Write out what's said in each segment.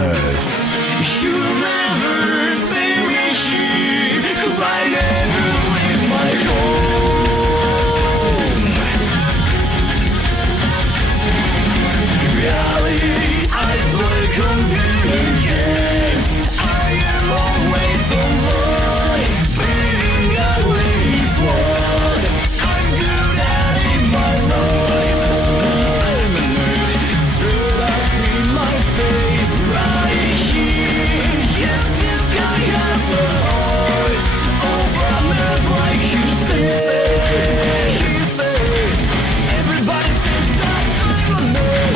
promise you'll never see me here, 'cause I never leave my home. Reality, I play computer games. I am always online, being ugly is what I'm good at in my life. I'm a nerd, straight up in my face, right here. Yes, this guy has a heart over nerve, like you say. He says, everybody says that I'm a nerd.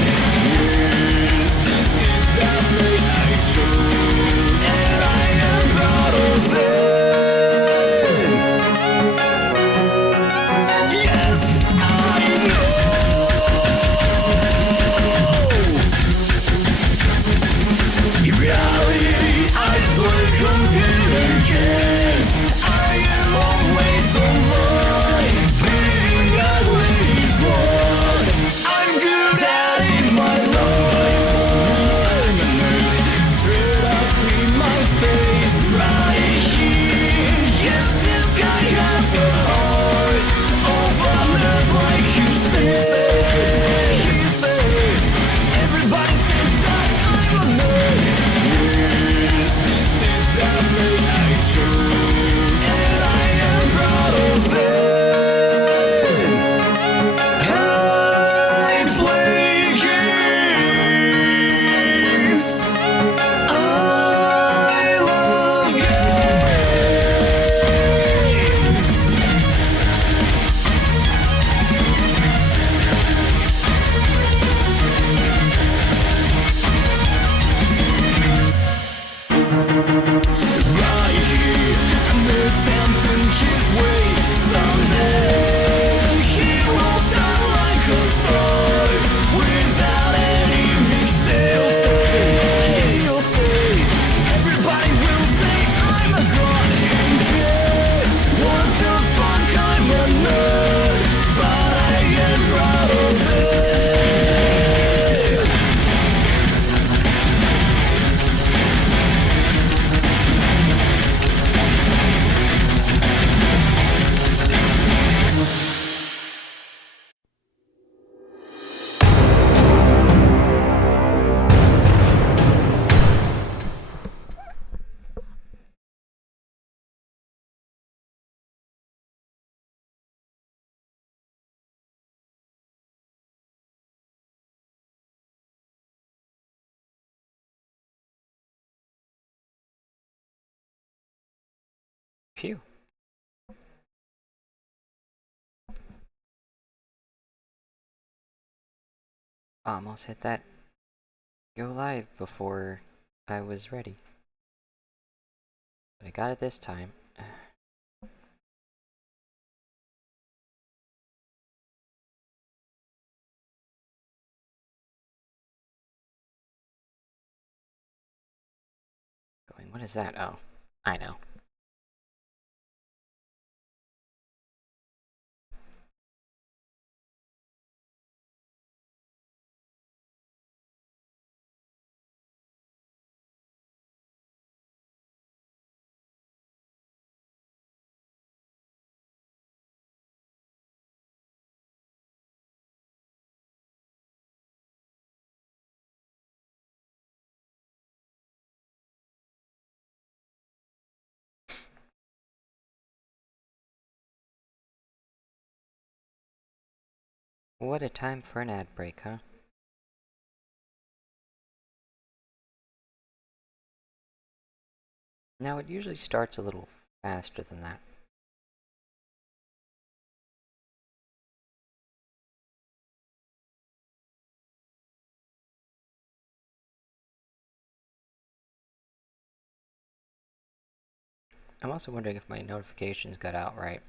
Yes, this is definitely I choose, and I am proud of it. Yes, I know. In reality, I play computer games. I am always online, being ugly is what I'm good at in my life. I'm a nerd, straight up in my face, right here. Yes, this guy has a heart over nerve, like you say. He says, everybody says that I'm a nerd. Yes, this is definitely I choose, and I am proud of it. I play games. I love games. Right here, live Samson his way. Someday he will sound like a star without any mistake. He'll say, everybody will think I'm a god. And yes, what the fuck, I'm a nerd, but I am proud of it. Phew. Almost hit that go live before I was ready. But I got it this time. Going, what is that? Oh, I know. What a time for an ad break, huh? Now, it usually starts a little faster than that. I'm also wondering if my notifications got out right.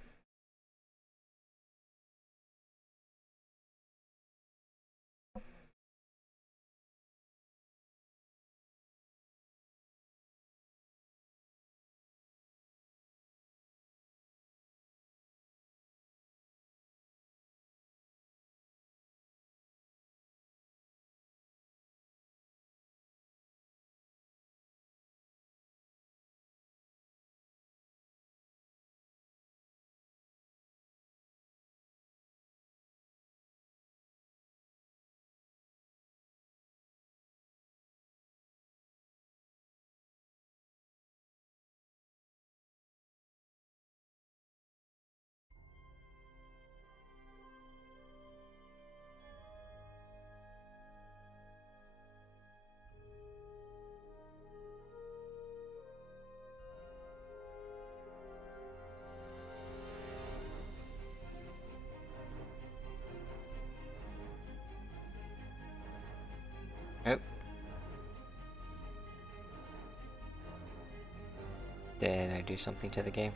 Did I do something to the game?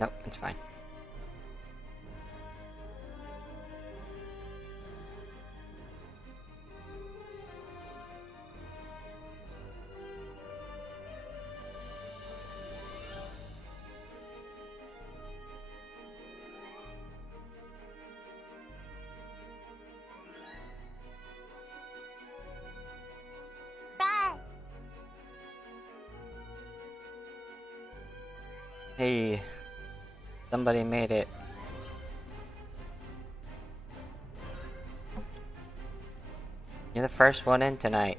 Nope, it's fine. Hey, somebody made it. You're the first one in tonight.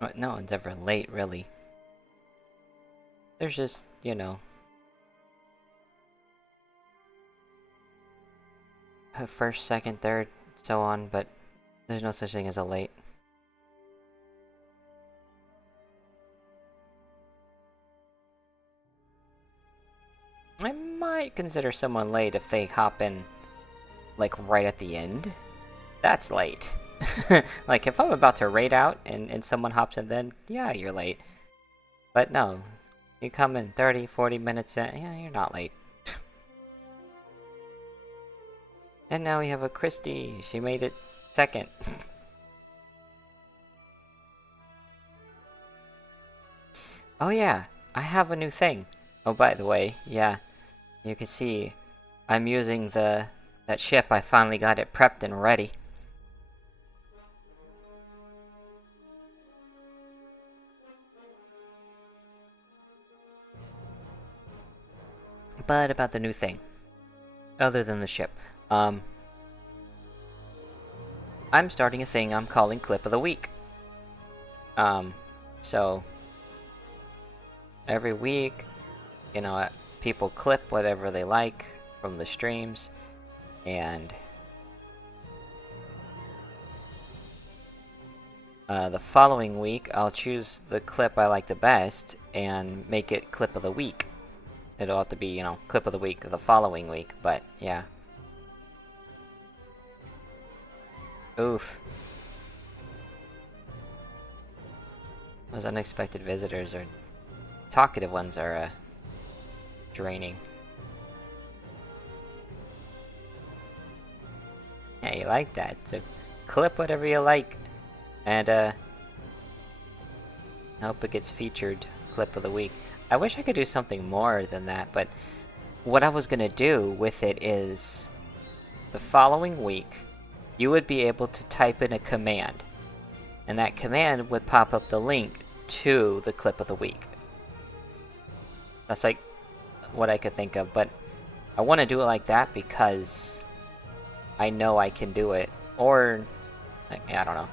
But no one's ever late, really. There's just, you know, a first, second, third, so on, but there's no such thing as a late. I might consider someone late if they hop in, like, right at the end. That's late. Like, if I'm about to raid out and someone hops in then, yeah, you're late. But no, you come in 30, 40 minutes in, yeah, you're not late. And now we have a Christy. She made it second. Oh yeah, I have a new thing. Oh, by the way, yeah, you can see I'm using that ship. I finally got it prepped and ready. But about the new thing, other than the ship, I'm starting a thing I'm calling Clip of the Week. So every week, you know, people clip whatever they like from the streams, and the following week I'll choose the clip I like the best and make it Clip of the Week. It'll have to be, you know, Clip of the Week the following week, but yeah. Oof. Those unexpected visitors or talkative ones are draining. Yeah, you like that. So clip whatever you like, and I hope it gets featured Clip of the Week. I wish I could do something more than that, but what I was gonna do with it is the following week you would be able to type in a command, and that command would pop up the link to the Clip of the Week. That's like what I could think of, but I want to do it like that because I know I can do it. Or, I don't know.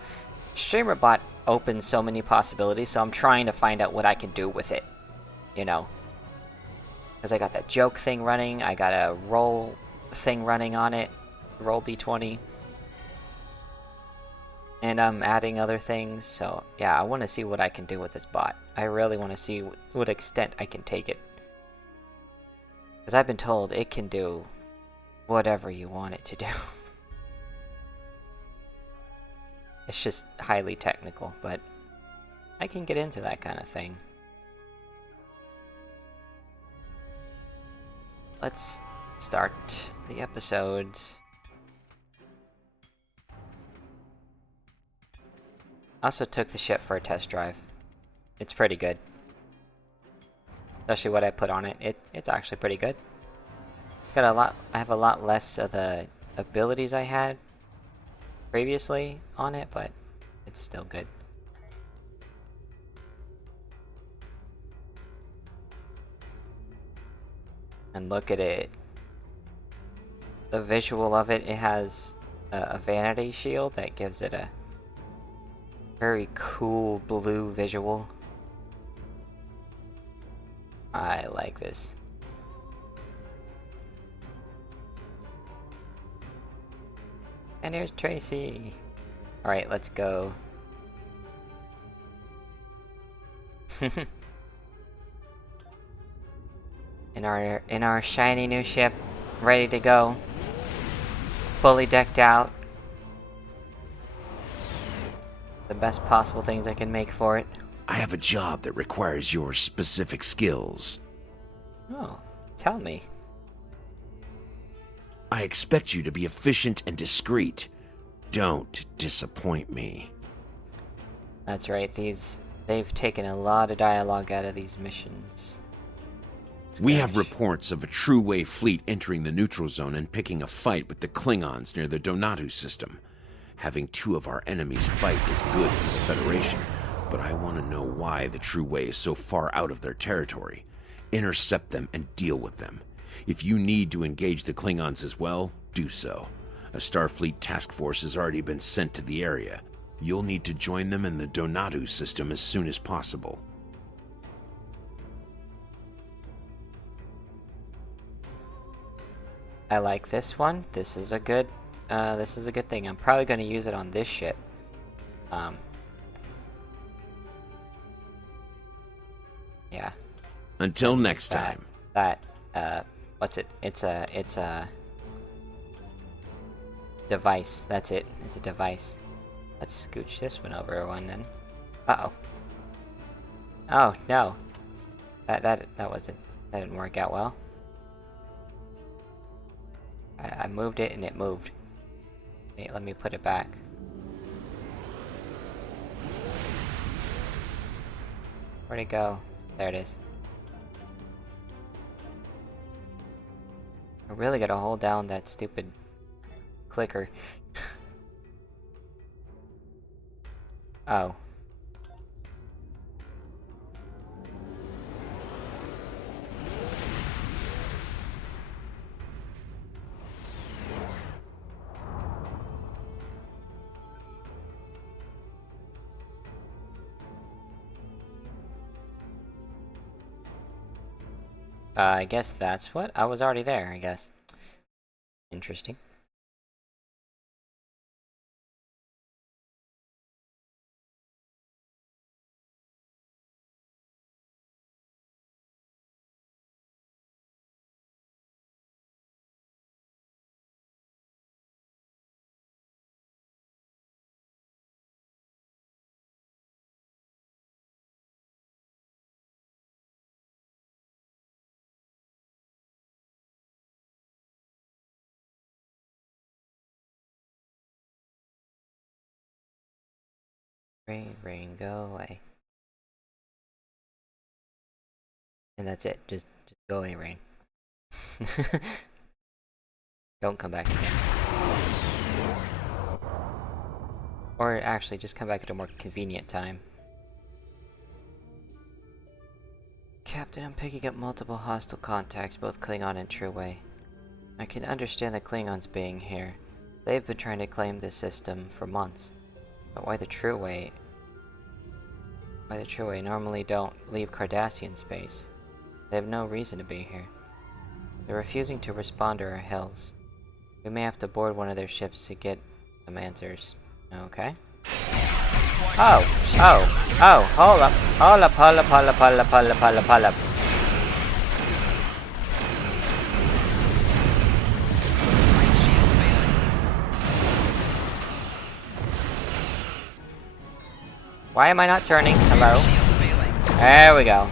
StreamerBot opens so many possibilities, so I'm trying to find out what I can do with it. You know? Because I got that joke thing running, I got a roll thing running on it, roll d20. And I'm adding other things, so yeah, I want to see what I can do with this bot. I really want to see what extent I can take it. Because I've been told it can do whatever you want it to do. It's just highly technical, but I can get into that kind of thing. Let's start the episode. I also took the ship for a test drive. It's pretty good. Especially what I put on it. It's actually pretty good. It's got a lot. I have a lot less of the abilities I had previously on it, but it's still good. And look at it. The visual of it, it has a vanity shield that gives it a very cool blue visual. I like this. And here's Tracy. Alright, let's go. in our shiny new ship, ready to go. Fully decked out. The best possible things I can make for it. I have a job that requires your specific skills. Oh, tell me. I expect you to be efficient and discreet. Don't disappoint me. That's right, they've taken a lot of dialogue out of these missions. We have reports of a True Way fleet entering the neutral zone and picking a fight with the Klingons near the Donatu system. Having two of our enemies fight is good for the Federation, but I want to know why the True Way is so far out of their territory. Intercept them and deal with them. If you need to engage the Klingons as well, do so. A Starfleet task force has already been sent to the area. You'll need to join them in the Donatu system as soon as possible. I like this one. This is a good thing. I'm probably going to use it on this ship. Yeah. Until next time. What's it? It's a device. That's it. It's a device. Let's scooch this one over one then. Uh-oh. Oh, no. That didn't work out well. I moved it and it moved. Wait, let me put it back. Where'd it go? There it is. I really gotta hold down that stupid clicker. Oh. I guess that's what? I was already there, I guess. Interesting. Rain, go away. And that's it. Just go away, Rain. Don't come back again. Or actually, just come back at a more convenient time. Captain, I'm picking up multiple hostile contacts, both Klingon and True Way. I can understand the Klingons being here. They've been trying to claim this system for months. But why the True Way normally don't leave Cardassian space? They have no reason to be here. They're refusing to respond to our hails. We may have to board one of their ships to get some answers. Okay? Oh! Hold up. Why am I not turning? Hello? There we go.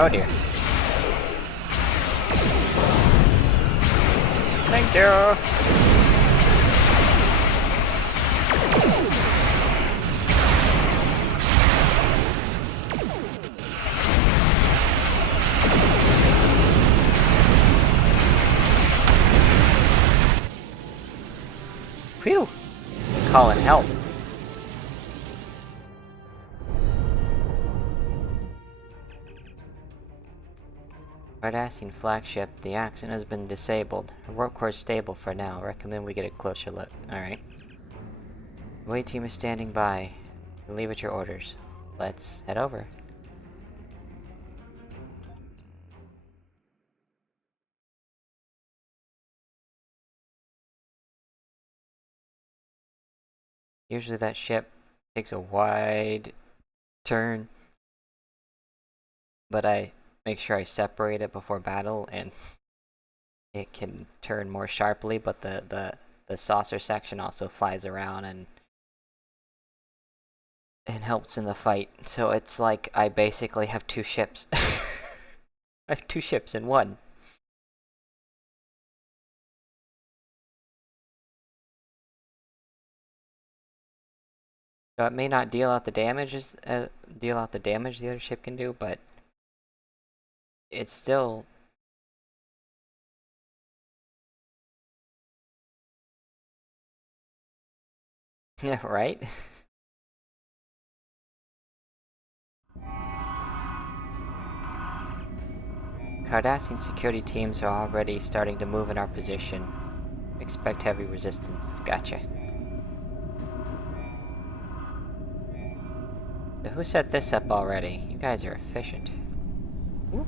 Oh dear. Thank you! Phew! Calling help. Cardassian flagship, the Axon has been disabled. Our warp core is stable for now. Recommend we get a closer look. Alright. The away team is standing by. Leave at your orders. Let's head over. Usually that ship takes a wide turn, but I make sure I separate it before battle, and it can turn more sharply, but the saucer section also flies around and helps in the fight. So it's like I basically have two ships. I have two ships in one. So it may not deal out the damage the other ship can do, but it's still yeah, right? Cardassian security teams are already starting to move in our position. Expect heavy resistance. Gotcha. So who set this up already? You guys are efficient. Ooh.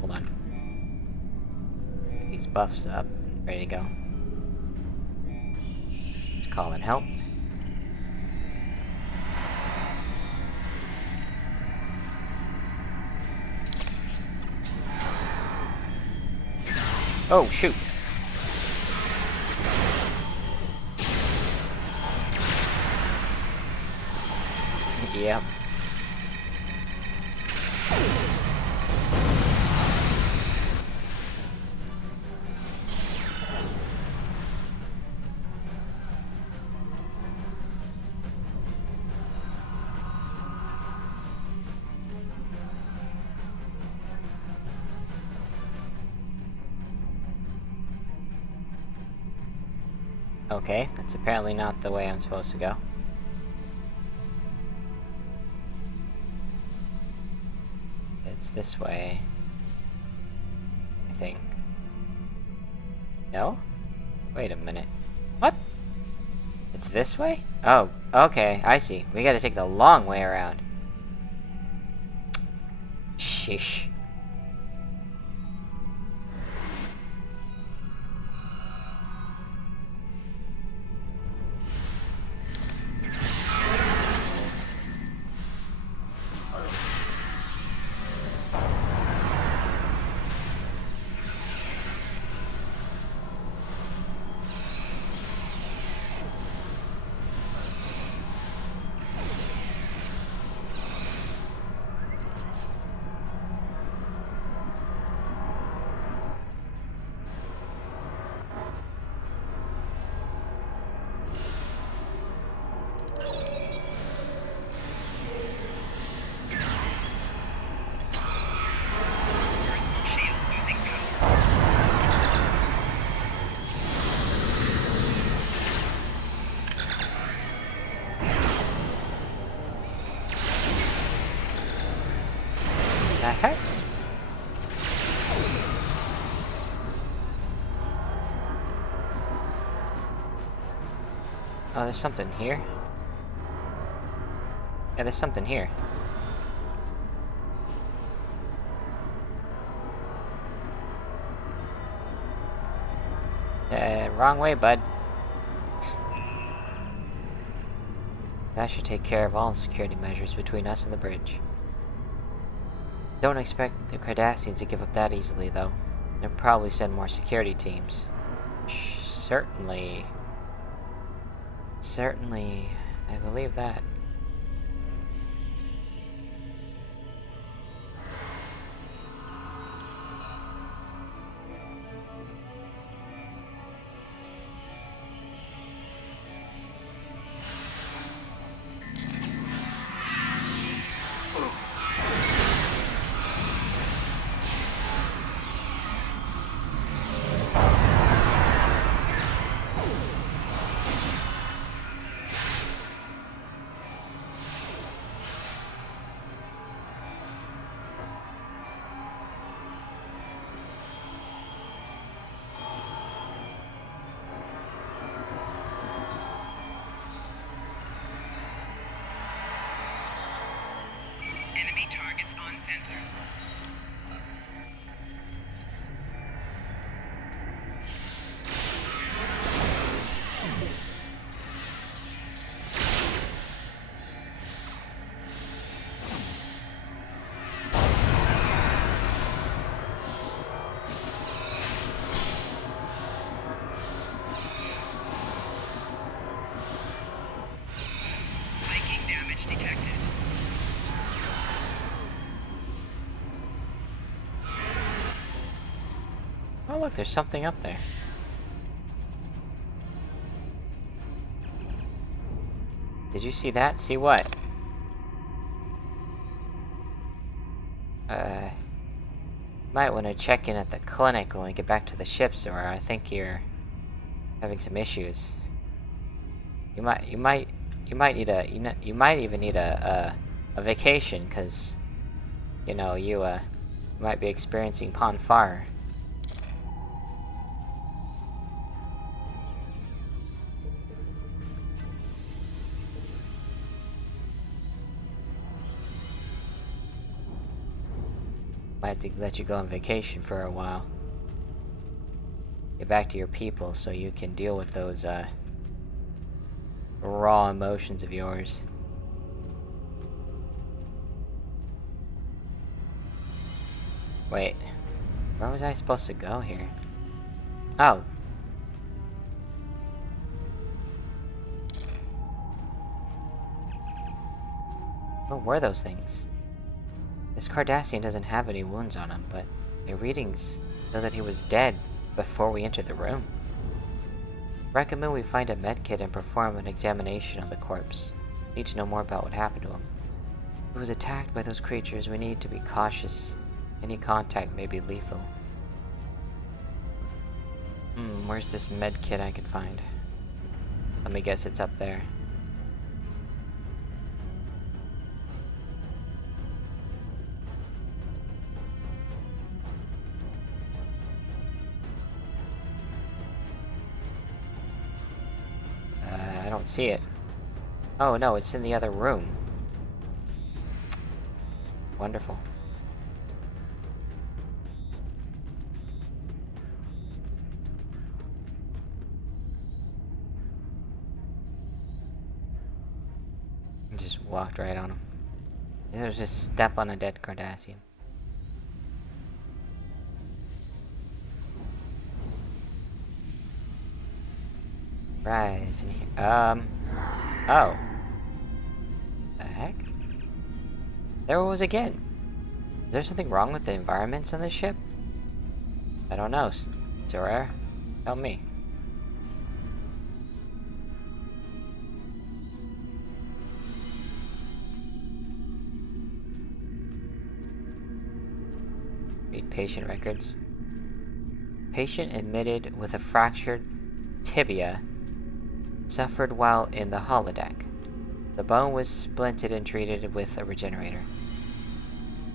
Hold on. Get these buffs up. Ready to go. Just call in help. Oh, shoot! Yep. Okay, that's apparently not the way I'm supposed to go. It's this way, I think. No? Wait a minute. What? It's this way? Oh, okay, I see. We gotta take the long way around. Sheesh. The heck? Oh, there's something here. Yeah, there's something here. Wrong way, bud. That should take care of all security measures between us and the bridge. Don't expect the Cardassians to give up that easily, though. They'll probably send more security teams. Certainly. Certainly, I believe that. on sensors. Viking damage detected. Oh look, there's something up there. Did you see that? See what? Might want to check in at the clinic when we get back to the ship, Zora. I think you're having some issues. You might need a, you might even need a vacation, cause, you know, you might be experiencing Pon farr. Might have to let you go on vacation for a while. Get back to your people so you can deal with those, raw emotions of yours. Wait, where was I supposed to go here? Oh. What were those things? This Cardassian doesn't have any wounds on him, but the readings show that he was dead before we entered the room. Recommend we find a medkit and perform an examination on the corpse. Need to know more about what happened to him. If he was attacked by those creatures, we need to be cautious. Any contact may be lethal. Where's this medkit I can find? Let me guess it's up there. I don't see it. Oh no, it's in the other room. Wonderful. Just walked right on him. It was just step on a dead Cardassian. Right, it's in here. Oh. The heck? There it was again. Is there something wrong with the environments on this ship? I don't know. Zora, tell me. Read patient records. Patient admitted with a fractured tibia suffered while in the holodeck. The bone was splinted and treated with a regenerator.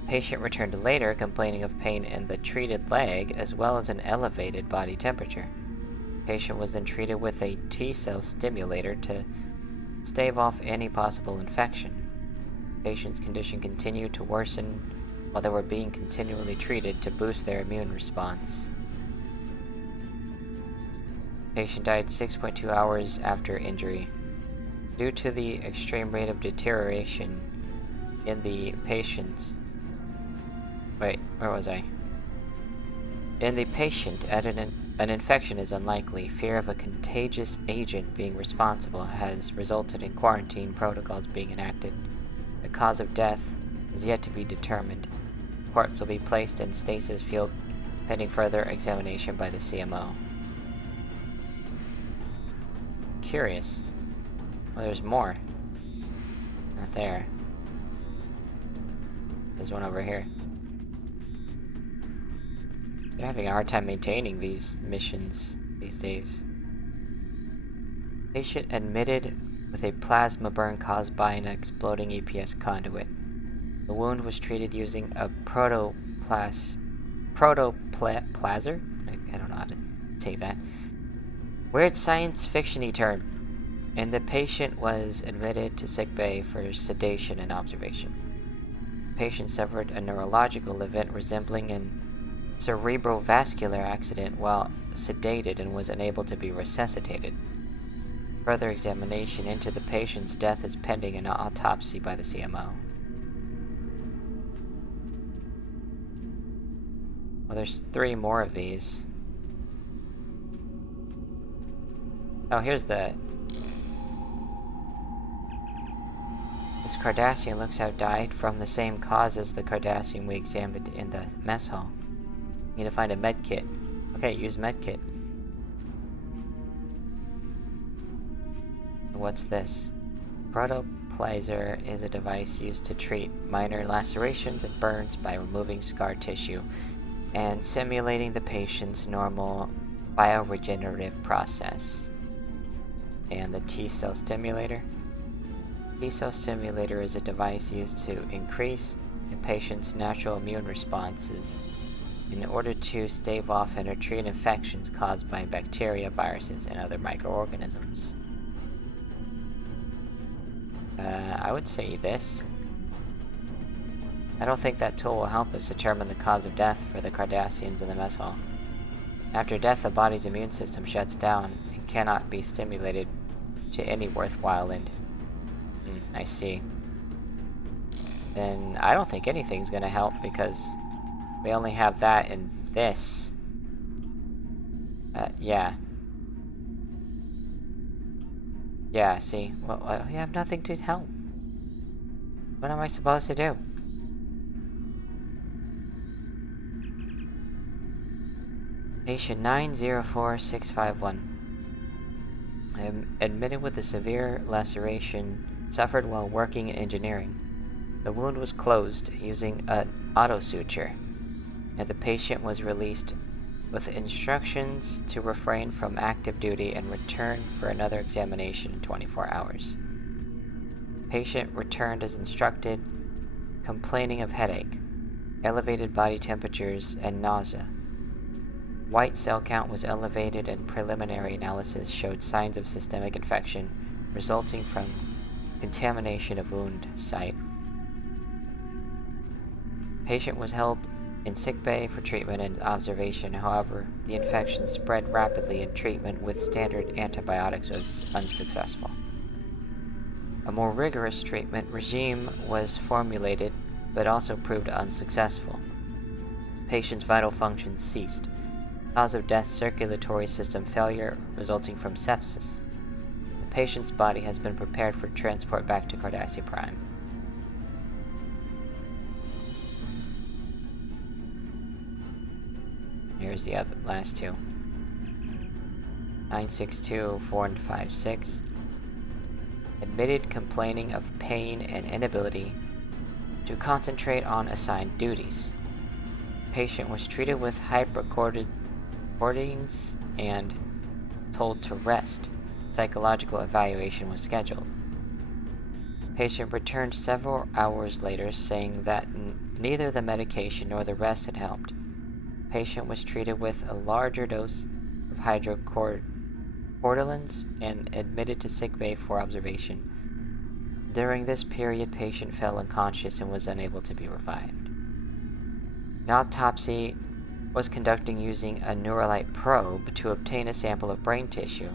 Patient returned later complaining of pain in the treated leg as well as an elevated body temperature. Patient was then treated with a T-cell stimulator to stave off any possible infection. Patient's condition continued to worsen while they were being continually treated to boost their immune response. Patient died 6.2 hours after injury. Due to the extreme rate of deterioration in the patient's... Wait, where was I? In the patient, an infection is unlikely. Fear of a contagious agent being responsible has resulted in quarantine protocols being enacted. The cause of death is yet to be determined. Reports will be placed in stasis field pending further examination by the CMO. Curious. Well, there's more. Not there. There's one over here. They're having a hard time maintaining these missions these days. Patient admitted with a plasma burn caused by an exploding EPS conduit. The wound was treated using a protoplazer? I don't know how to say that. Weird science fiction-y term. And the patient was admitted to sickbay for sedation and observation. Patient suffered a neurological event resembling an cerebrovascular accident while sedated and was unable to be resuscitated. Further examination into the patient's death is pending an autopsy by the CMO. Well, there's 3 more of these. Oh, here's the... This Cardassian looks to have died from the same cause as the Cardassian we examined in the mess hall. Need to find a med kit. Okay, use med kit. What's this? Protoplaser is a device used to treat minor lacerations and burns by removing scar tissue and simulating the patient's normal bioregenerative process. And the T-cell stimulator. T-cell stimulator is a device used to increase a patient's natural immune responses in order to stave off and or treat infections caused by bacteria, viruses, and other microorganisms. I would say this. I don't think that tool will help us determine the cause of death for the Cardassians in the mess hall. After death, the body's immune system shuts down and cannot be stimulated to any worthwhile end. I see. Then I don't think anything's gonna help because we only have that in this. Yeah. Yeah, see? Well, we have nothing to help. What am I supposed to do? Patient 904651. I am admitted with a severe laceration suffered while working in engineering. The wound was closed using an auto-suture, and the patient was released with instructions to refrain from active duty and return for another examination in 24 hours. Patient returned as instructed, complaining of headache, elevated body temperatures, and nausea. White cell count was elevated and preliminary analysis showed signs of systemic infection resulting from contamination of wound site. Patient was held in sickbay for treatment and observation. However, the infection spread rapidly and treatment with standard antibiotics was unsuccessful. A more rigorous treatment regime was formulated, but also proved unsuccessful. Patient's vital functions ceased. Cause of death: circulatory system failure resulting from sepsis. The patient's body has been prepared for transport back to Cardassia Prime. Here's the other last 2. 962456. Admitted complaining of pain and inability to concentrate on assigned duties. Patient was treated with hypercortisones and told to rest. Psychological evaluation was scheduled. Patient returned several hours later saying that neither the medication nor the rest had helped. Patient was treated with a larger dose of hydrocortisone and admitted to sickbay for observation. During this period, patient fell unconscious and was unable to be revived. An autopsy was conducted using a Neuralite probe to obtain a sample of brain tissue.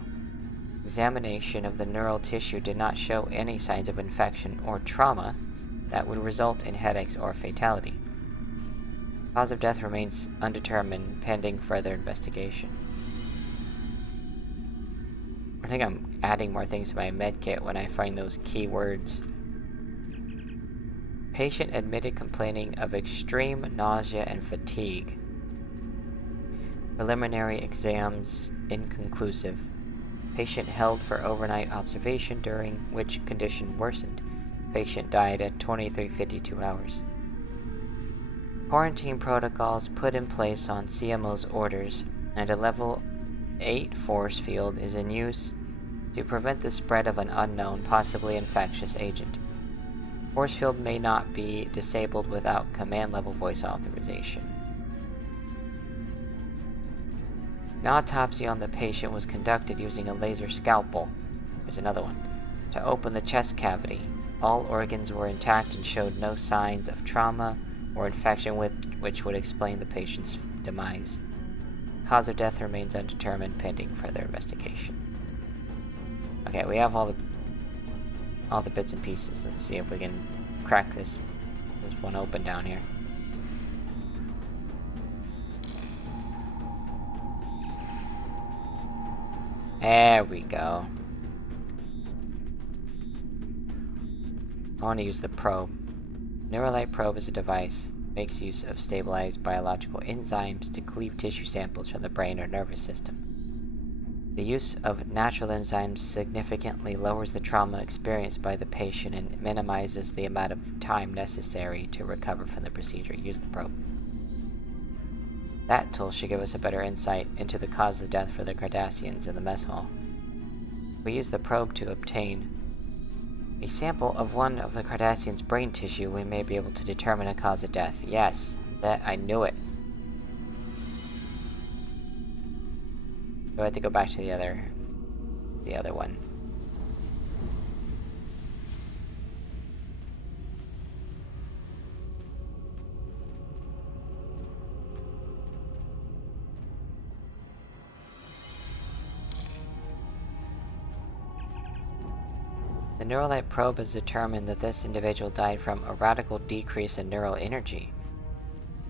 Examination of the neural tissue did not show any signs of infection or trauma that would result in headaches or fatality. Cause of death remains undetermined, pending further investigation. I think I'm adding more things to my medkit when I find those keywords. Patient admitted complaining of extreme nausea and fatigue. Preliminary exams inconclusive. Patient held for overnight observation, during which condition worsened. Patient died at 23:52 hours. Quarantine protocols put in place on CMO's orders, and a level 8 force field is in use to prevent the spread of an unknown, possibly infectious agent. Force field may not be disabled without command-level voice authorization. An autopsy on the patient was conducted using a laser scalpel. There's another one. To open the chest cavity. All organs were intact and showed no signs of trauma or infection which would explain the patient's demise. Cause of death remains undetermined pending further investigation. Okay, we have all the bits and pieces. Let's see if we can crack this one open down here. There we go. I want to use the probe. Neuralite probe is a device that makes use of stabilized biological enzymes to cleave tissue samples from the brain or nervous system. The use of natural enzymes significantly lowers the trauma experienced by the patient and minimizes the amount of time necessary to recover from the procedure. Use the probe. That tool should give us a better insight into the cause of death for the Cardassians in the mess hall. We use the probe to obtain a sample of one of the Cardassians' brain tissue. We may be able to determine a cause of death. Yes, that I knew it. Do I have to go back to the other one? The Neuralite probe has determined that this individual died from a radical decrease in neural energy.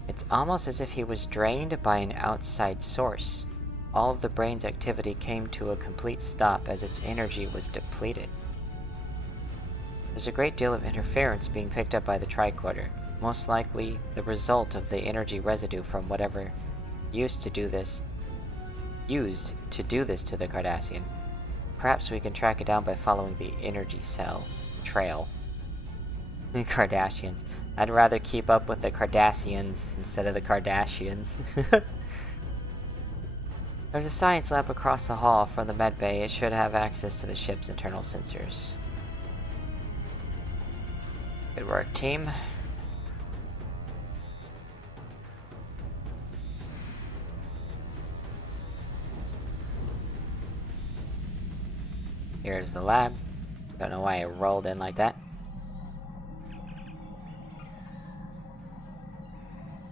It's almost as if he was drained by an outside source. All of the brain's activity came to a complete stop as its energy was depleted. There's a great deal of interference being picked up by the tricorder, most likely the result of the energy residue from whatever used to do this to the Cardassian. Perhaps we can track it down by following the energy cell trail. The Cardassians. I'd rather keep up with the Cardassians instead of the Kardashians. There's a science lab across the hall from the medbay. It should have access to the ship's internal sensors. Good work, team. Here's the lab. Don't know why it rolled in like that.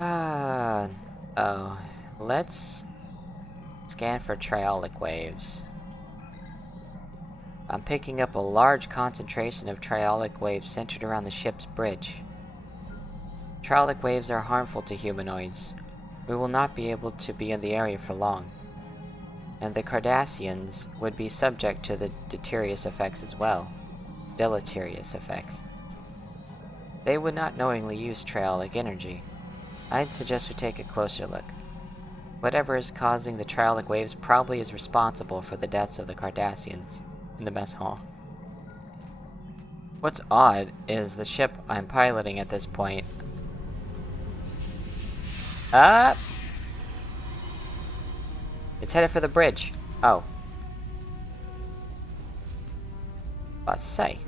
Oh. Let's scan for triolic waves. I'm picking up a large concentration of triolic waves centered around the ship's bridge. Triolic waves are harmful to humanoids. We will not be able to be in the area for long. And the Cardassians would be subject to the deleterious effects as well. Deleterious effects. They would not knowingly use triolic energy. I'd suggest we take a closer look. Whatever is causing the triolic waves probably is responsible for the deaths of the Cardassians in the mess hall. What's odd is the ship I'm piloting at this point. It's headed for the bridge. Oh. What's to say?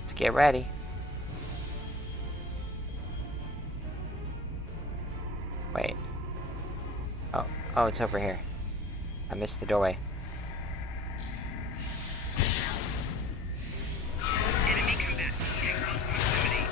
Let's get ready. Wait. Oh, it's over here. I missed the doorway. Enemy combatants in close proximity.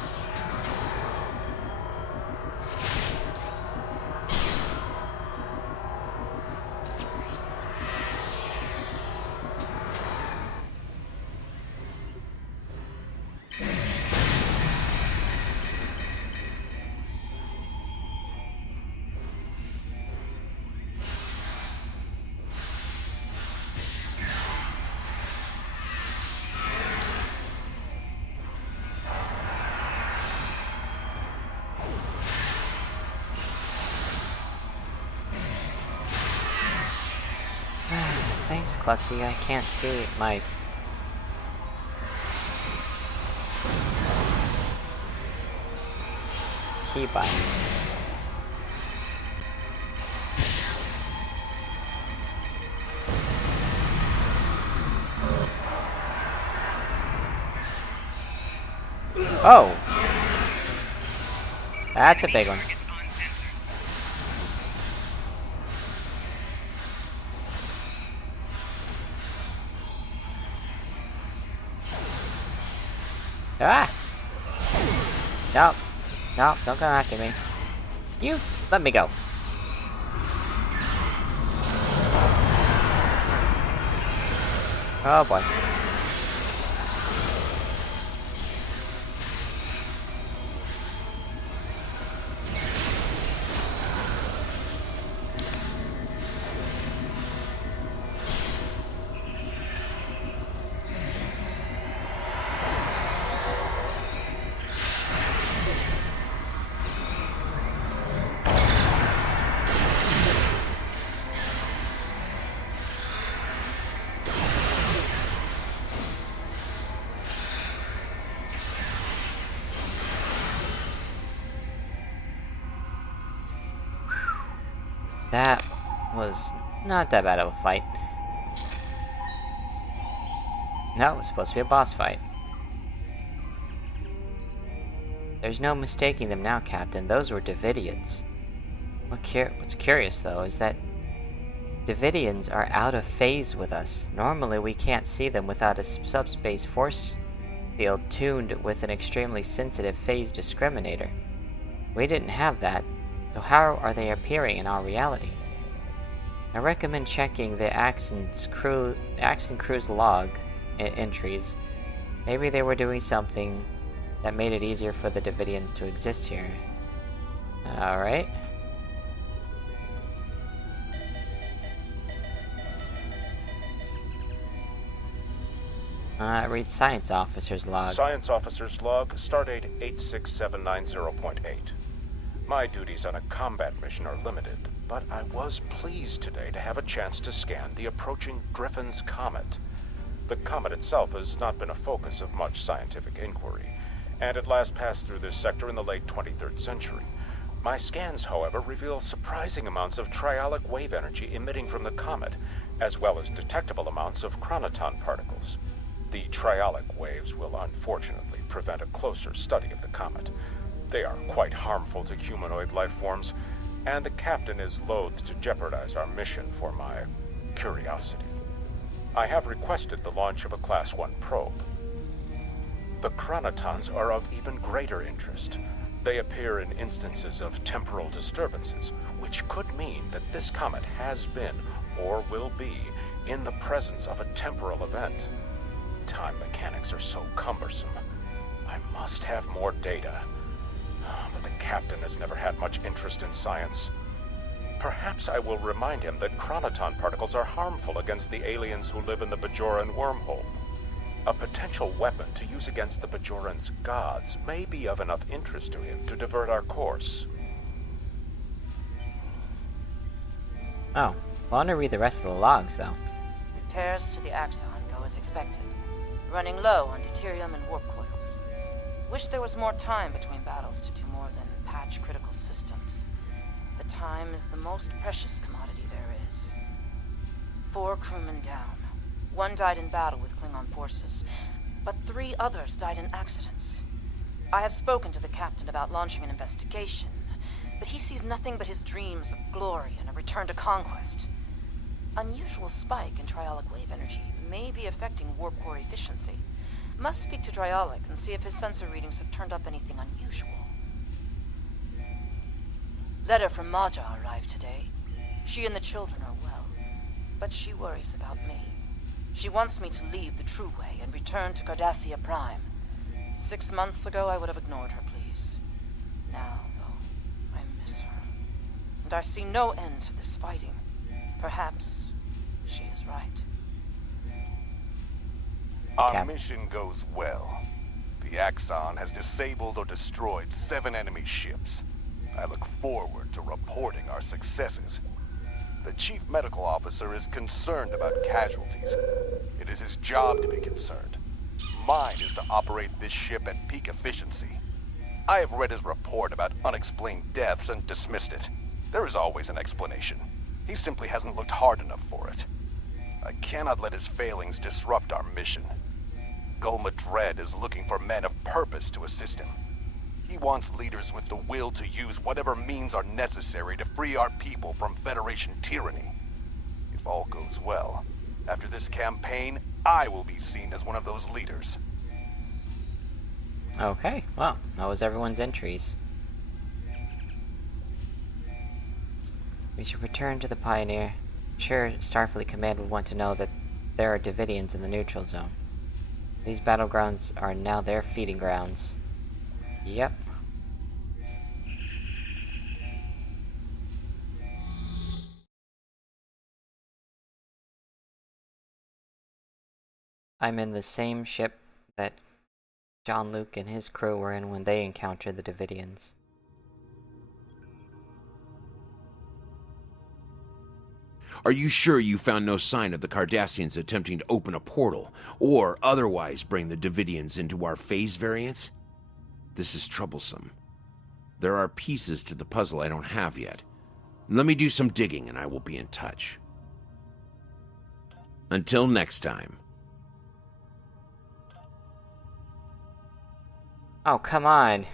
Thanks, Klutzy. I can't see my... keybinds. Oh! That's a big one. Target Ah! No. No, don't come after me. You, let me go. Oh boy. That was not that bad of a fight. No, it was supposed to be a boss fight. There's no mistaking them now, Captain. Those were Davidians. What's curious, though, is that Davidians are out of phase with us. Normally, we can't see them without a subspace force field tuned with an extremely sensitive phase discriminator. We didn't have that, so how are they appearing in our reality? I recommend checking the Axon crew's log entries. Maybe they were doing something that made it easier for the Davidians to exist here. Alright. Read Science Officer's log. Science Officer's log, stardate 86790.8. My duties on a combat mission are limited, but I was pleased today to have a chance to scan the approaching Griffin's Comet. The comet itself has not been a focus of much scientific inquiry, and it last passed through this sector in the late 23rd century. My scans, however, reveal surprising amounts of triolic wave energy emitting from the comet, as well as detectable amounts of chronoton particles. The triolic waves will unfortunately prevent a closer study of the comet. They are quite harmful to humanoid life forms, and the captain is loath to jeopardize our mission for my curiosity. I have requested the launch of a Class 1 probe. The chronotons are of even greater interest. They appear in instances of temporal disturbances, which could mean that this comet has been, or will be, in the presence of a temporal event. Time mechanics are so cumbersome. I must have more data. But the captain has never had much interest in science. Perhaps I will remind him that chronoton particles are harmful against the aliens who live in the Bajoran wormhole. A potential weapon to use against the Bajoran's gods may be of enough interest to him to divert our course. Oh, I want to read the rest of the logs, though. Repairs to the Axon go as expected. Running low on deuterium and warp coils. Wish there was more time between battles to do more than patch critical systems. The time is the most precious commodity there is. 4 crewmen down. 1 died in battle with Klingon forces, but 3 others died in accidents. I have spoken to the captain about launching an investigation, but he sees nothing but his dreams of glory and a return to conquest. Unusual spike in triolic wave energy may be affecting warp core efficiency. Must speak to Triolic and see if his sensor readings have turned up anything unusual. Letter from Maja arrived today. She and the children are well, but she worries about me. She wants me to leave the True Way and return to Cardassia Prime. 6 months ago, I would have ignored her pleas. Now, though, I miss her. And I see no end to this fighting. Perhaps she is right. Our mission goes well. The Axon has disabled or destroyed 7 enemy ships. I look forward to reporting our successes. The Chief Medical Officer is concerned about casualties. It is his job to be concerned. Mine is to operate this ship at peak efficiency. I have read his report about unexplained deaths and dismissed it. There is always an explanation. He simply hasn't looked hard enough for it. I cannot let his failings disrupt our mission. Gulma Dread is looking for men of purpose to assist him. He wants leaders with the will to use whatever means are necessary to free our people from Federation tyranny. If all goes well, after this campaign, I will be seen as one of those leaders. Okay, well, that was everyone's entries. We should return to the Pioneer. I'm sure Starfleet Command would want to know that there are Davidians in the neutral zone. These battlegrounds are now their feeding grounds. Yep. I'm in the same ship that Jean-Luc and his crew were in when they encountered the Davidians. Are you sure you found no sign of the Cardassians attempting to open a portal, or otherwise bring the Davidians into our phase variants? This is troublesome. There are pieces to the puzzle I don't have yet. Let me do some digging and I will be in touch. Until next time. Oh, come on!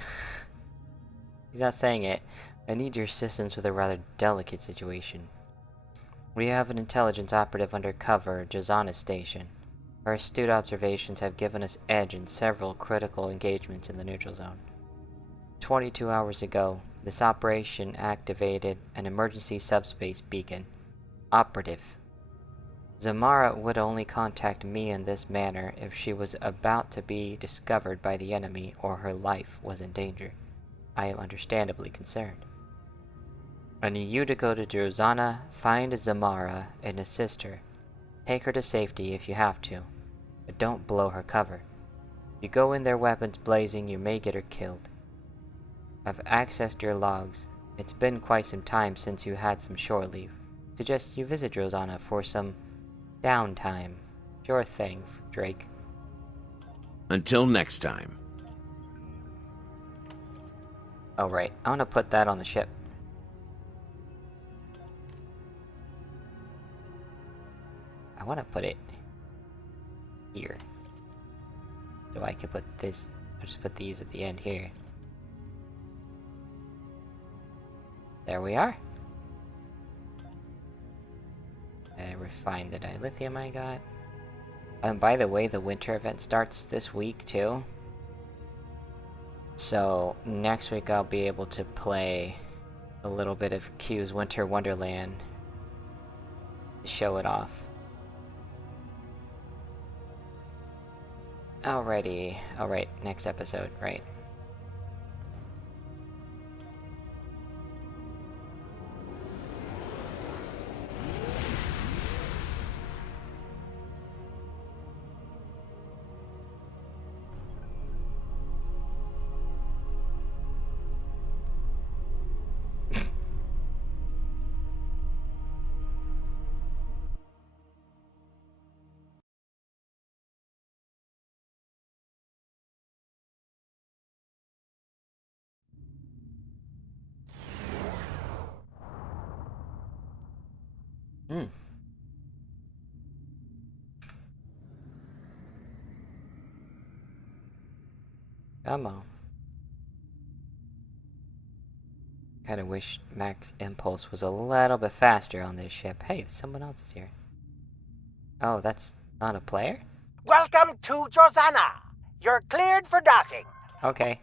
He's not saying it. I need your assistance with a rather delicate situation. We have an intelligence operative under cover at Drozana Station. Our astute observations have given us edge in several critical engagements in the neutral zone. 22 hours ago, this operation activated an emergency subspace beacon. Operative. Zamara would only contact me in this manner if she was about to be discovered by the enemy or her life was in danger. I am understandably concerned. I need you to go to Drozana, find Zamara, and assist her. Take her to safety if you have to, but don't blow her cover. If you go in there weapons blazing, you may get her killed. I've accessed your logs. It's been quite some time since you had some shore leave. Suggest you visit Drozana for some downtime. Sure thing, Drake. Until next time. Oh right, I want to put that on the ship. I want to put it here. So I can put this, I'll just put these at the end here. There we are. Refine the dilithium I got. And by the way, the winter event starts this week too. So next week I'll be able to play a little bit of Q's Winter Wonderland to show it off. Alrighty. Alright, next episode, right. Come on. Kinda wish Max Impulse was a little bit faster on this ship. Hey, someone else is here. Oh, that's not a player? Welcome to Drozana. You're cleared for docking. Okay.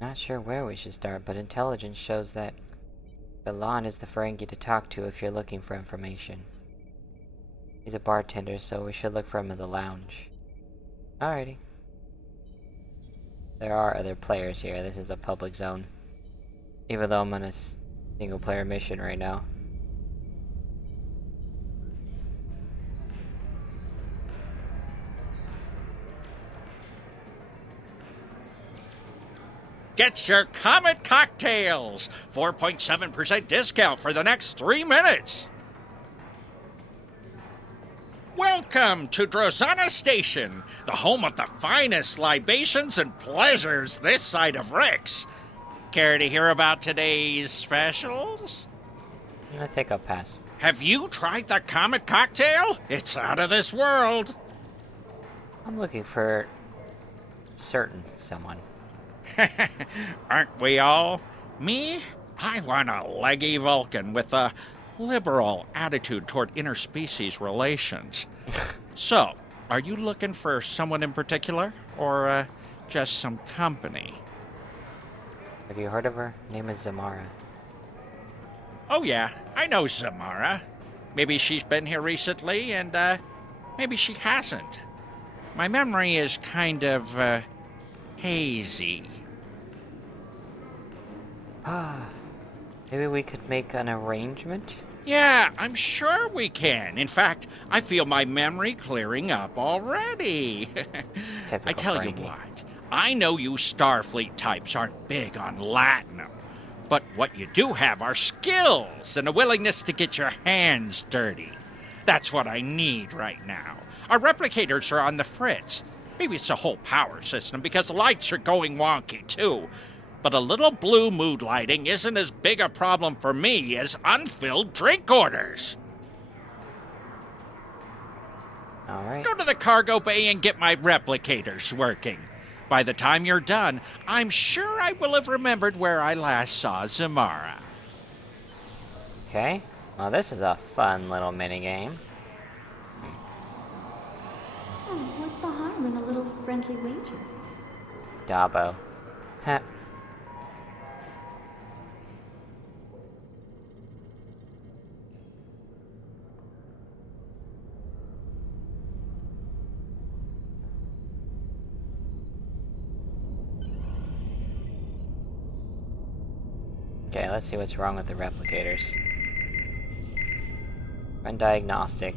Not sure where we should start, but intelligence shows that Balan is the Ferengi to talk to if you're looking for information. He's a bartender, so we should look for him in the lounge. Alrighty. There are other players here. This is a public zone. Even though I'm on a single-player mission right now. Get your Comet cocktails! 4.7% discount for the next 3 minutes! Welcome to Drozana Station, the home of the finest libations and pleasures this side of Rex. Care to hear about today's specials? I think I'll pass. Have you tried the Comet cocktail? It's out of this world. I'm looking for certain someone. Aren't we all? Me? I want a leggy Vulcan with a liberal attitude toward interspecies relations. So, are you looking for someone in particular, or just some company? Have you heard of her? Her name is Zamara. Oh yeah, I know Zamara. Maybe she's been here recently, and maybe she hasn't. My memory is kind of hazy. Maybe we could make an arrangement? Yeah, I'm sure we can. In fact, I feel my memory clearing up already. Typical I tell Frankie. you what, I know you Starfleet types aren't big on Latinum, but what you do have are skills and a willingness to get your hands dirty. That's what I need right now. Our replicators are on the fritz. Maybe it's a whole power system because the lights are going wonky too. But a little blue mood lighting isn't as big a problem for me as unfilled drink orders. Alright. Go to the cargo bay and get my replicators working. By the time you're done, I'm sure I will have remembered where I last saw Zamara. Okay. Well, this is a fun little minigame. Oh, what's the harm in a little friendly wager? Dabo. Heh. Okay, let's see what's wrong with the replicators. Run diagnostic.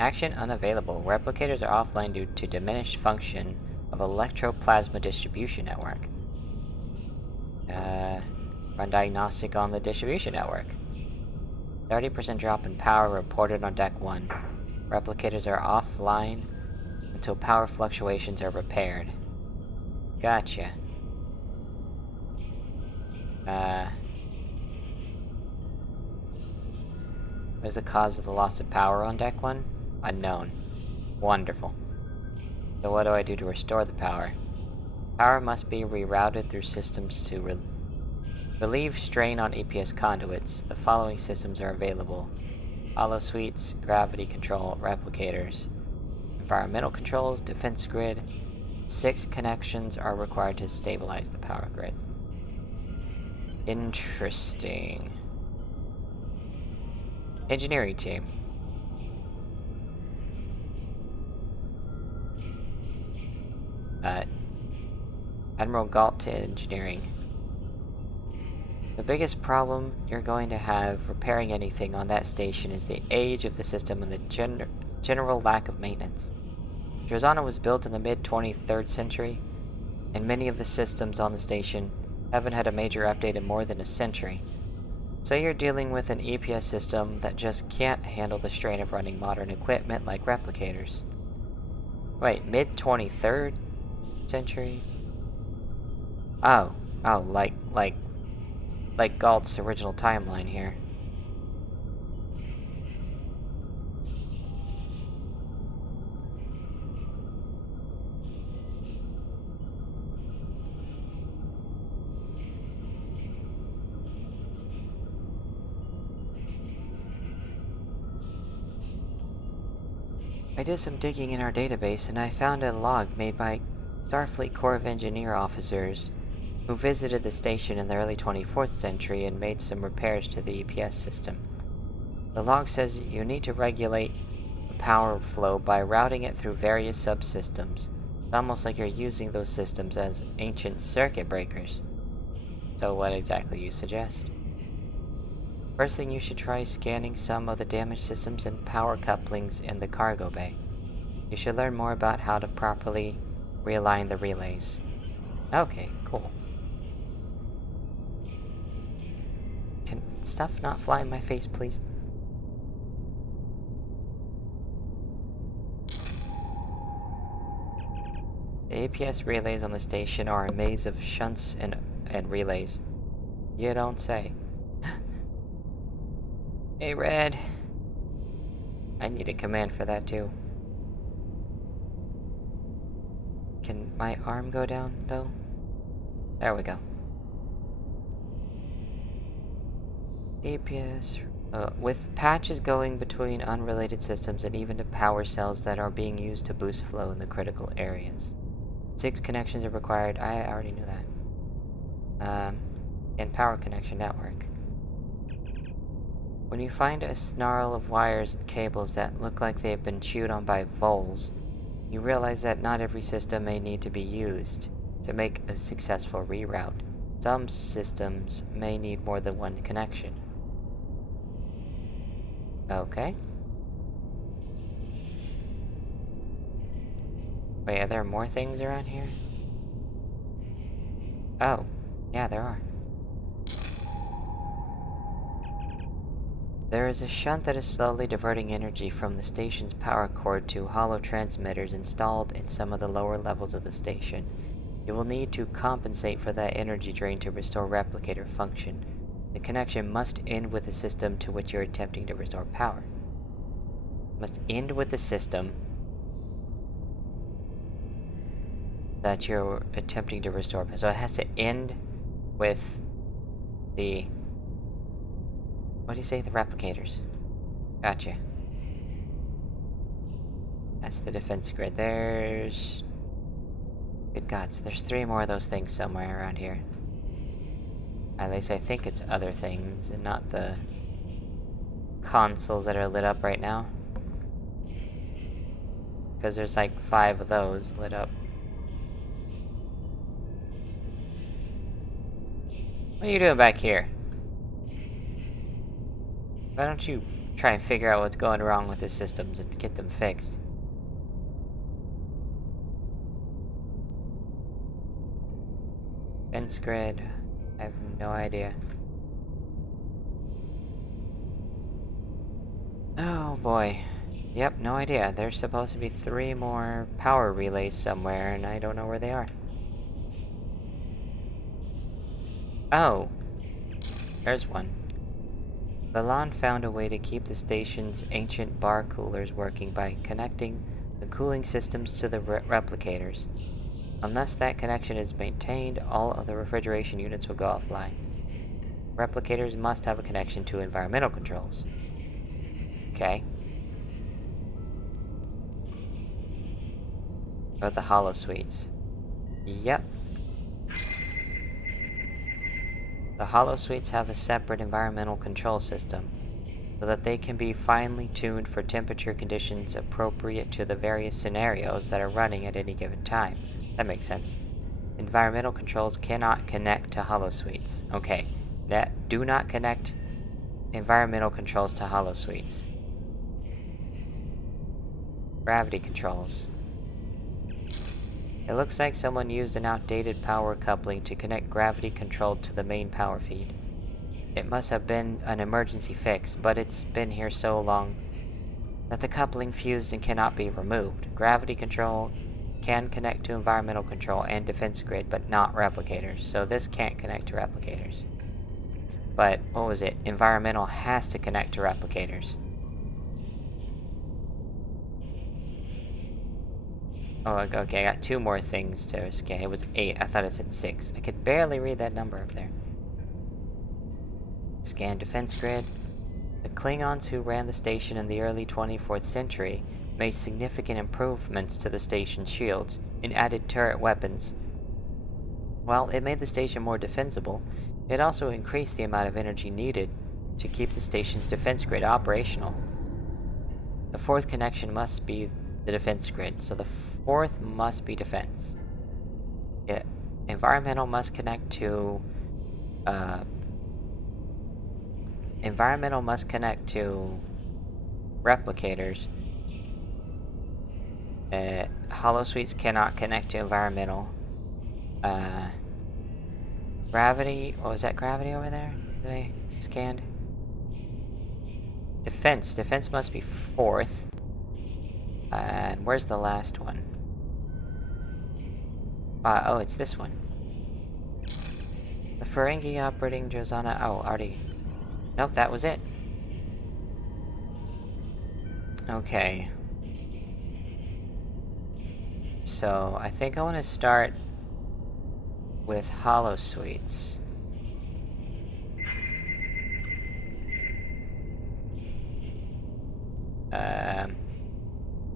Action unavailable. Replicators are offline due to diminished function of electroplasma distribution network. Run diagnostic on the distribution network. 30% drop in power reported on deck 1. Replicators are offline until power fluctuations are repaired. Gotcha. What is the cause of the loss of power on deck 1? Unknown. Wonderful. So what do I do to restore the power? Power must be rerouted through systems to relieve strain on EPS conduits. The following systems are available: hollow suites, gravity control, replicators, environmental controls, defense grid. 6 connections are required to stabilize the power grid. Interesting. Engineering team. Admiral Galt to engineering. The biggest problem you're going to have repairing anything on that station is the age of the system and the general lack of maintenance. Drozana was built in the mid-23rd century, and many of the systems on the station haven't had a major update in more than a century. So you're dealing with an EPS system that just can't handle the strain of running modern equipment like replicators. Wait, mid-23rd century? Oh, like Galt's original timeline here. I did some digging in our database and I found a log made by Starfleet Corps of Engineer officers who visited the station in the early 24th century and made some repairs to the EPS system. The log says you need to regulate the power flow by routing it through various subsystems. It's almost like you're using those systems as ancient circuit breakers. So what exactly you suggest? First thing, you should try scanning some of the damaged systems and power couplings in the cargo bay. You should learn more about how to properly realign the relays. Okay, cool. Can stuff not fly in my face, please? The APS relays on the station are a maze of shunts and relays. You don't say. Hey, Red. I need a command for that, too. Can my arm go down, though? There we go. APS. With patches going between unrelated systems and even to power cells that are being used to boost flow in the critical areas. 6 connections are required. I already knew that. And power connection network. When you find a snarl of wires and cables that look like they've been chewed on by voles, you realize that not every system may need to be used to make a successful reroute. Some systems may need more than one connection. Okay. Wait, are there more things around here? Oh, yeah, there are. There is a shunt that is slowly diverting energy from the station's power cord to hollow transmitters installed in some of the lower levels of the station. You will need to compensate for that energy drain to restore replicator function. The connection must end with the system to which you're attempting to restore power. Must end with the system that you're attempting to restore. So it has to end with the... What do you say? The replicators. Gotcha. That's the defense grid. There's... Good gods, there's 3 more of those things somewhere around here. At least I think it's other things, and not the consoles that are lit up right now. Because there's like 5 of those lit up. What are you doing back here? Why don't you try and figure out what's going wrong with the systems and get them fixed? Fence grid. I have no idea. Oh boy. Yep, no idea. There's supposed to be 3 more power relays somewhere, and I don't know where they are. Oh. There's one. Balan found a way to keep the station's ancient bar coolers working by connecting the cooling systems to the replicators. Unless that connection is maintained, all of the refrigeration units will go offline. Replicators must have a connection to environmental controls. Okay. Or the holosuites. Yep. The holosuites have a separate environmental control system, so that they can be finely tuned for temperature conditions appropriate to the various scenarios that are running at any given time. That makes sense. Environmental controls cannot connect to holosuites. Okay, do not connect environmental controls to holosuites. Gravity controls. It looks like someone used an outdated power coupling to connect gravity control to the main power feed. It must have been an emergency fix, but it's been here so long that the coupling fused and cannot be removed. Gravity control can connect to environmental control and defense grid, but not replicators. So this can't connect to replicators. But, what was it? Environmental has to connect to replicators. Oh, okay, I got 2 more things to scan. It was 8. I thought it said 6. I could barely read that number up there. Scan defense grid. The Klingons who ran the station in the early 24th century made significant improvements to the station's shields and added turret weapons. While it made the station more defensible, it also increased the amount of energy needed to keep the station's defense grid operational. The 4th connection must be the defense grid, so the 4th must be defense. Environmental must connect to replicators. Holosuites cannot connect to environmental. Gravity, what was that gravity over there that I scanned? Defense must be 4th. And where's the last one? Oh, it's this one. The Ferengi operating Drozana. Oh, already. Nope, that was it. So I think I want to start with holosuites.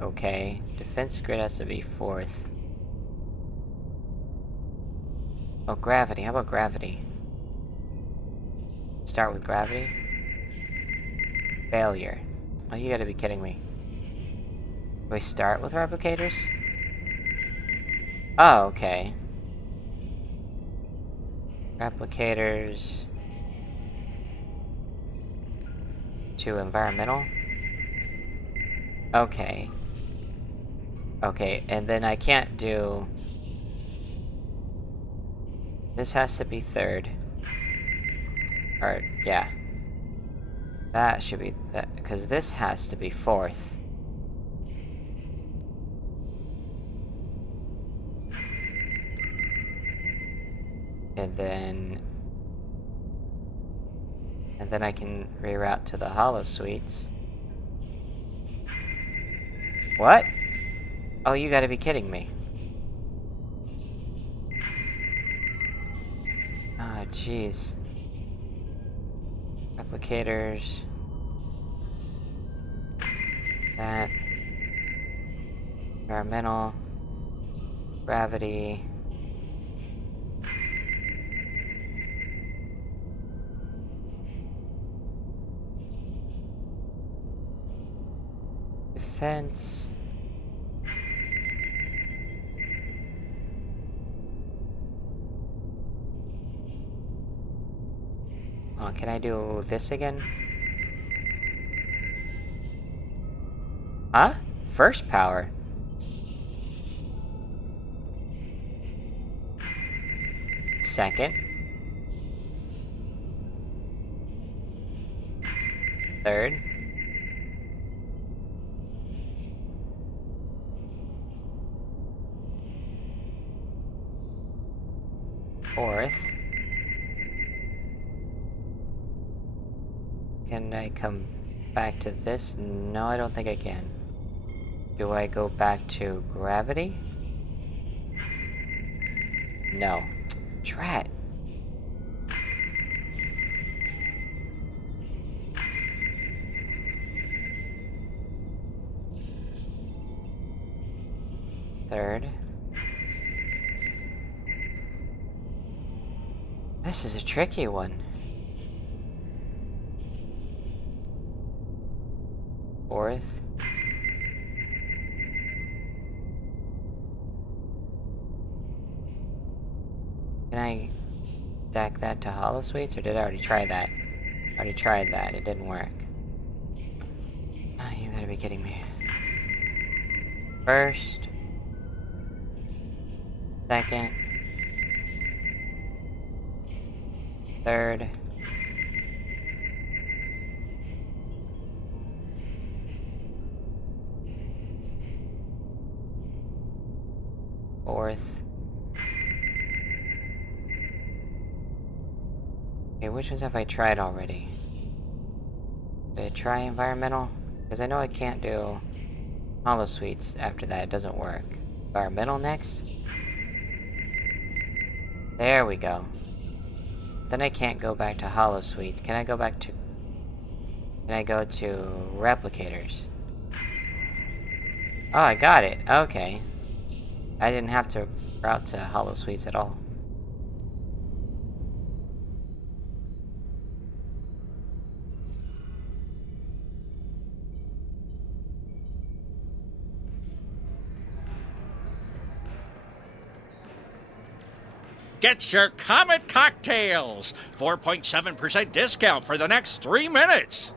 Okay. Defense grid has to be 4th. Oh, gravity. How about gravity? Start with gravity? Failure. Oh, you gotta be kidding me. Do we start with replicators? Oh, okay. Replicators... to environmental? Okay. Okay, and then I can't do... This has to be 3rd. Or, yeah. That should be... that, because this has to be 4th. And then I can reroute to the holosuites. What? Oh, you gotta be kidding me. Oh, jeez. Replicators. That. Environmental. Gravity. Defense. Oh, can I do this again? Huh? First power. Second. Third. Fourth. Can I come back to this? No, I don't think I can. Do I go back to gravity? No. Drat. Third. This is a tricky one. Fourth. Can I stack that to holosuites, or did I already try that? I already tried that, it didn't work. Oh, you gotta be kidding me. First. Second. Third. Fourth. Okay, which ones have I tried already? Did I try environmental? Because I know I can't do holosuites after that, it doesn't work. Environmental next? There we go. Then I can't go back to holosuites. Can I go back to... Can I go to replicators? Oh, I got it. Okay. I didn't have to route to holosuites at all. Get your Comet cocktails! 4.7% discount for the next 3 minutes!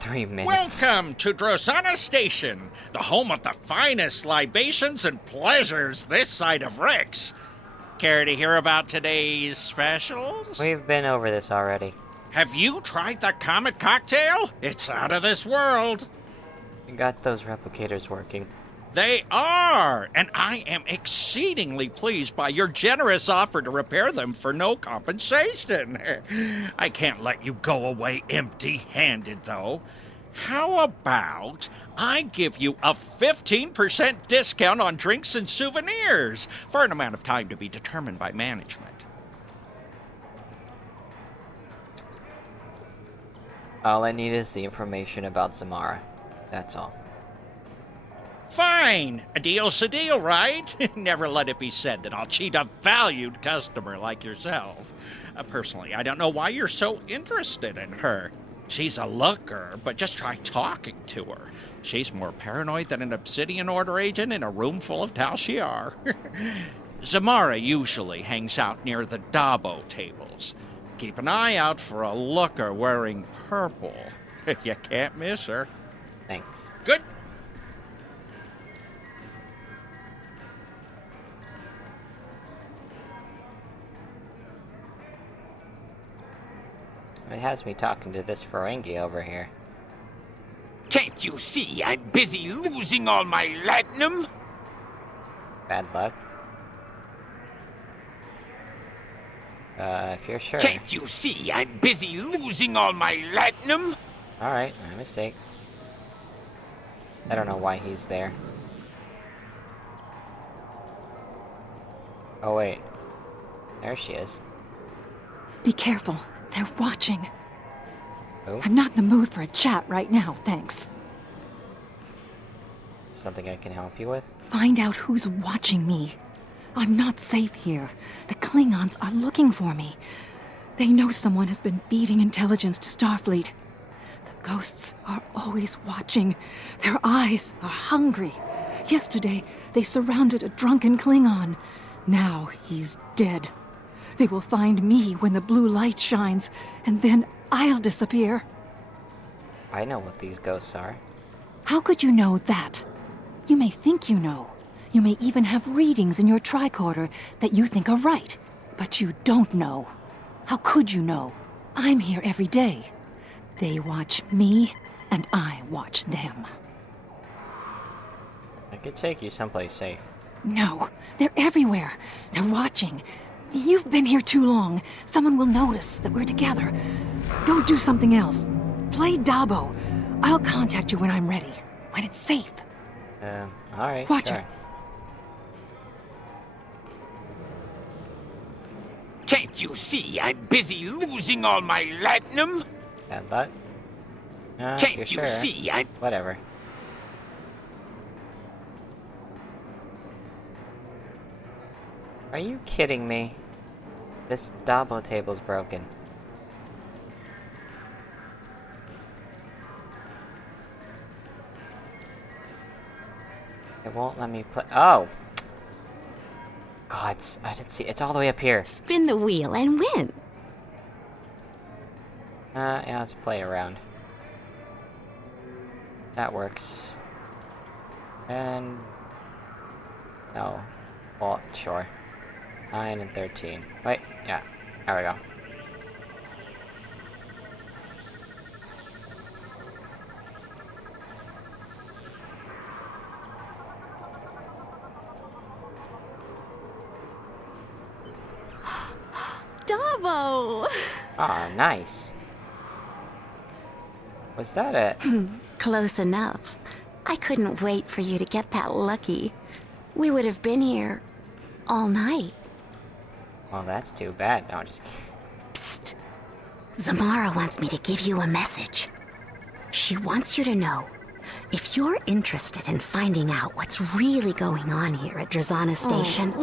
3 minutes. Welcome to Drozana Station, the home of the finest libations and pleasures this side of Rix. Care to hear about today's specials? We've been over this already. Have you tried the Comet cocktail? It's out of this world. We got those replicators working. They are, and I am exceedingly pleased by your generous offer to repair them for no compensation. I can't let you go away empty-handed, though. How about I give you a 15% discount on drinks and souvenirs for an amount of time to be determined by management? All I need is the information about Zamara. That's all. Fine. A deal's a deal, right? Never let it be said that I'll cheat a valued customer like yourself. Personally, I don't know why you're so interested in her. She's a looker, but just try talking to her. She's more paranoid than an Obsidian Order agent in a room full of Tal Shiar. Zamara usually hangs out near the Dabo tables. Keep an eye out for a looker wearing purple. You can't miss her. Thanks. Good. It has me talking to this Ferengi over here. Can't you see I'm busy losing all my latinum? Bad luck. If you're sure. Can't you see I'm busy losing all my latinum? Alright, my mistake. I don't know why he's there. Oh wait. There she is. Be careful. They're watching. Oh? I'm not in the mood for a chat right now, thanks. Something I can help you with? Find out who's watching me. I'm not safe here. The Klingons are looking for me. They know someone has been feeding intelligence to Starfleet. The ghosts are always watching. Their eyes are hungry. Yesterday, they surrounded a drunken Klingon. Now he's dead. They will find me when the blue light shines, and then I'll disappear. I know what these ghosts are. How could you know that? You may think you know. You may even have readings in your tricorder that you think are right, but you don't know. How could you know? I'm here every day. They watch me, and I watch them. I could take you someplace safe. No, they're everywhere. They're watching. You've been here too long. Someone will notice that we're together. Go do something else. Play Dabo. I'll contact you when I'm ready. When it's safe. Alright, Watch sure. it. Can't you see I'm busy losing all my latinum? Bad luck? Can't you're you sure. see I'm... Whatever. Are you kidding me? This Dabo table's broken. It won't let me play. Oh! God, I didn't see. It's all the way up here. Spin the wheel and win. Yeah, let's play around. That works. And... no. Well, sure. 9 and 13. Wait, yeah. There we go. Dabo! Ah, nice. Was that it? Close enough. I couldn't wait for you to get that lucky. We would have been here all night. Well, that's too bad. No, I'm just kidding. Psst. Zamara wants me to give you a message. She wants you to know, if you're interested in finding out what's really going on here at Drozana Station,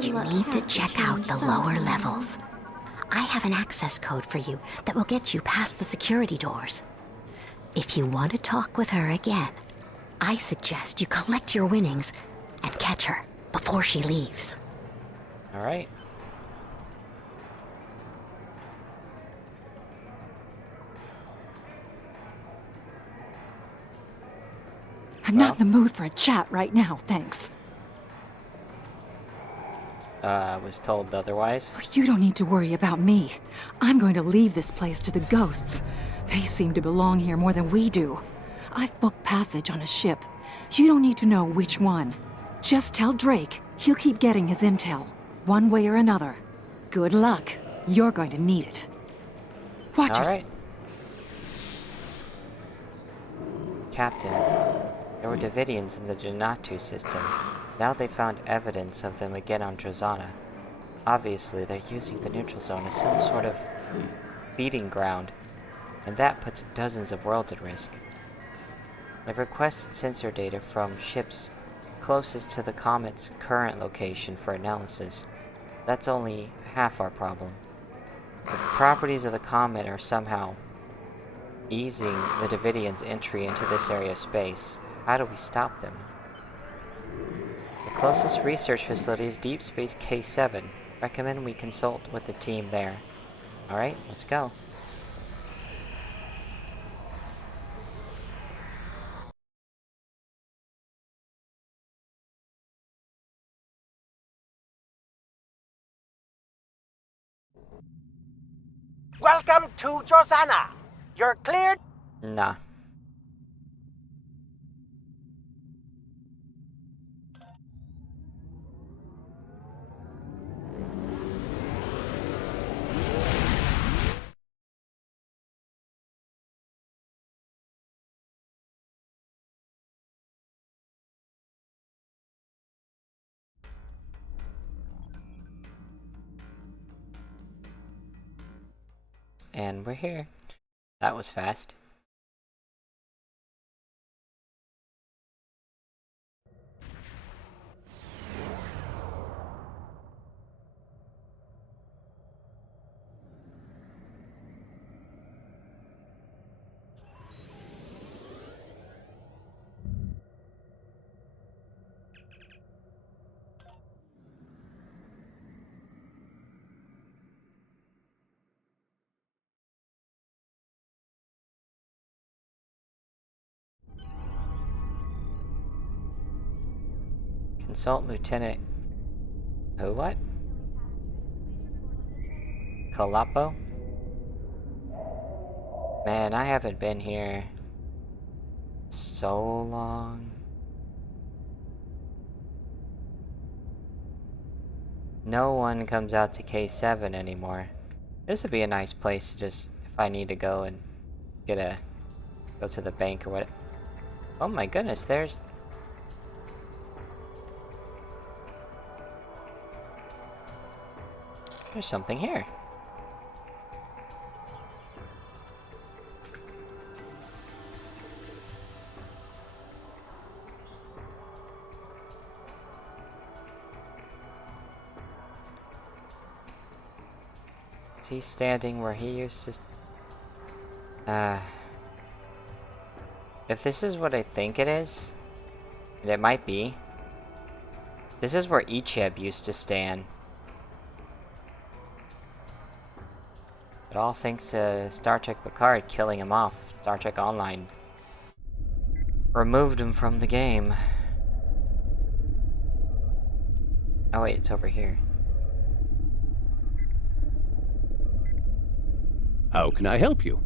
you need to check out the lower levels. I have an access code for you that will get you past the security doors. If you want to talk with her again, I suggest you collect your winnings and catch her before she leaves. Alright. I'm not in the mood for a chat right now, thanks. I was told otherwise. You don't need to worry about me. I'm going to leave this place to the ghosts. They seem to belong here more than we do. I've booked passage on a ship. You don't need to know which one. Just tell Drake. He'll keep getting his intel, one way or another. Good luck. You're going to need it. Watch yourself. Alright. Captain, there were Davidians in the Janatu system. Now they found evidence of them again on Drozana. Obviously, they're using the neutral zone as some sort of feeding ground, and that puts dozens of worlds at risk. I've requested sensor data from ships closest to the comet's current location for analysis. That's only half our problem. If the properties of the comet are somehow easing the Davidians' entry into this area of space, how do we stop them? The closest research facility is Deep Space K7. Recommend we consult with the team there. Alright, let's go. Welcome to Drozana. You're cleared. Nah. And we're here. That was fast. Consult Lieutenant... Who what? Kalapo? Man, I haven't been here so long. No one comes out to K7 anymore. This would be a nice place to just, if I need to go and go to the bank or what. Oh my goodness, there's something here. Is he standing where he used to... If this is what I think it is, and it might be, this is where Icheb used to stand. But all thanks to Star Trek Picard killing him off. Star Trek Online removed him from the game. Oh wait, it's over here. How can I help you?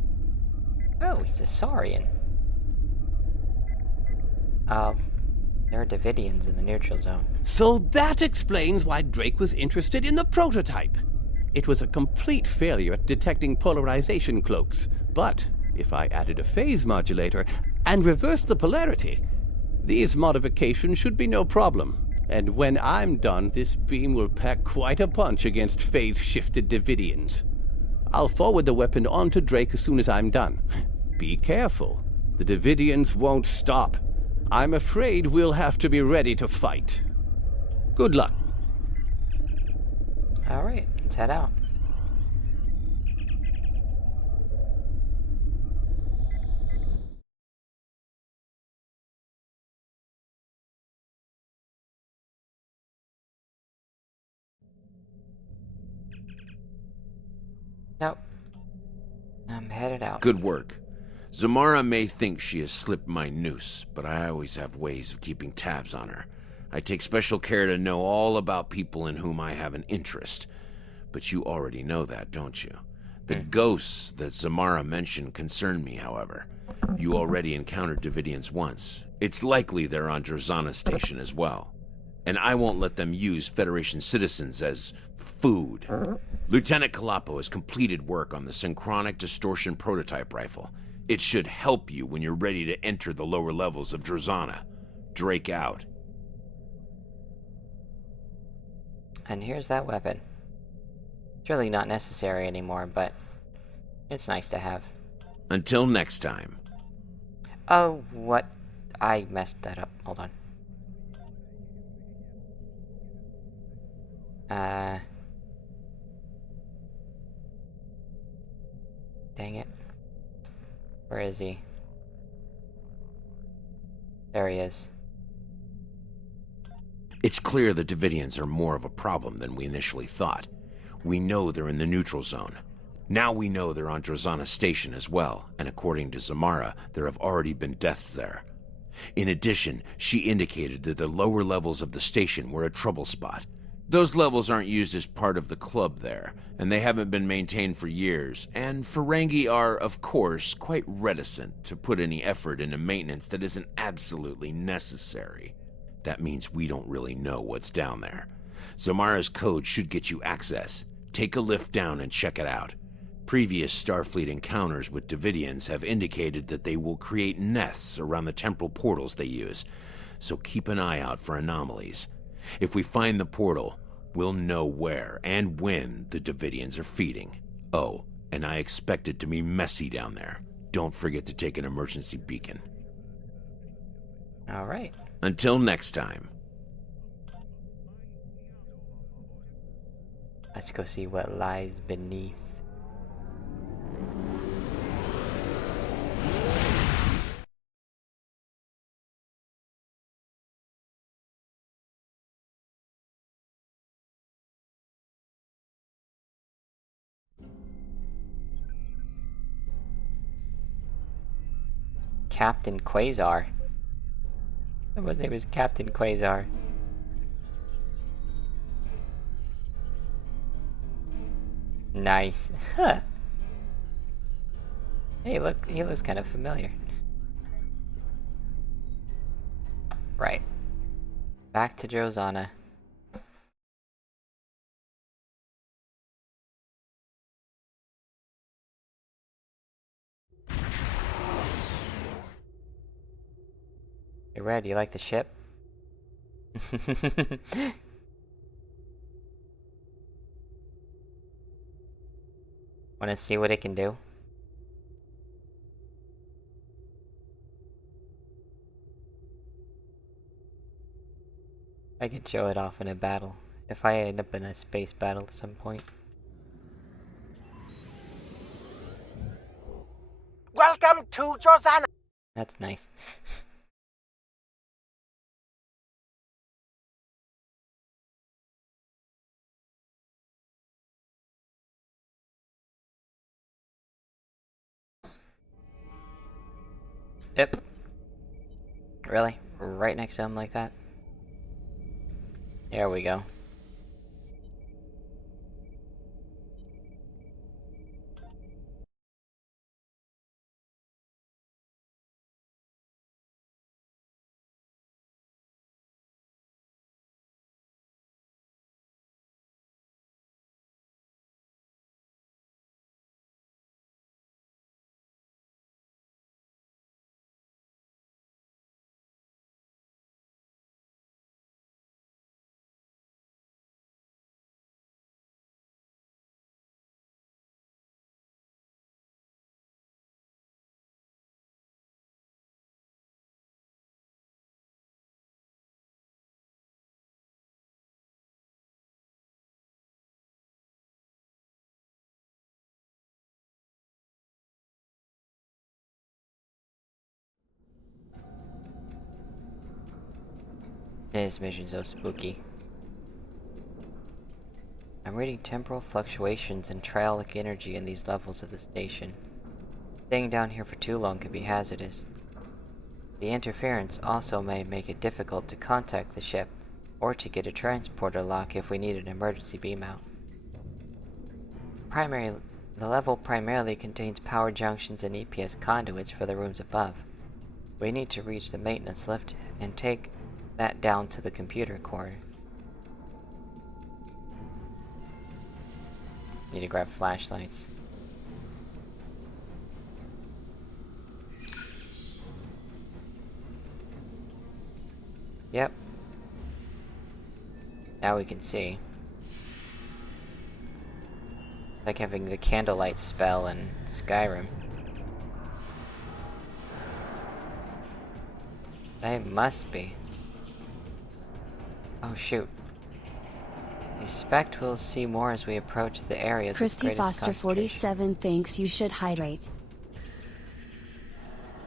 Oh, he's a Saurian. There are Davidians in the neutral zone. So that explains why Drake was interested in the prototype. It was a complete failure at detecting polarization cloaks. But if I added a phase modulator and reversed the polarity, these modifications should be no problem. And when I'm done, this beam will pack quite a punch against phase-shifted Davidians. I'll forward the weapon on to Drake as soon as I'm done. Be careful. The Davidians won't stop. I'm afraid we'll have to be ready to fight. Good luck. Alright, let's head out. Nope. I'm headed out. Good work. Zamara may think she has slipped my noose, but I always have ways of keeping tabs on her. I take special care to know all about people in whom I have an interest. But you already know that, don't you? The ghosts that Zamara mentioned concern me, however. You already encountered Davidians once. It's likely they're on Drozana Station as well. And I won't let them use Federation citizens as food. Lieutenant Kalapo has completed work on the synchronic distortion prototype rifle. It should help you when you're ready to enter the lower levels of Drozana. Drake out. And here's that weapon. It's really not necessary anymore, but it's nice to have. Until next time. Oh, what? I messed that up. Hold on. Dang it. Where is he? There he is. It's clear the Davidians are more of a problem than we initially thought. We know they're in the neutral zone. Now we know they're on Drozana Station as well, and according to Zamara, there have already been deaths there. In addition, she indicated that the lower levels of the station were a trouble spot. Those levels aren't used as part of the club there, and they haven't been maintained for years, and Ferengi are, of course, quite reticent to put any effort into maintenance that isn't absolutely necessary. That means we don't really know what's down there. Zamara's code should get you access. Take a lift down and check it out. Previous Starfleet encounters with Davidians have indicated that they will create nests around the temporal portals they use, so keep an eye out for anomalies. If we find the portal, we'll know where and when the Davidians are feeding. Oh, and I expect it to be messy down there. Don't forget to take an emergency beacon. All right. Until next time. Let's go see what lies beneath. Captain Quasar. Someone's name is Captain Quasar. Nice. Huh. Hey, look, he looks kind of familiar. Right. Back to Drozana. Hey, Red, you like the ship? Wanna see what it can do? I could show it off in a battle, if I end up in a space battle at some point. Welcome to Drozana. That's nice. Yep. Really? Right next to him like that? There we go. This mission's so spooky. I'm reading temporal fluctuations and triolic energy in these levels of the station. Staying down here for too long could be hazardous. The interference also may make it difficult to contact the ship, or to get a transporter lock if we need an emergency beam out. The level primarily contains power junctions and EPS conduits for the rooms above. We need to reach the maintenance lift and take that down to the computer core. Need to grab flashlights. Yep. Now we can see. Like having the candlelight spell in Skyrim. They must be. Oh shoot. I expect we'll see more as we approach the areas Christy of greatest Foster concentration. 47 thinks you should hydrate.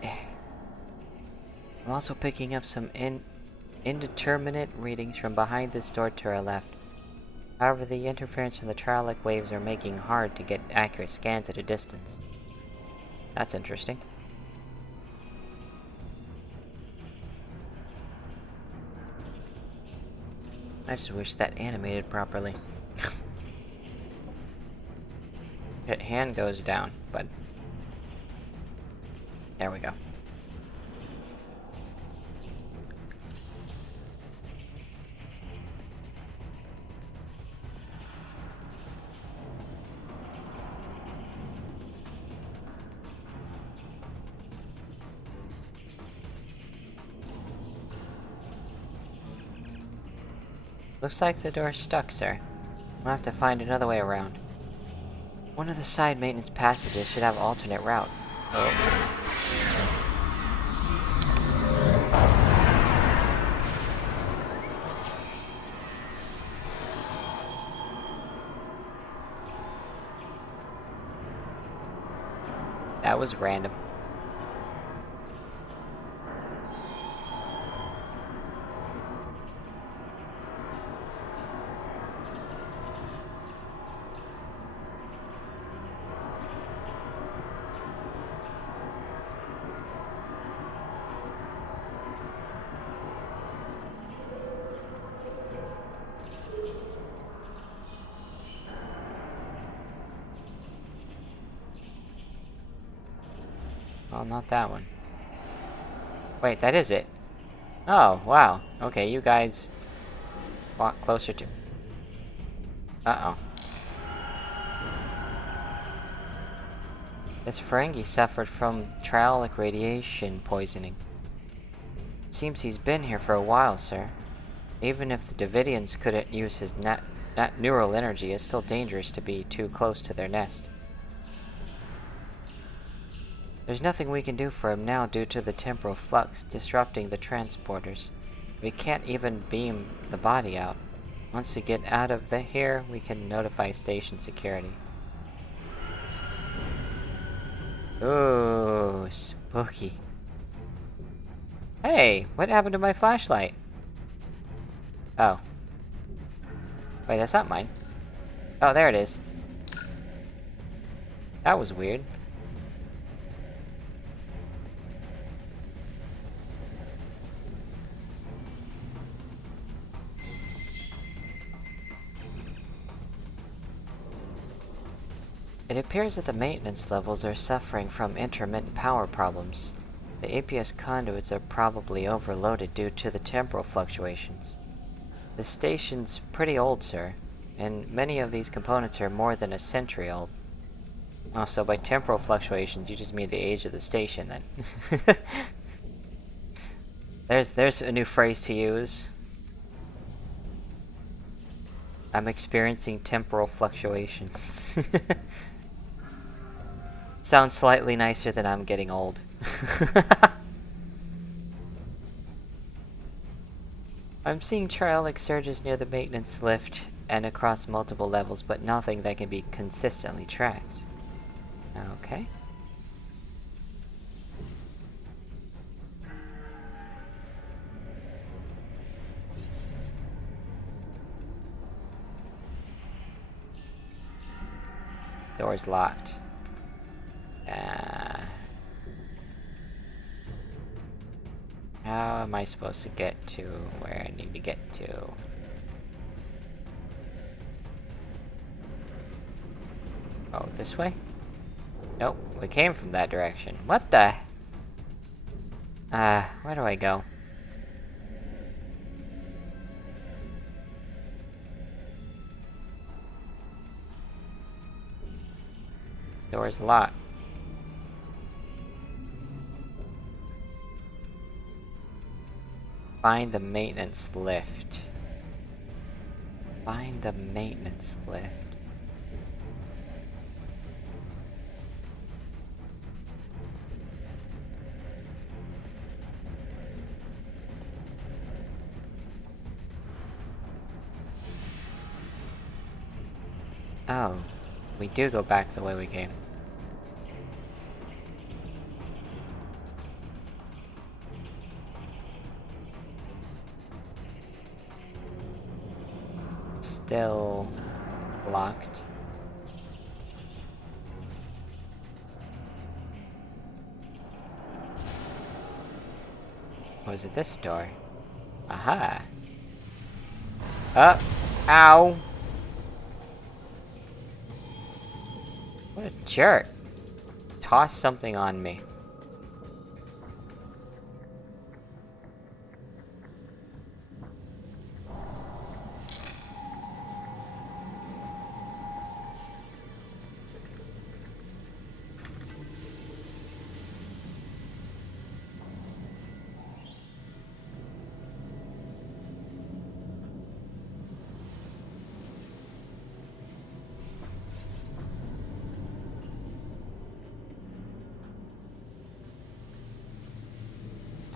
I'm also picking up some indeterminate readings from behind this door to our left. However, the interference from the trialic waves are making it hard to get accurate scans at a distance. That's interesting. I just wish that animated properly. Hit hand goes down, but there we go. Looks like the door's stuck, sir. We'll have to find another way around. One of the side maintenance passages should have alternate route. Oh. That was random. Well, not that one. Wait, that is it. Oh, wow. Okay, you guys walk closer to... Uh-oh. This Ferengi suffered from trialic radiation poisoning. It seems he's been here for a while, sir. Even if the Davidians couldn't use his neural energy, it's still dangerous to be too close to their nest. There's nothing we can do for him now due to the temporal flux disrupting the transporters. We can't even beam the body out. Once we get out of here, we can notify station security. Ooh, spooky. Hey, what happened to my flashlight? Oh. Wait, that's not mine. Oh, there it is. That was weird. It appears that the maintenance levels are suffering from intermittent power problems. The APS conduits are probably overloaded due to the temporal fluctuations. The station's pretty old, sir, and many of these components are more than a century old. Oh, so by temporal fluctuations, you just mean the age of the station, then. There's a new phrase to use. I'm experiencing temporal fluctuations. Sounds slightly nicer than I'm getting old. I'm seeing trialic surges near the maintenance lift and across multiple levels, but nothing that can be consistently tracked. Okay. Door's locked. How am I supposed to get to where I need to get to? Oh, this way? Nope, we came from that direction. What the? Where do I go? Door's locked. Find the maintenance lift. Find the maintenance lift. Oh, we do go back the way we came. Still locked. Was it this door? Aha! Ow! What a jerk! Toss something on me.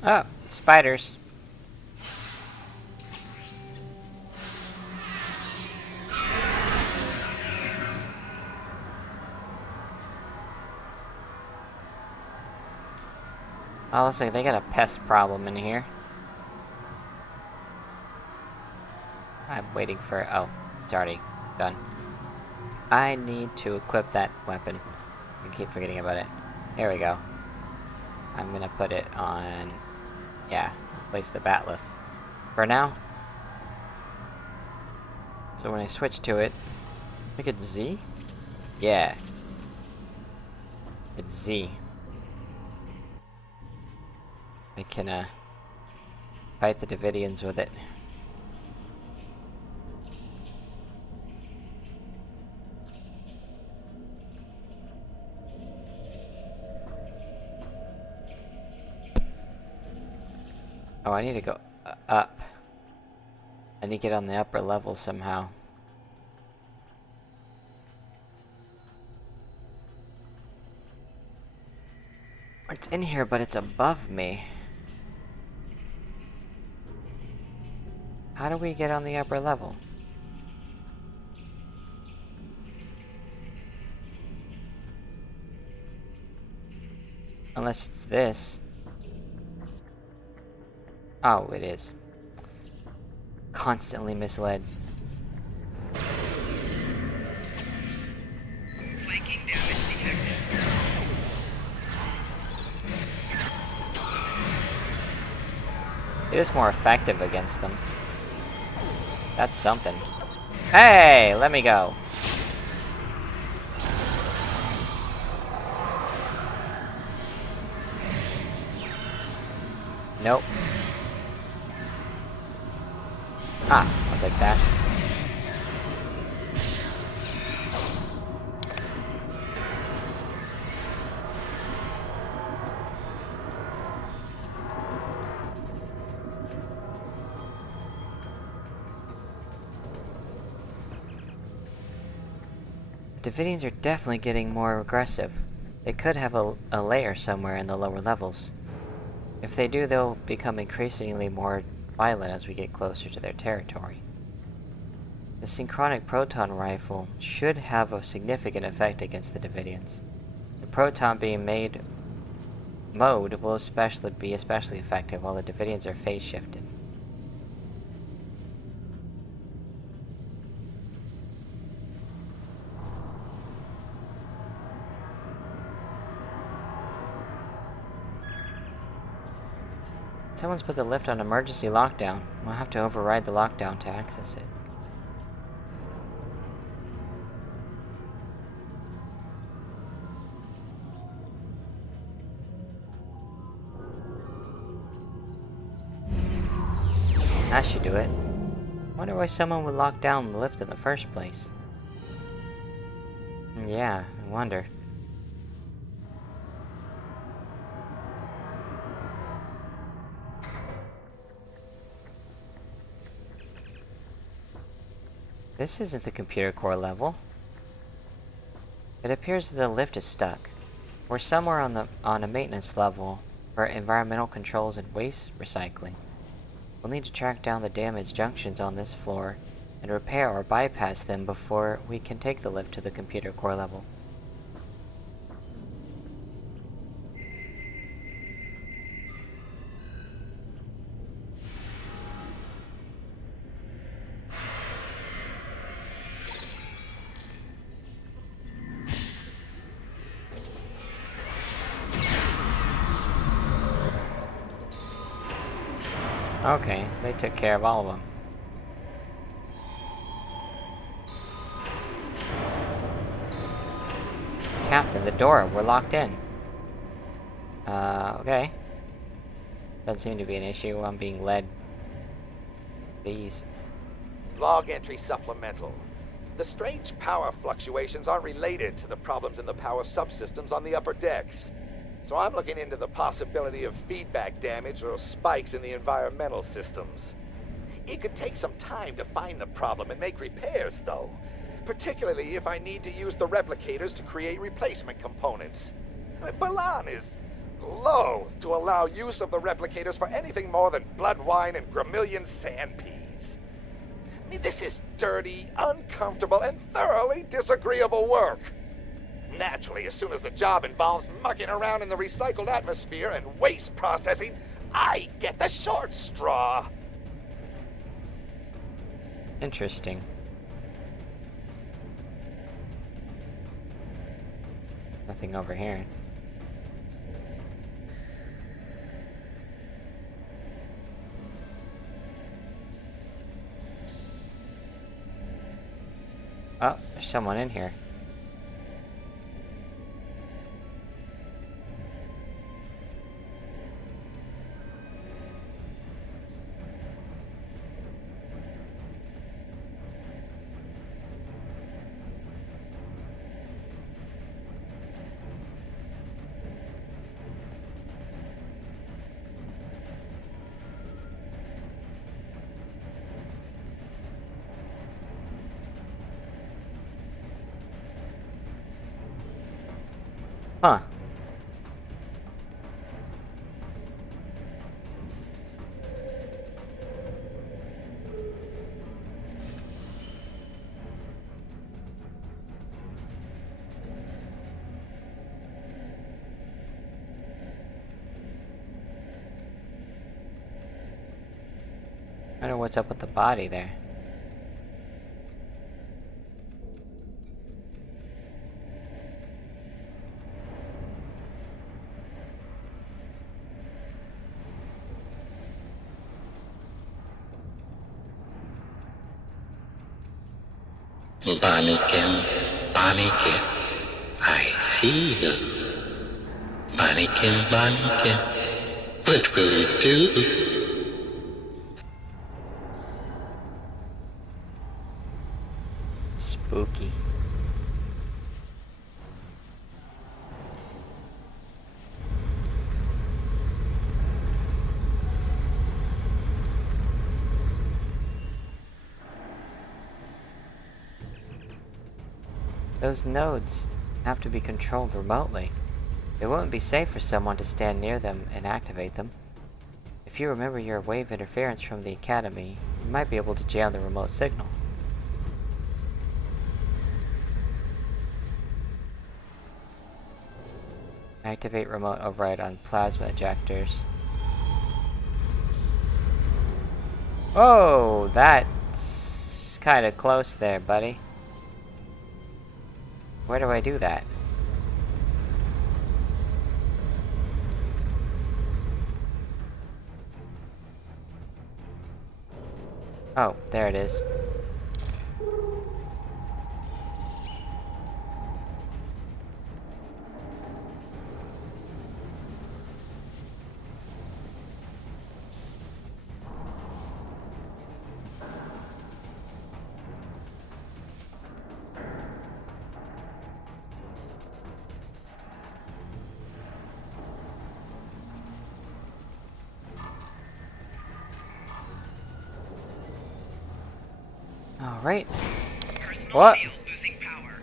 Oh, spiders. Oh, looks like they got a pest problem in here. I'm waiting for... oh, it's already done. I need to equip that weapon. I keep forgetting about it. Here we go. I'm gonna put it on... yeah, place the bat'leth. For now. So when I switch to it... I think it's Z? Yeah. It's Z. I can, fight the Davidians with it. Oh, I need to go up. I need to get on the upper level somehow. It's in here, but it's above me. How do we get on the upper level? Unless it's this. Oh, it is. Constantly misled. Flanking damage detected. It is more effective against them. That's something. Hey, let me go. Nope. Ah, I'll take that. The Davidians are definitely getting more aggressive. They could have a lair somewhere in the lower levels. If they do, they'll become increasingly more violent as we get closer to their territory. The synchronic proton rifle should have a significant effect against the Davidians. The proton beam mode will be especially effective while the Davidians are phase shifted. Someone's put the lift on emergency lockdown. We'll have to override the lockdown to access it. That should do it. Wonder why someone would lock down the lift in the first place. Yeah, I wonder. This isn't the computer core level. It appears the lift is stuck. We're somewhere on a maintenance level for environmental controls and waste recycling. We'll need to track down the damaged junctions on this floor and repair or bypass them before we can take the lift to the computer core level. Okay, they took care of all of them. Captain, the door, we're locked in. Okay. Doesn't seem to be an issue. I'm being led. These. Log entry supplemental. The strange power fluctuations aren't related to the problems in the power subsystems on the upper decks. So I'm looking into the possibility of feedback damage or spikes in the environmental systems. It could take some time to find the problem and make repairs, though. Particularly if I need to use the replicators to create replacement components. Balan is loath to allow use of the replicators for anything more than blood wine and Gramillion sandpeas. This is dirty, uncomfortable, and thoroughly disagreeable work. Naturally, as soon as the job involves mucking around in the recycled atmosphere and waste processing, I get the short straw. Interesting. Nothing over here. Oh, there's someone in here. Huh. I don't know what's up with the body there. Baniken, Baniken, I see you. Baniken, Baniken, what will you do? Spooky. Those nodes have to be controlled remotely. It wouldn't be safe for someone to stand near them and activate them. If you remember your wave interference from the Academy, you might be able to jam the remote signal. Activate remote override on plasma ejectors. Oh, that's kind of close there, buddy. Where do I do that? Oh, there it is. Alright. What? losing power.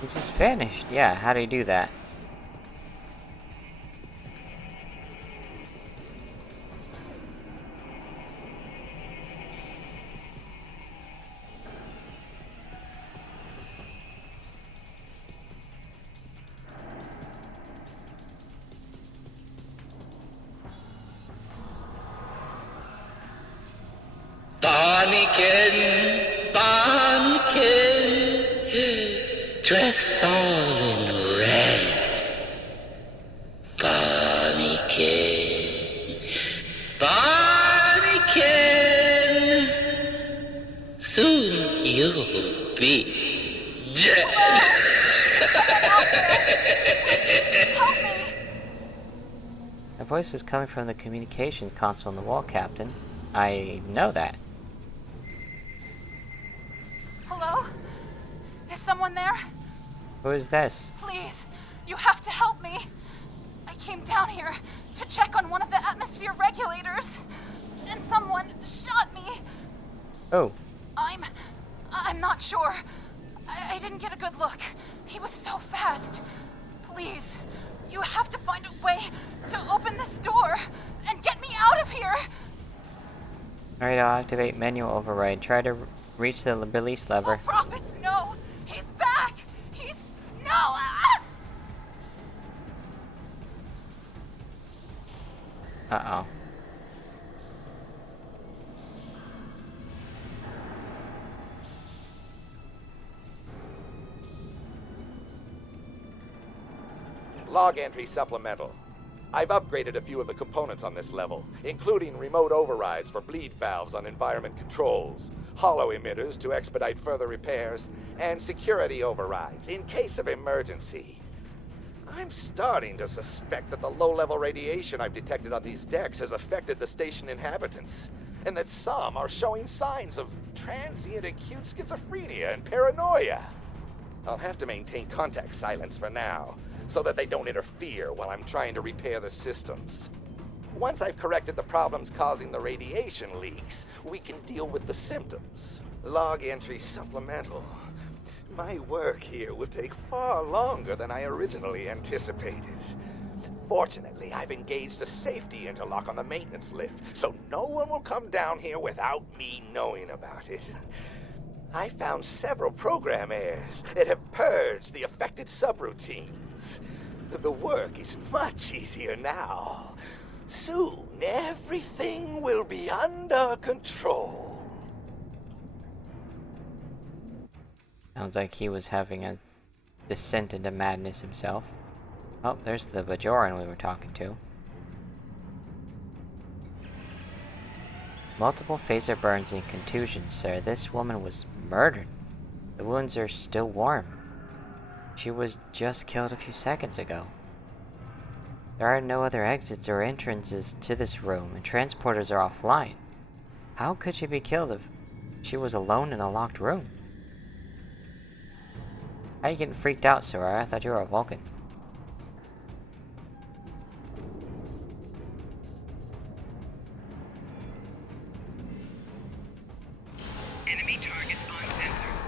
He just vanished. Yeah, how do you do that? Barnikin, Barnikin, dress all in red. Barnikin, Barnikin, soon you'll be dead. Help me! That voice is coming from the communications console on the wall, Captain. I know that. Hello? Is someone there? Who is this? Please, you have to help me. I came down here to check on one of the atmosphere regulators, and someone shot me. Oh. I'm not sure. I didn't get a good look. He was so fast. Please, you have to find a way to open this door and get me out of here. Alright, I'll activate manual override. Try to reach the release lever. Oh, prophets, no! He's back! He's... No! Uh-oh. Log entry supplemental. I've upgraded a few of the components on this level, including remote overrides for bleed valves on environment controls, hollow emitters to expedite further repairs, and security overrides in case of emergency. I'm starting to suspect that the low-level radiation I've detected on these decks has affected the station inhabitants, and that some are showing signs of transient acute schizophrenia and paranoia. I'll have to maintain contact silence for now, so that they don't interfere while I'm trying to repair the systems. Once I've corrected the problems causing the radiation leaks, we can deal with the symptoms. Log entry supplemental. My work here will take far longer than I originally anticipated. Fortunately, I've engaged a safety interlock on the maintenance lift, so no one will come down here without me knowing about it. I found several program errors that have purged the affected subroutines. The work is much easier now. Soon, everything will be under control. Sounds like he was having a descent into madness himself. Oh, there's the Bajoran we were talking to. Multiple phaser burns and contusions, sir. This woman was murdered. The wounds are still warm. She was just killed a few seconds ago. There are no other exits or entrances to this room, and transporters are offline. How could she be killed if she was alone in a locked room? How are you getting freaked out, Sora? I thought you were a Vulcan. Enemy targets on sensors.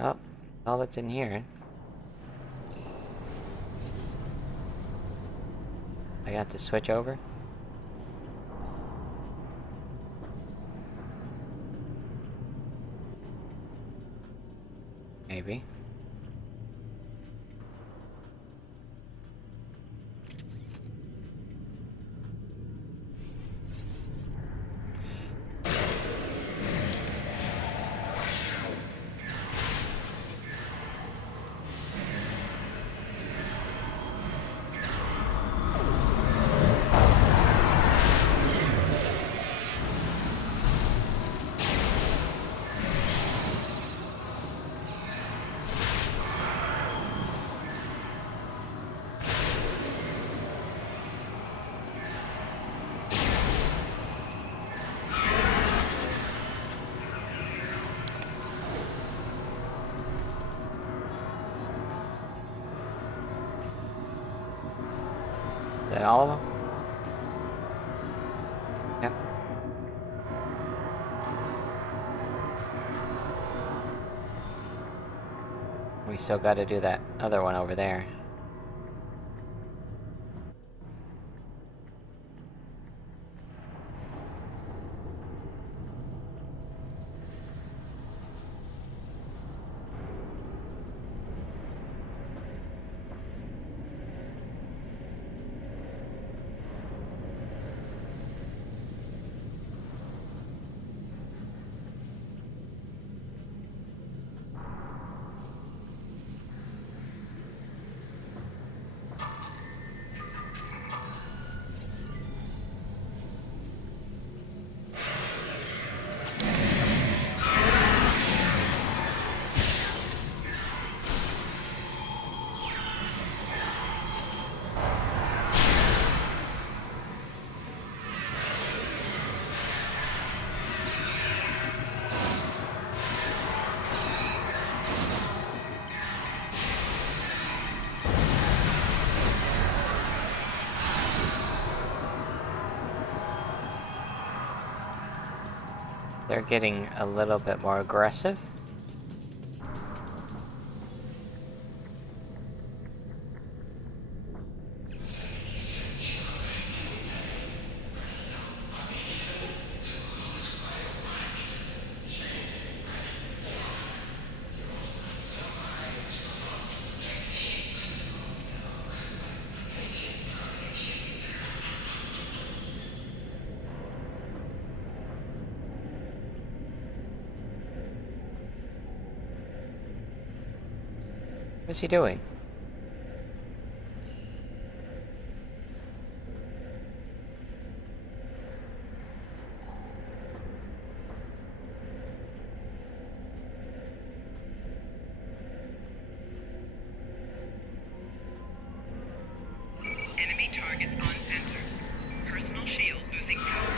Oh, all that's in here. I got to switch over. Maybe. Is that all of them? Yep. We still got to do that other one over there. They're getting a little bit more aggressive. What's he doing? Enemy targets on sensors. Personal shield losing power.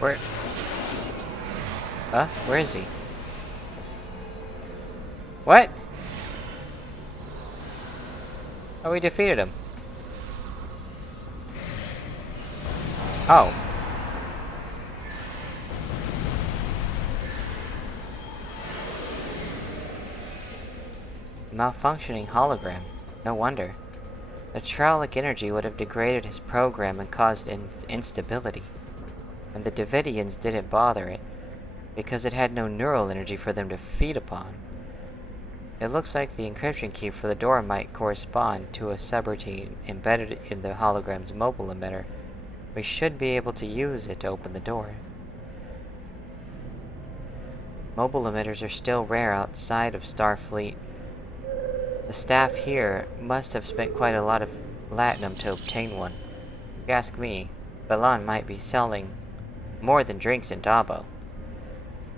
Where? Huh? Where is he? What? Oh, we defeated him. Oh. Malfunctioning hologram. No wonder. The Trallic energy would have degraded his program and caused instability. And the Davidians didn't bother it, because it had no neural energy for them to feed upon. It looks like the encryption key for the door might correspond to a subroutine embedded in the hologram's mobile emitter. We should be able to use it to open the door. Mobile emitters are still rare outside of Starfleet. The staff here must have spent quite a lot of latinum to obtain one. If you ask me, Balan might be selling more than drinks in Dabo.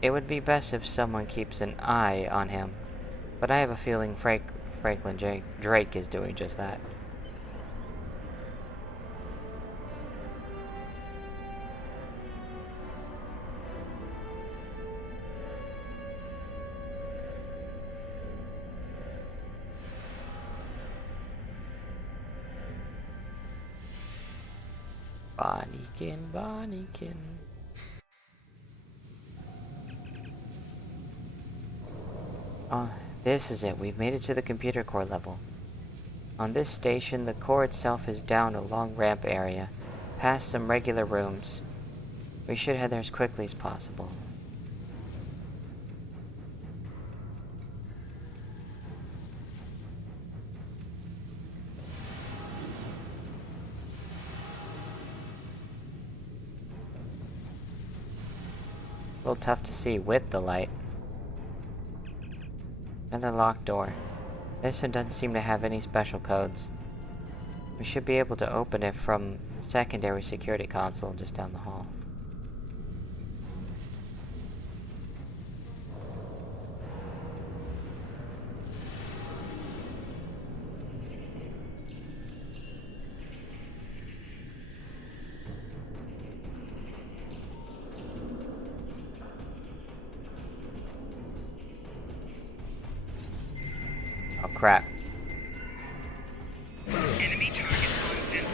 It would be best if someone keeps an eye on him, but I have a feeling Franklin Drake is doing just that. Bonniekin. Oh, this is it. We've made it to the computer core level. On this station, the core itself is down a long ramp area, past some regular rooms. We should head there as quickly as possible. A little tough to see with the light. Another locked door. This one doesn't seem to have any special codes. We should be able to open it from the secondary security console just down the hall. Oh crap. Enemy target on sensor.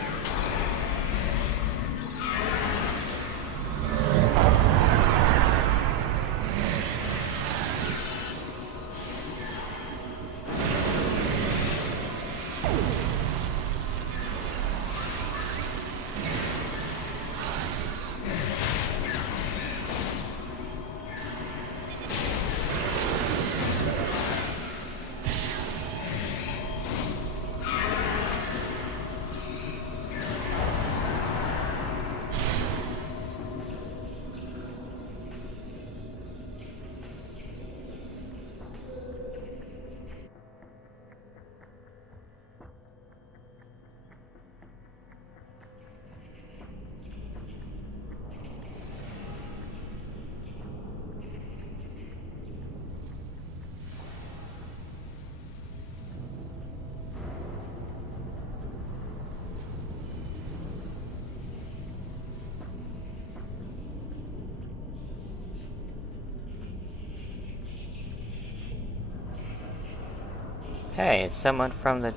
Hey, it's someone from the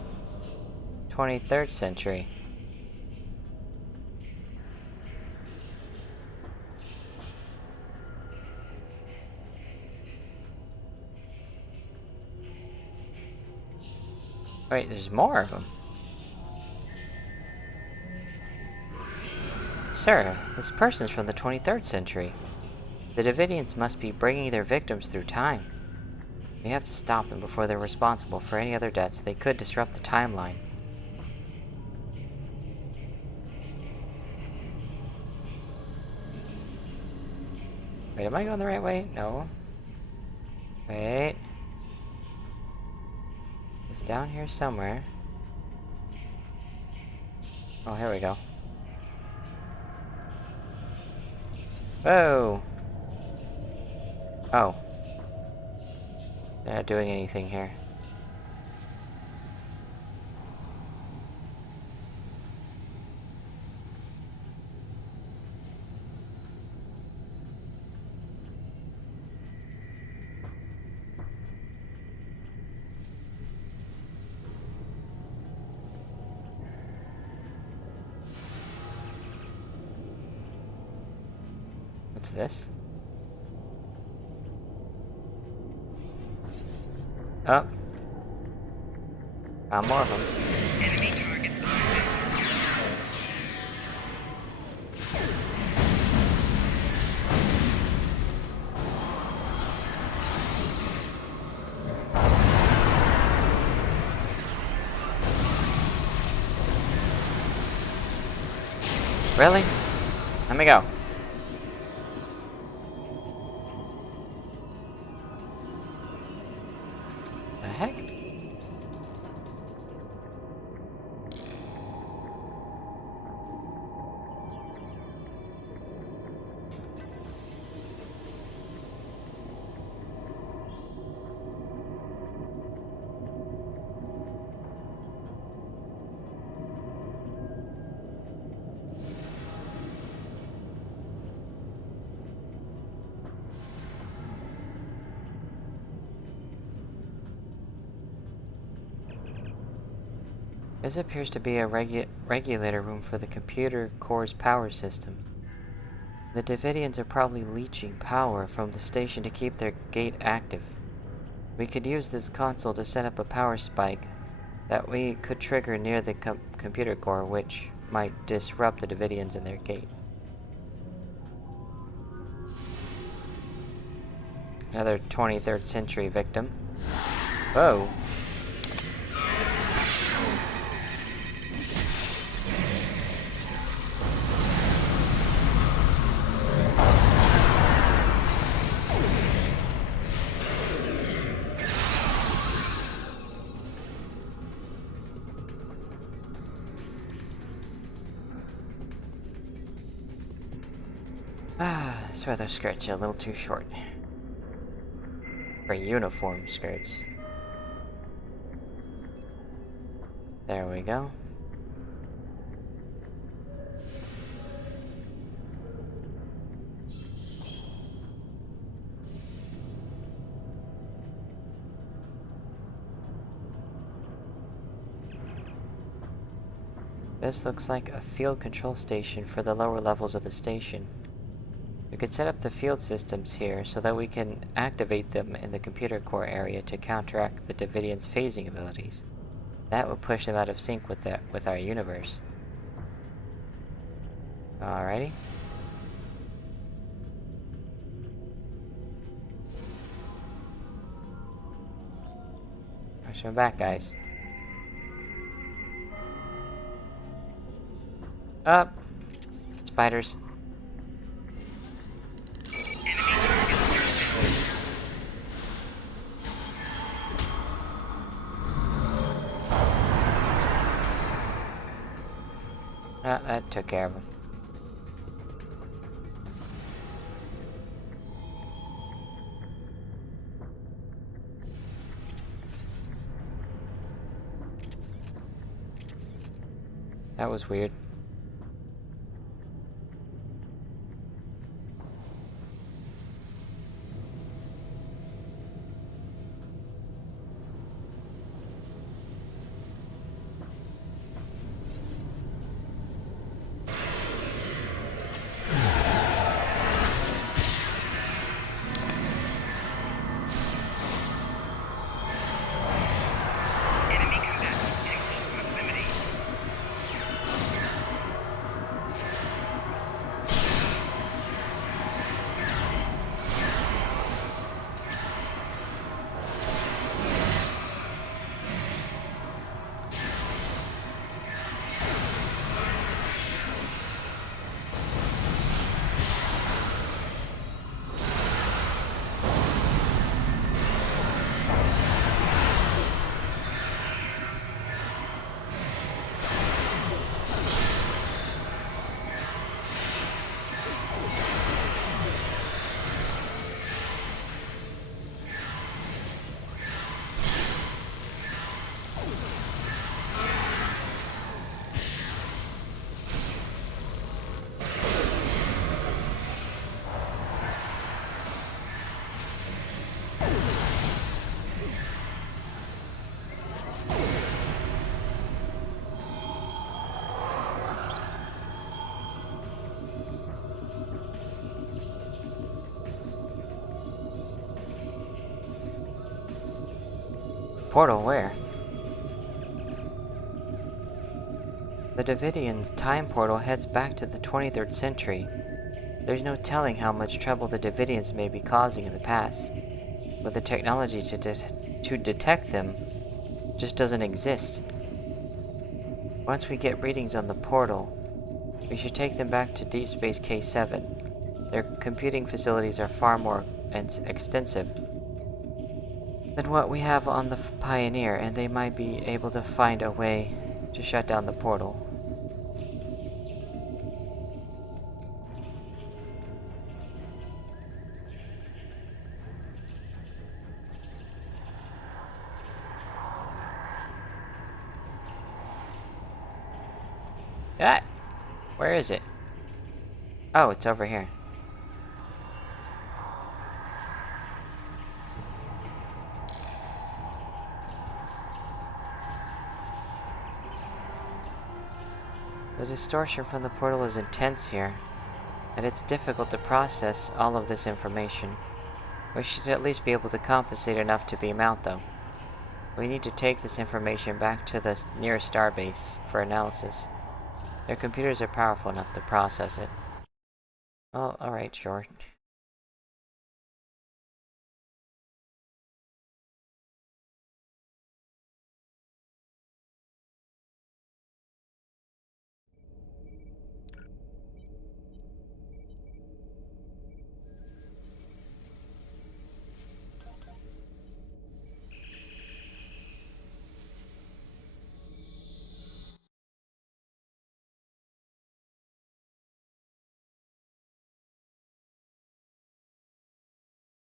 23rd century. Wait, there's more of them. Sir, this person's from the 23rd century. The Davidians must be bringing their victims through time. We have to stop them before they're responsible for any other deaths. They could disrupt the timeline. Wait, am I going the right way? No. Wait. It's down here somewhere. Oh, here we go. Whoa! Oh. They're not doing anything here. What's this? Oh. Found more of them. Enemy target on Really? Let me go. The heck? This appears to be a regulator room for the computer core's power systems. The Davidians are probably leeching power from the station to keep their gate active. We could use this console to set up a power spike that we could trigger near the computer core, which might disrupt the Davidians in their gate. Another 23rd century victim. Whoa. swear those skirts are a little too short. For uniform skirts. There we go. This looks like a field control station for the lower levels of the station. We could set up the field systems here so that we can activate them in the computer core area to counteract the Davidians' phasing abilities. That would push them out of sync with our universe. Alrighty. Push them back, guys. Up! Spiders. Ah, that took care of him. That was weird. Portal where? The Davidians' time portal heads back to the 23rd century. There's no telling how much trouble the Davidians may be causing in the past, but the technology to detect them just doesn't exist. Once we get readings on the portal, we should take them back to Deep Space K7. Their computing facilities are far more extensive than what we have on the Pioneer, and they might be able to find a way to shut down the portal. Ah! Where is it? Oh, it's over here. The distortion from the portal is intense here, and it's difficult to process all of this information. We should at least be able to compensate enough to beam out, though. We need to take this information back to the nearest starbase for analysis. Their computers are powerful enough to process it. Well, alright, sure.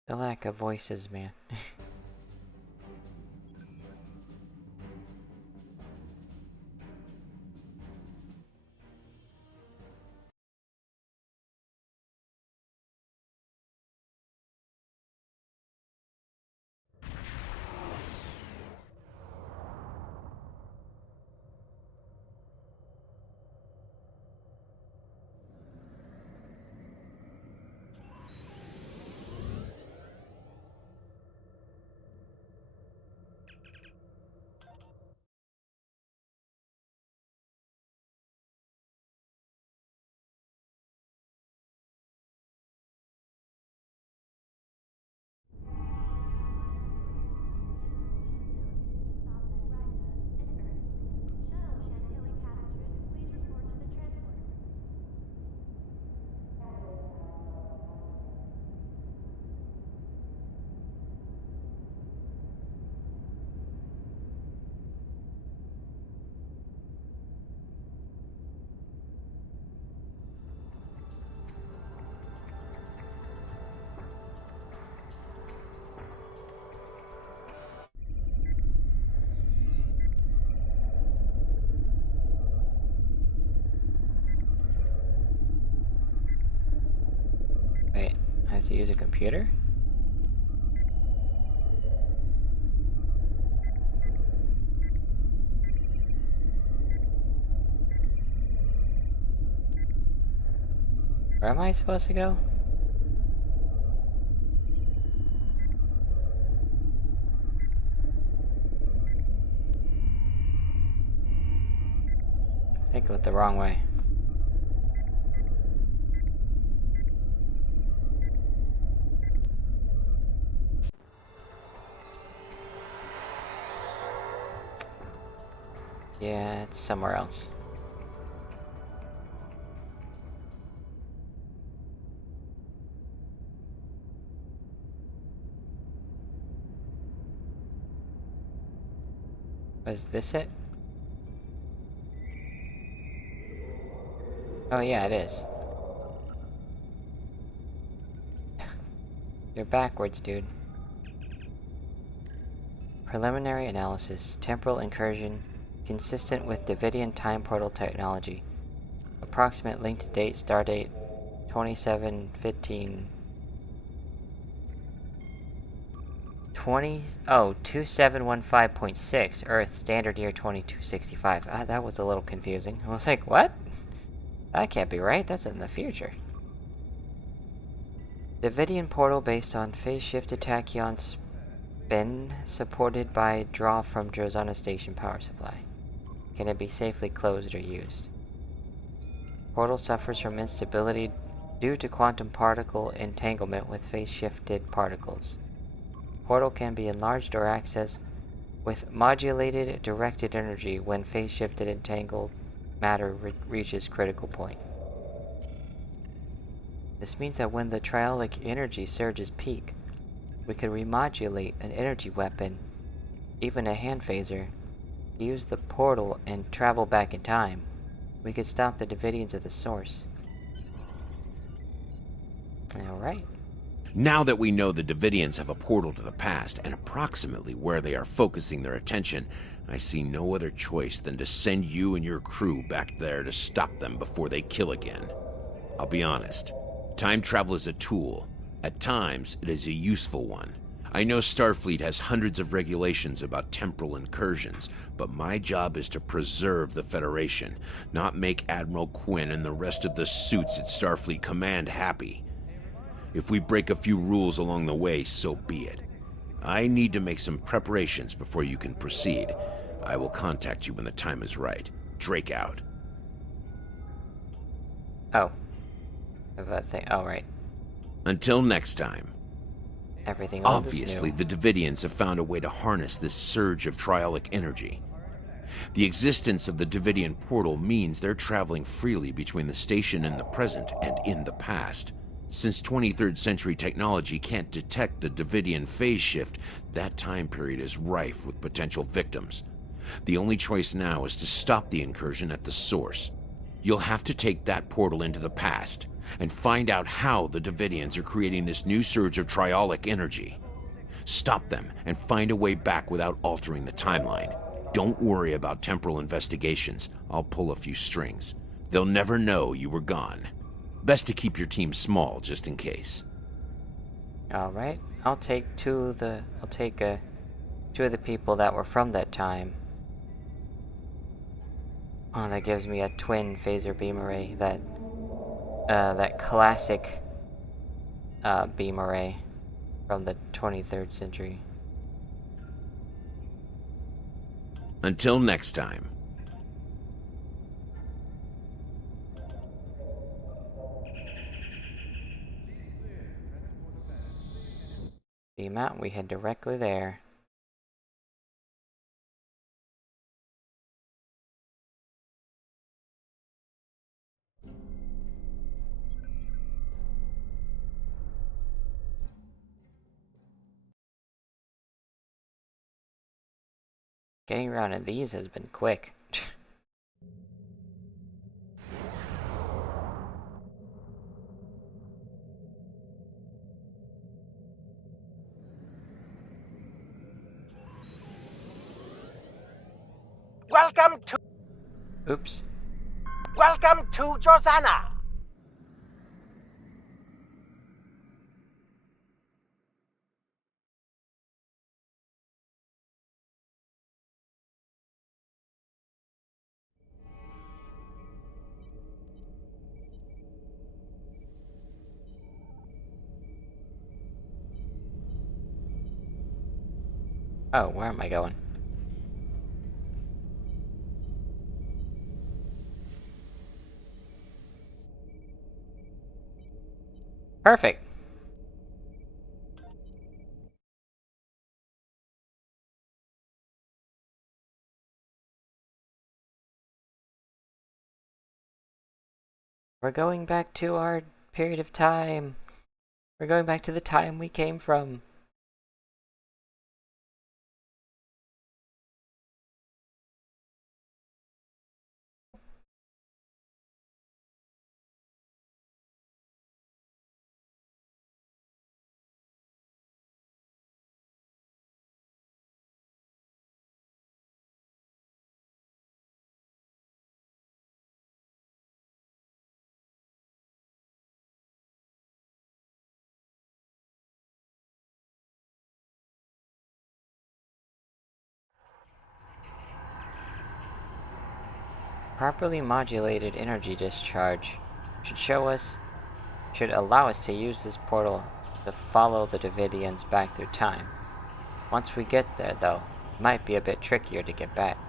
The lack of voices, man. Wait, I have to use a computer? Where am I supposed to go? I think I went the wrong way. Yeah, it's somewhere else. Was this it? Oh yeah, it is. You're backwards, dude. Preliminary analysis. Temporal incursion. Consistent with Davidian time portal technology. Approximate link to date, stardate 2715. 2715.6 Earth, standard year 2265. That was a little confusing. I was like, what? That can't be right, that's in the future. Davidian portal based on phase-shifted tachyon spin, supported by draw from Drozana Station power supply. Can it be safely closed or used? Portal suffers from instability due to quantum particle entanglement with phase-shifted particles. Portal can be enlarged or accessed with modulated directed energy when phase-shifted entangled matter reaches critical point. This means that when the triolic energy surges peak, we could remodulate an energy weapon, even a hand phaser, use the portal and travel back in time. We could stop the Davidians at the source. Alright. Now that we know the Davidians have a portal to the past and approximately where they are focusing their attention, I see no other choice than to send you and your crew back there to stop them before they kill again. I'll be honest, time travel is a tool. At times, it is a useful one. I know Starfleet has hundreds of regulations about temporal incursions, but my job is to preserve the Federation, not make Admiral Quinn and the rest of the suits at Starfleet Command happy. If we break a few rules along the way, so be it. I need to make some preparations before you can proceed. I will contact you when the time is right. Drake out. Oh. That thing. Oh, right. Until next time. Everything old Obviously, is new. the Davidians have found a way to harness this surge of triolic energy. The existence of the Davidian portal means they're traveling freely between the station in the present and in the past. Since 23rd century technology can't detect the Davidian phase shift, that time period is rife with potential victims. The only choice now is to stop the incursion at the source. You'll have to take that portal into the past. and find out how the Davidians are creating this new surge of triolic energy. Stop them and find a way back without altering the timeline. Don't worry about temporal investigations. I'll pull a few strings. They'll never know you were gone. Best to keep your team small, just in case. Alright, I'll take two of the people that were from that time. Oh, that gives me a twin phaser beam array, that classic beam array from the 23rd century. Until next time. Beam out, we head directly there. Getting around in these has been quick. Welcome to... Oops. Welcome to Drozana! Oh, where am I going? Perfect. We're going back to our period of time. We're going back to the time we came from. Properly modulated energy discharge should allow us to use this portal to follow the Davidians back through time. Once we get there, though, it might be a bit trickier to get back.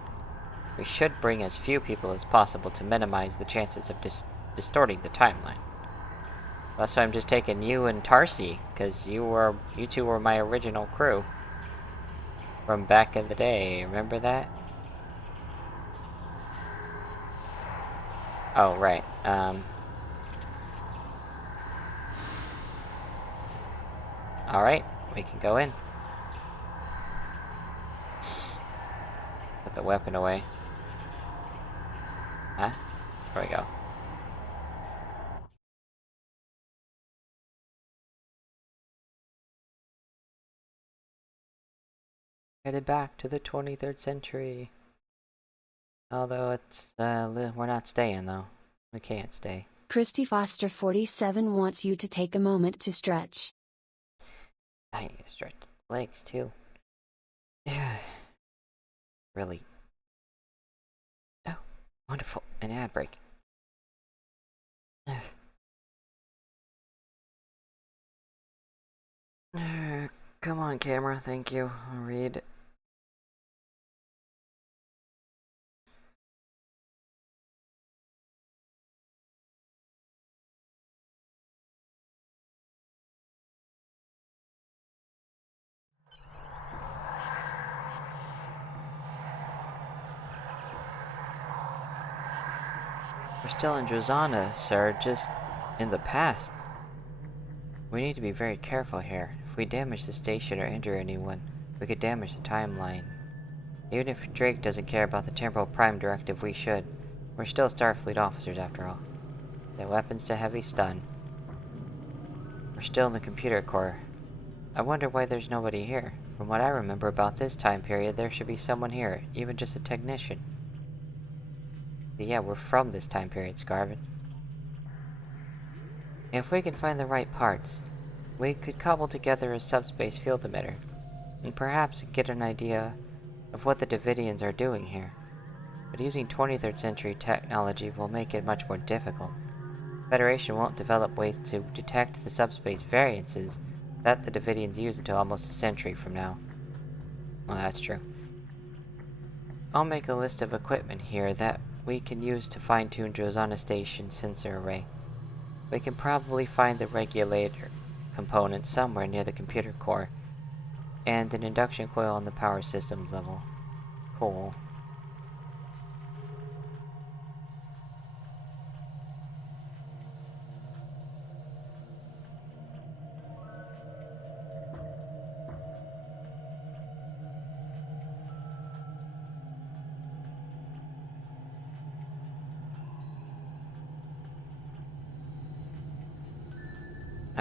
We should bring as few people as possible to minimize the chances of distorting the timeline. That's why I'm just taking you and Tarsi, because you two were my original crew from back in the day. Remember that? Oh, right. Alright, we can go in. Put the weapon away. Huh? There we go. Headed back to the 23rd century. Although it's, we're not staying though. We can't stay. Christy Foster 47 wants you to take a moment to stretch. I need to stretch the legs too. Yeah. Really. Oh, wonderful. An ad break. Come on, camera. Thank you. I'll read. We're still in Drozana, sir, just in the past. We need to be very careful here. If we damage the station or injure anyone, we could damage the timeline. Even if Drake doesn't care about the Temporal Prime Directive, we should. We're still Starfleet officers, after all. The weapons to heavy stun. We're still in the computer core. I wonder why there's nobody here. From what I remember about this time period, there should be someone here, even just a technician. But yeah, we're from this time period, Scarvin. If we can find the right parts, we could cobble together a subspace field emitter, and perhaps get an idea of what the Davidians are doing here. But using 23rd century technology will make it much more difficult. The Federation won't develop ways to detect the subspace variances that the Davidians use until almost a century from now. Well, that's true. I'll make a list of equipment here that we can use to fine-tune Drozana Station sensor array. We can probably find the regulator component somewhere near the computer core, and an induction coil on the power systems level. Cool.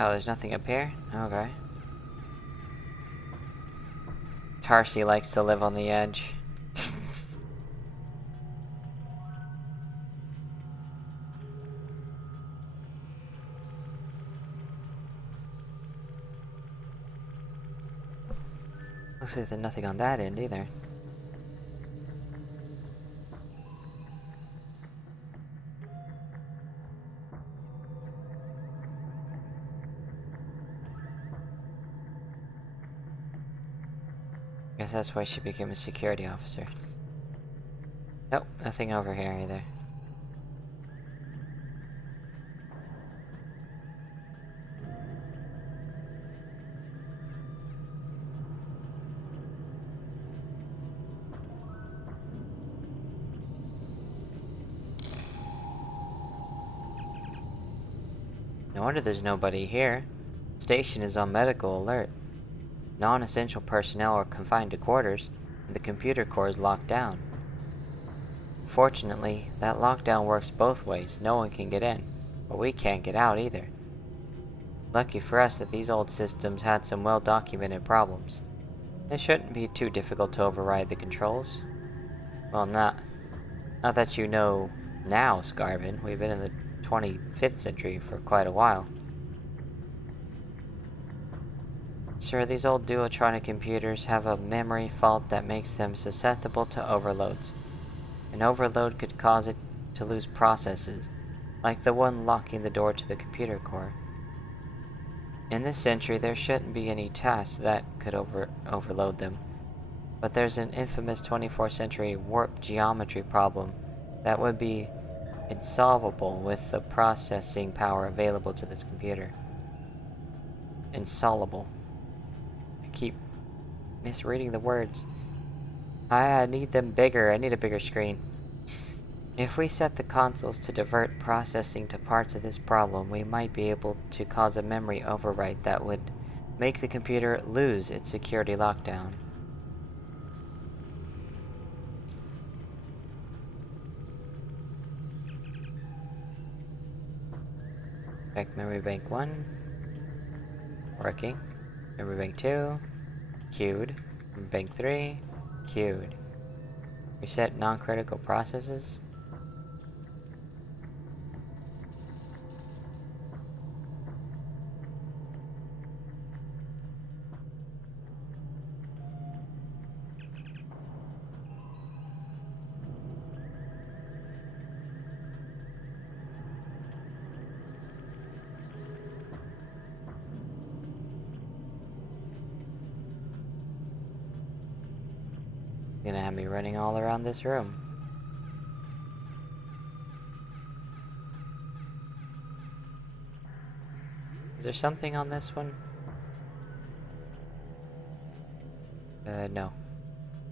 Oh, there's nothing up here? Okay. Tarsi likes to live on the edge. Looks like there's nothing on that end either. Guess that's why she became a security officer. Nope, nothing over here either. No wonder there's nobody here. The station is on medical alert. Non-essential personnel are confined to quarters, and the computer core is locked down. Fortunately, that lockdown works both ways. No one can get in, but we can't get out either. Lucky for us that these old systems had some well-documented problems. It shouldn't be too difficult to override the controls. Well, not that you know now, Scarvin. We've been in the 25th century for quite a while. Sir, these old duotronic computers have a memory fault that makes them susceptible to overloads. An overload could cause it to lose processes, like the one locking the door to the computer core. In this century, there shouldn't be any tasks that could overload them, but there's an infamous 24th century warp geometry problem that would be insolvable with the processing power available to this computer. Insoluble. I keep misreading the words. I need them bigger. I need a bigger screen. If we set the consoles to divert processing to parts of this problem, we might be able to cause a memory overwrite that would make the computer lose its security lockdown. Check memory bank 1. Working. Memory bank 2. Queued. Memory bank 3. Queued. Reset non-critical processes. Gonna have me running all around this room. Is there something on this one? No.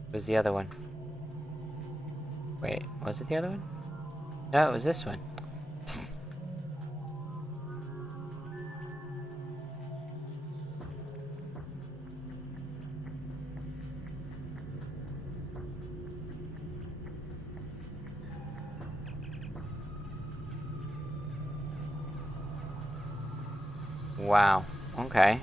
It was the other one. Wait, was it the other one? No, it was this one. Wow. Okay.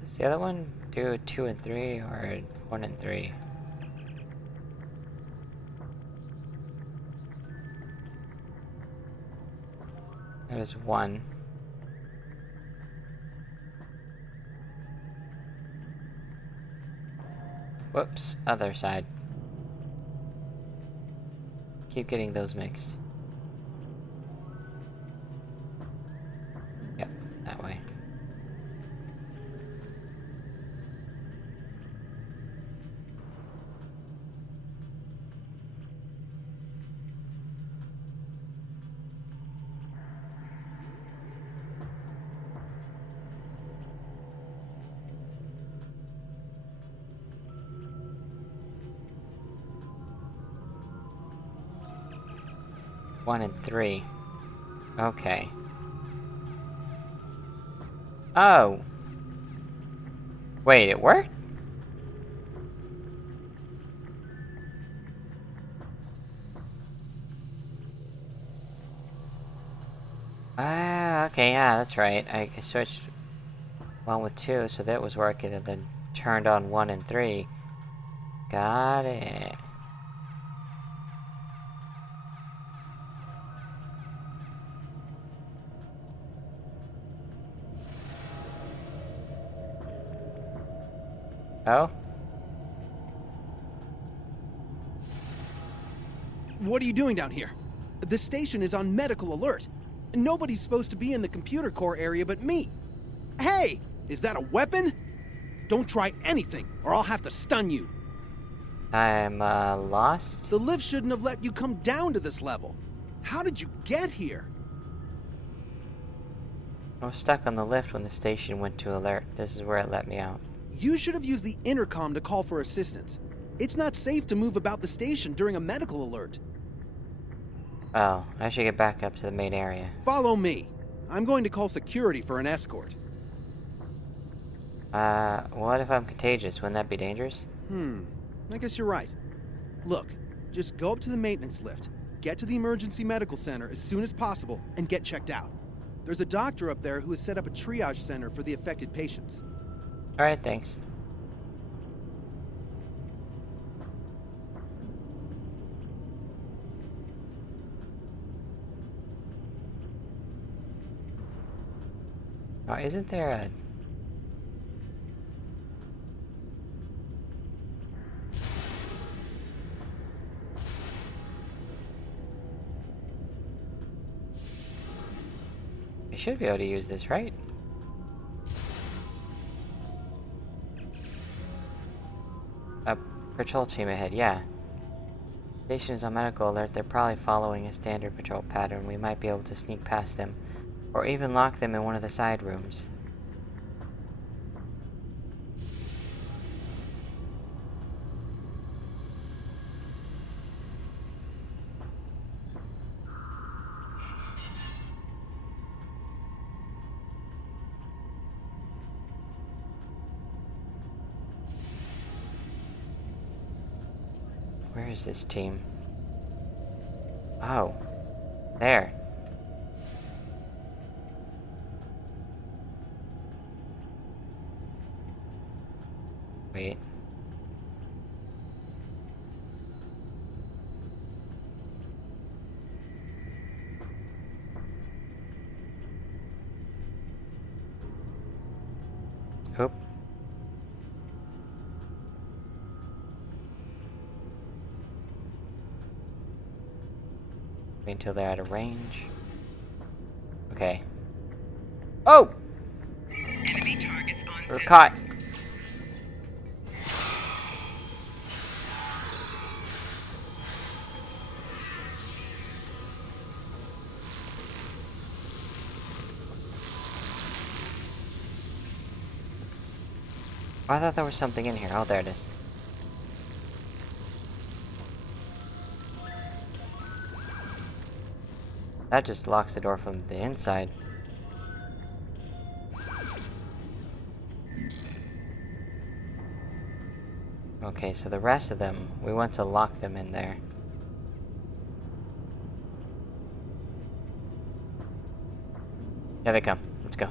Does the other one do 2 and 3 or 1 and 3? That is 1. Whoops, other side. Keep getting those mixed. Yep, that way. One and 3. Okay. Oh! Wait, it worked? Ah, okay, yeah, that's right. I switched 1 with 2, so that was working, and then turned on 1 and 3. Got it. Oh? What are you doing down here? The station is on medical alert. Nobody's supposed to be in the computer core area but me. Hey! Is that a weapon? Don't try anything, or I'll have to stun you. I'm, lost? The lift shouldn't have let you come down to this level. How did you get here? I was stuck on the lift when the station went to alert. This is where it let me out. You should have used the intercom to call for assistance. It's not safe to move about the station during a medical alert. Oh, I should get back up to the main area. Follow me. I'm going to call security for an escort. What if I'm contagious? Wouldn't that be dangerous? I guess you're right. Look, just go up to the maintenance lift, get to the emergency medical center as soon as possible, and get checked out. There's a doctor up there who has set up a triage center for the affected patients. Alright, thanks. Oh, isn't there a... I should be able to use this, right? A patrol team ahead, yeah. Station is on medical alert. They're probably following a standard patrol pattern. We might be able to sneak past them, or even lock them in one of the side rooms. Where is this team? Oh, there. Wait. Oop. Wait until they're out of range. Okay. Oh! We're caught. Oh, I thought there was something in here. Oh, there it is. That just locks the door from the inside. Okay, so the rest of them, we want to lock them in there. Here they come. Let's go.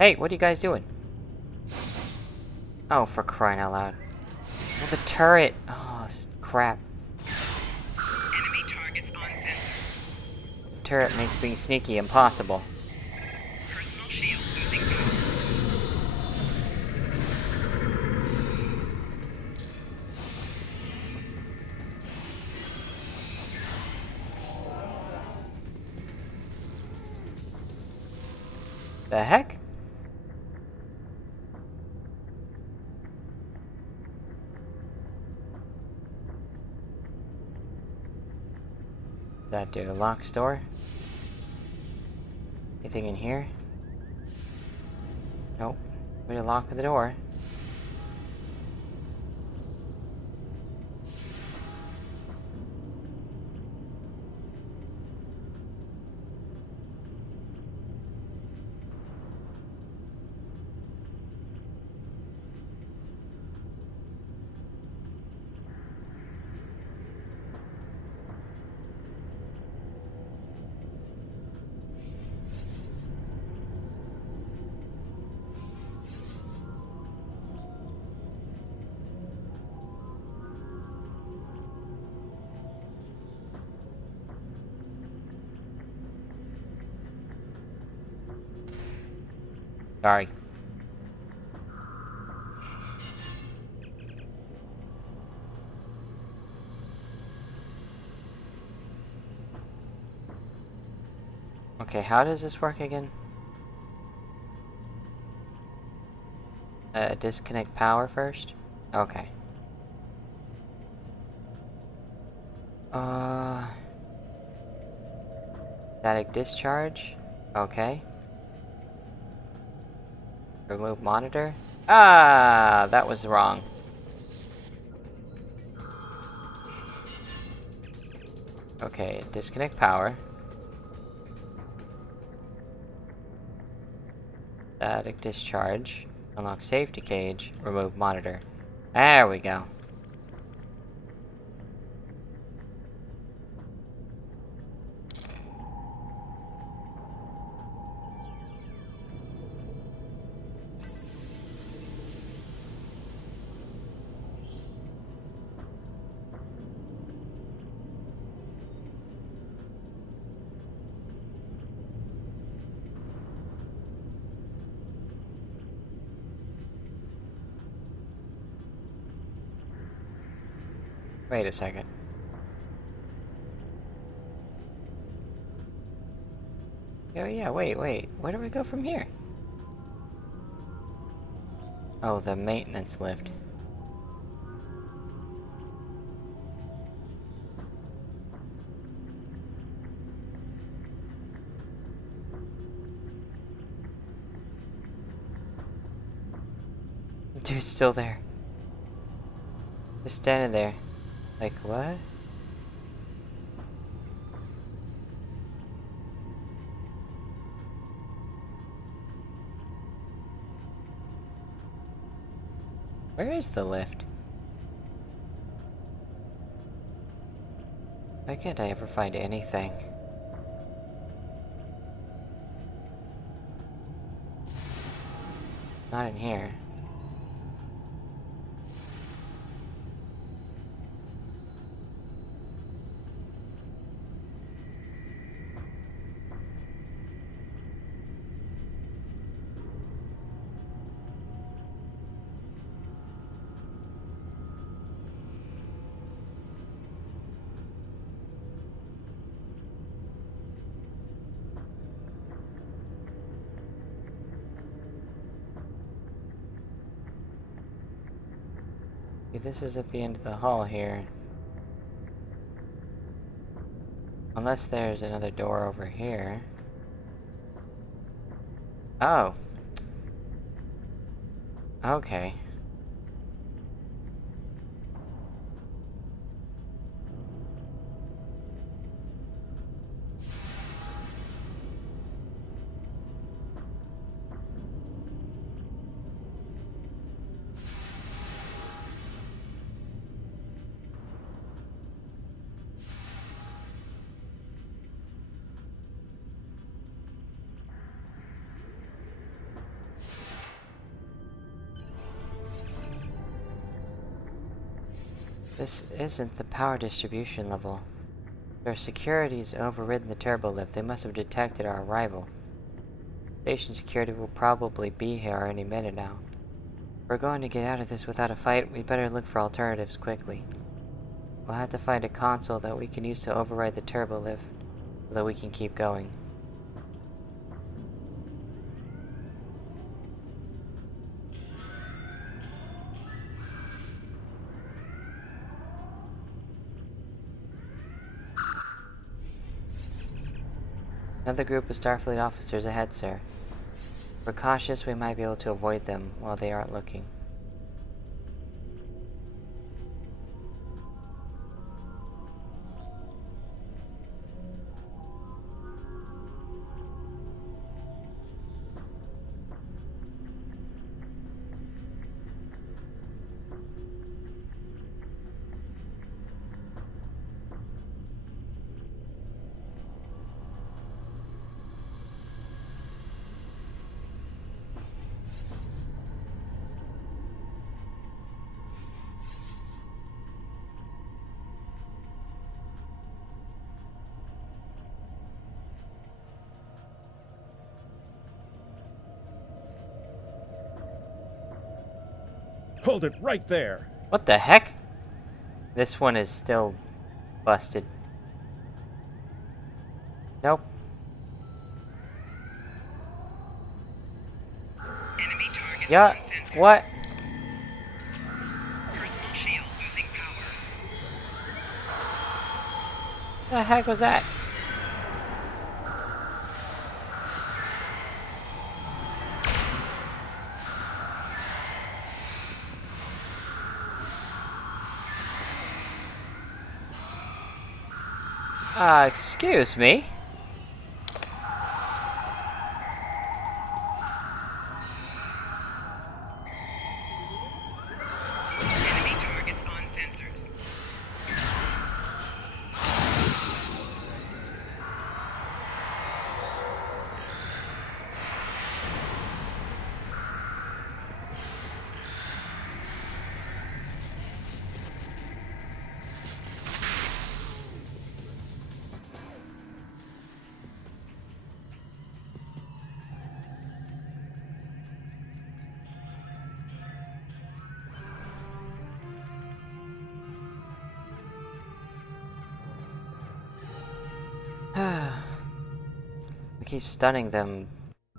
Hey, what are you guys doing? Oh, for crying out loud. Oh, the turret! Oh, crap. Enemy targets on center. The turret makes being sneaky impossible. Personal shield losing power. The heck? That do locks door? Anything in here? Nope. We didn't lock the door. Sorry. Okay, how does this work again? Disconnect power first? Okay. Static discharge? Okay. Remove monitor? Ah, that was wrong. Okay, disconnect power. Static discharge. Unlock safety cage. Remove monitor. There we go. Wait a second. Oh yeah, wait. Where do we go from here? Oh, the maintenance lift. Dude's still there. Just standing there. Like, what? Where is the lift? Why can't I ever find anything? Not in here. This is at the end of the hall here. Unless there's another door over here. Oh. Okay. This isn't the power distribution level. Their security's overridden the turbo lift. They must have detected our arrival. Station security will probably be here any minute now. If we're going to get out of this without a fight, we better look for alternatives quickly. We'll have to find a console that we can use to override the turbo lift, so that we can keep going. Another group of Starfleet officers ahead, sir. If we're cautious, we might be able to avoid them while they aren't looking. Hold it right there! What the heck? This one is still busted. Nope. Yeah, what? The heck was that? Excuse me? We keep stunning them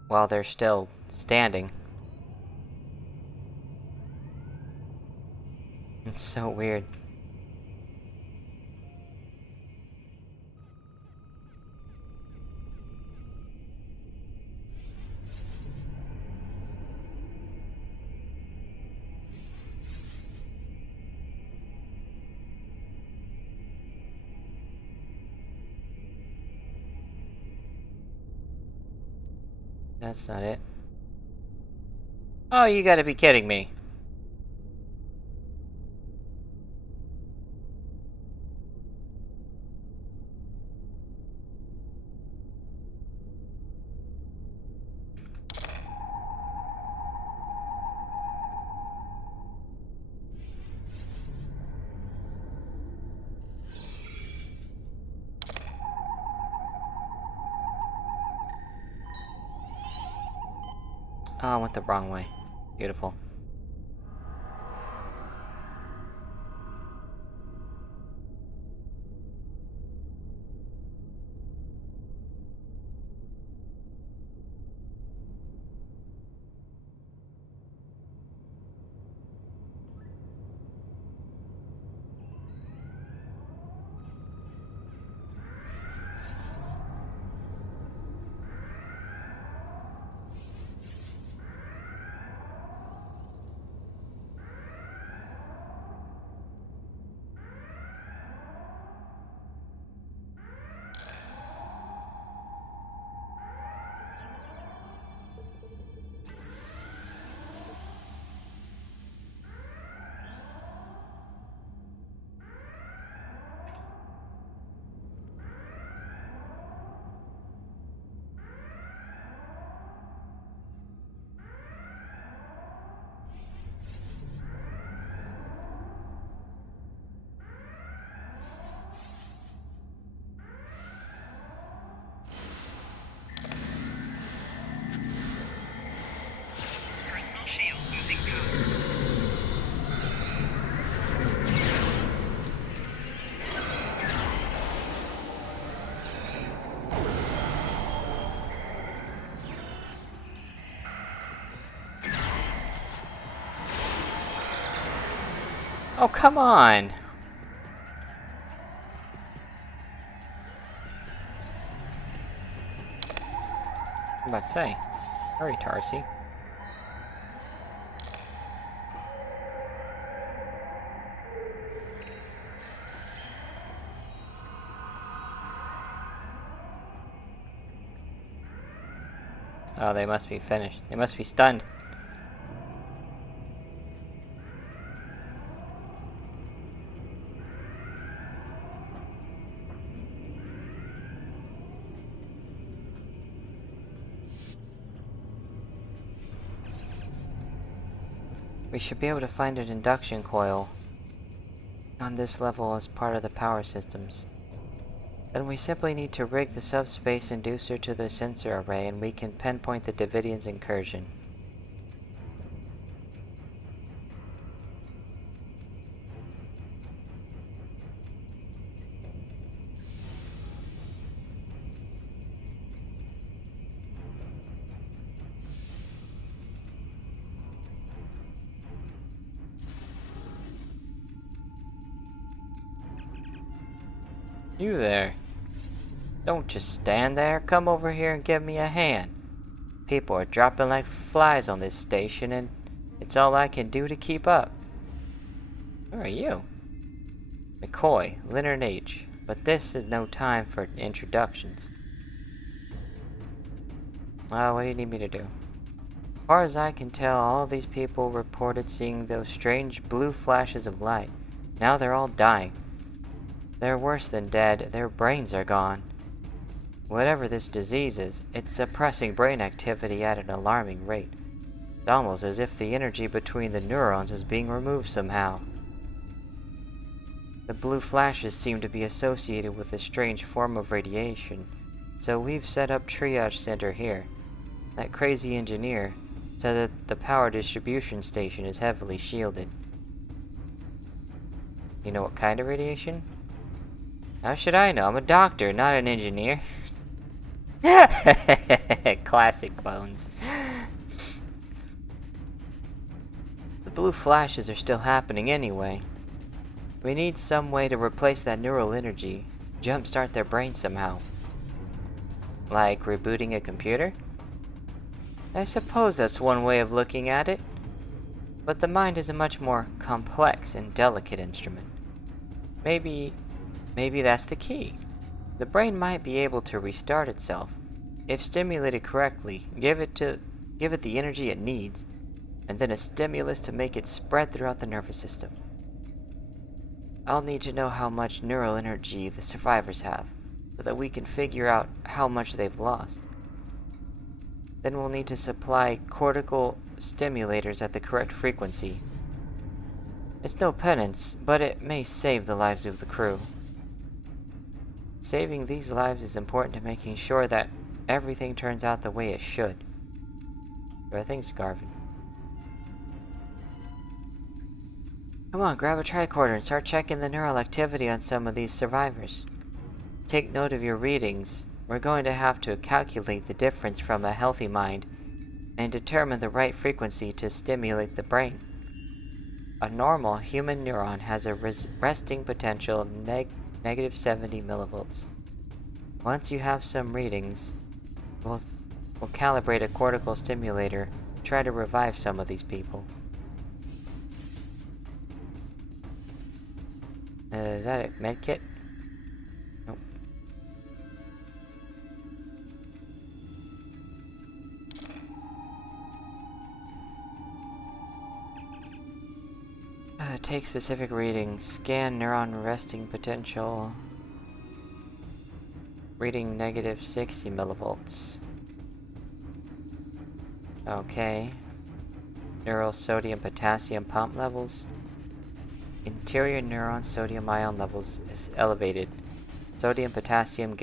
while they're still standing. It's so weird. That's not it. Oh, you gotta be kidding me. Oh, I went the wrong way. Beautiful. Oh, come on! I'm about to say. Hurry, Tarsi. Oh, they must be finished. They must be stunned. We should be able to find an induction coil on this level as part of the power systems. Then we simply need to rig the subspace inducer to the sensor array and we can pinpoint the Davidians' incursion. You there. Don't just stand there. Come over here and give me a hand. People are dropping like flies on this station and it's all I can do to keep up. Who are you? McCoy, Leonard H. But this is no time for introductions. Well, what do you need me to do? As far as I can tell, all these people reported seeing those strange blue flashes of light. Now they're all dying. They're worse than dead, their brains are gone. Whatever this disease is, it's suppressing brain activity at an alarming rate. It's almost as if the energy between the neurons is being removed somehow. The blue flashes seem to be associated with a strange form of radiation, so we've set up triage center here. That crazy engineer said that the power distribution station is heavily shielded. You know what kind of radiation? How should I know? I'm a doctor, not an engineer. Classic Bones. The blue flashes are still happening anyway. We need some way to replace that neural energy, jumpstart their brain somehow. Like rebooting a computer? I suppose that's one way of looking at it. But the mind is a much more complex and delicate instrument. Maybe that's the key. The brain might be able to restart itself. If stimulated correctly, give it the energy it needs, and then a stimulus to make it spread throughout the nervous system. I'll need to know how much neural energy the survivors have, so that we can figure out how much they've lost. Then we'll need to supply cortical stimulators at the correct frequency. It's no penance, but it may save the lives of the crew. Saving these lives is important to making sure that everything turns out the way it should. Sure thing, Scarvin. Come on, grab a tricorder and start checking the neural activity on some of these survivors. Take note of your readings. We're going to have to calculate the difference from a healthy mind and determine the right frequency to stimulate the brain. A normal human neuron has a resting potential of negative 70 millivolts. Once you have some readings, we'll calibrate a cortical stimulator to try to revive some of these people. Is that a medkit? Nope. Take specific readings. Scan neuron resting potential. Reading negative 60 millivolts. Okay. Neural sodium potassium pump levels. Interior neuron sodium ion levels is elevated. Sodium potassium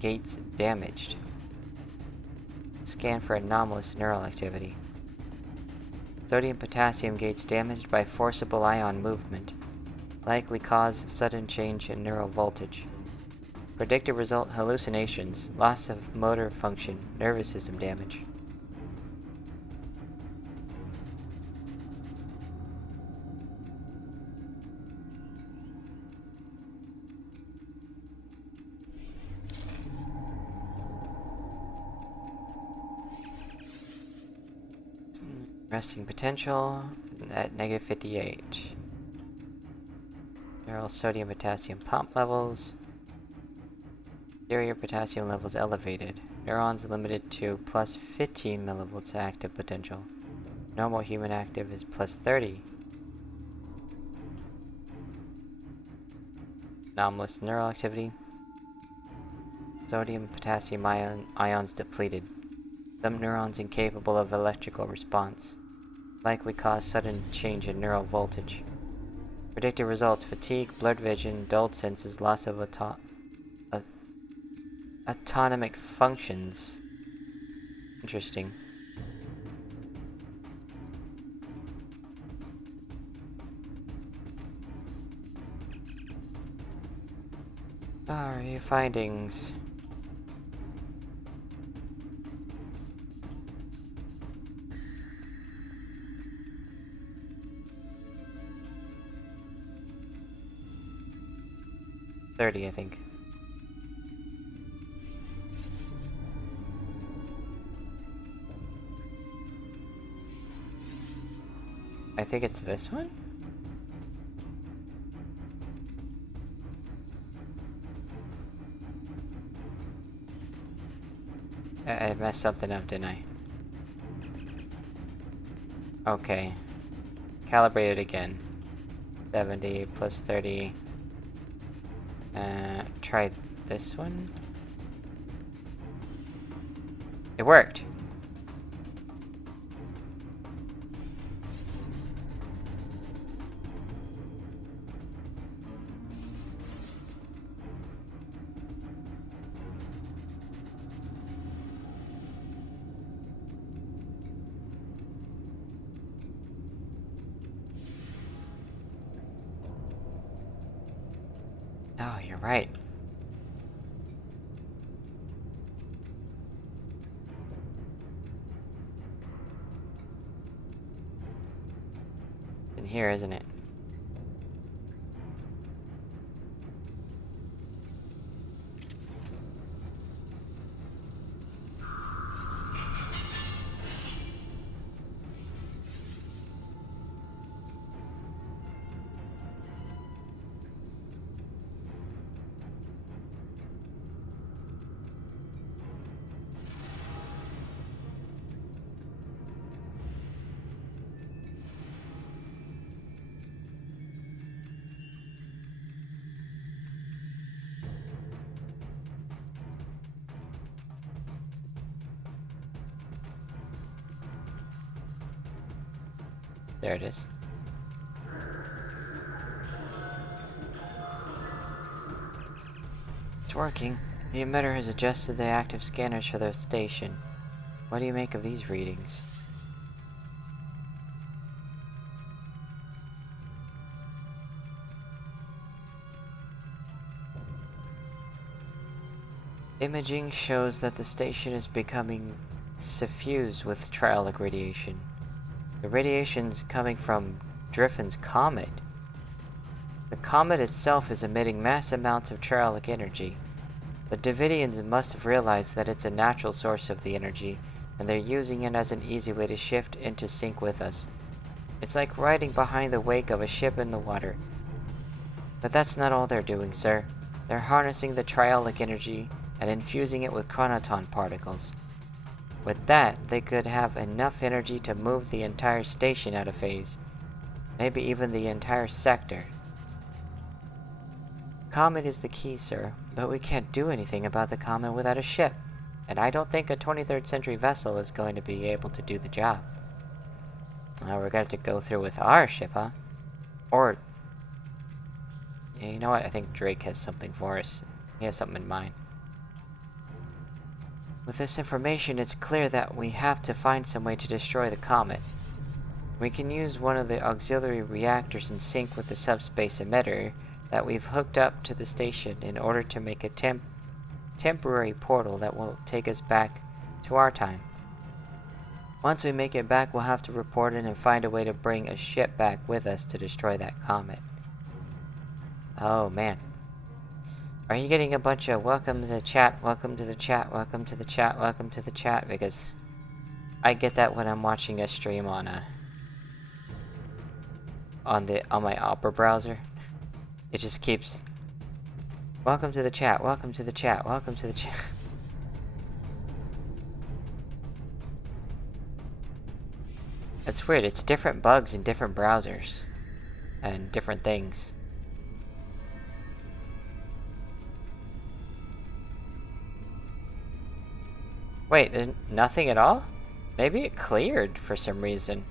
gates damaged. Scan for anomalous neural activity. Sodium potassium gates damaged by forcible ion movement. Likely cause sudden change in neural voltage. Predicted result hallucinations, loss of motor function, nervous system damage. Resting potential at negative 58. Neural sodium potassium pump levels. Exterior potassium levels elevated. Neurons limited to plus 15 millivolts active potential. Normal human active is plus 30. Anomalous neural activity. Sodium potassium ions depleted. Some neurons incapable of electrical response. Likely cause sudden change in neural voltage. Predicted results: fatigue, blurred vision, dulled senses, loss of autonomic functions. Interesting. Sorry, findings. I think. I think it's this one? I messed something up, didn't I? Okay. Calibrate it again. 70 plus 30. Try this one. It worked. Oh, you're right. In here, isn't it? There it is. It's working. The emitter has adjusted the active scanners for the station. What do you make of these readings? Imaging shows that the station is becoming suffused with trialic radiation. The radiation's coming from Driffin's comet. The comet itself is emitting mass amounts of trialic energy. The Davidians must have realized that it's a natural source of the energy, and they're using it as an easy way to shift into sync with us. It's like riding behind the wake of a ship in the water. But that's not all they're doing, sir. They're harnessing the trialic energy and infusing it with chronoton particles. With that, they could have enough energy to move the entire station out of phase. Maybe even the entire sector. Comet is the key, sir, but we can't do anything about the comet without a ship. And I don't think a 23rd century vessel is going to be able to do the job. Well, we're going to go through with our ship, huh? Or... yeah, you know what? I think Drake has something for us. He has something in mind. With this information, it's clear that we have to find some way to destroy the comet. We can use one of the auxiliary reactors in sync with the subspace emitter that we've hooked up to the station in order to make a temporary portal that will take us back to our time. Once we make it back, we'll have to report in and find a way to bring a ship back with us to destroy that comet. Oh man. Are you getting a bunch of welcome to the chat, welcome to the chat, welcome to the chat, welcome to the chat? Because I get that when I'm watching a stream on my Opera browser. It just keeps, welcome to the chat, welcome to the chat, welcome to the chat. It's weird, it's different bugs in different browsers and different things. Wait, there's nothing at all? Maybe it cleared for some reason.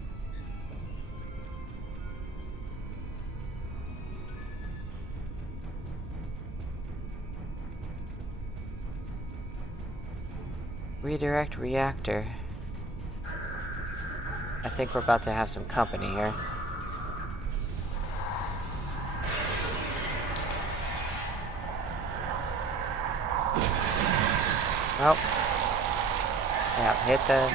Redirect reactor. I think we're about to have some company here. Oh. Yeah, hit the...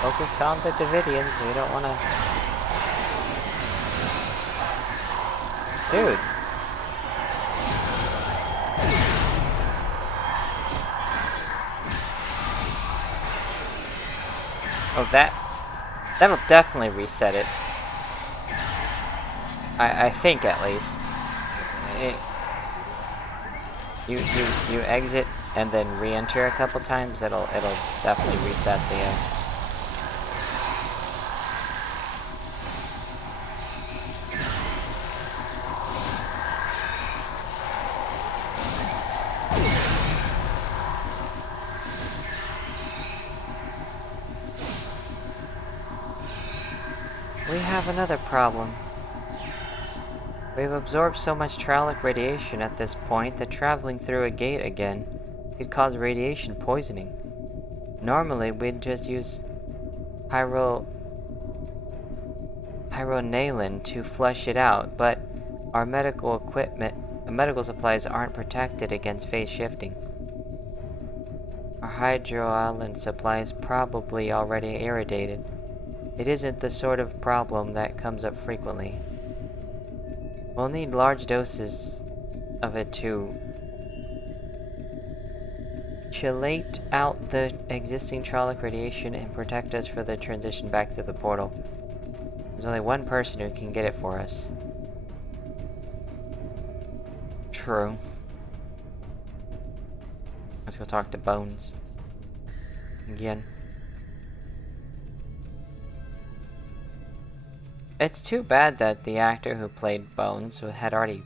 Focus on the Davidians, we don't wanna... Dude! Oh, that'll definitely reset it. I think at least. You exit and then re-enter a couple times. It'll definitely reset the. We have another problem. We've absorbed so much Trallic radiation at this point that traveling through a gate again could cause radiation poisoning. Normally, we'd just use pyronalin to flush it out, but our medical supplies aren't protected against phase shifting. Our hydroalin supply is probably already irradiated. It isn't the sort of problem that comes up frequently. We'll need large doses of it to chelate out the existing Trallic radiation and protect us for the transition back through the portal. There's only one person who can get it for us. True. Let's go talk to Bones. Again. It's too bad that the actor who played Bones had already,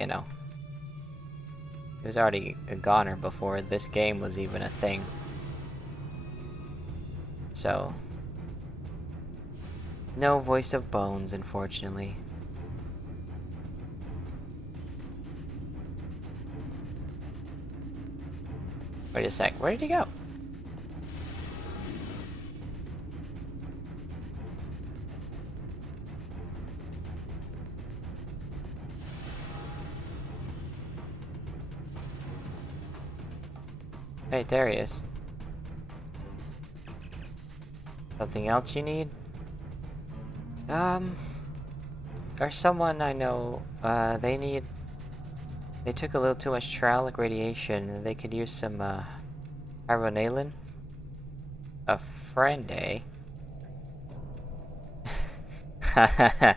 you know, he was already a goner before this game was even a thing. So, no voice of Bones, unfortunately. Wait a sec, where did he go? Hey, there he is. Something else you need? There's someone I know, they took a little too much Trallic radiation. They could use some, pyronalin. A friend, eh? Hahaha.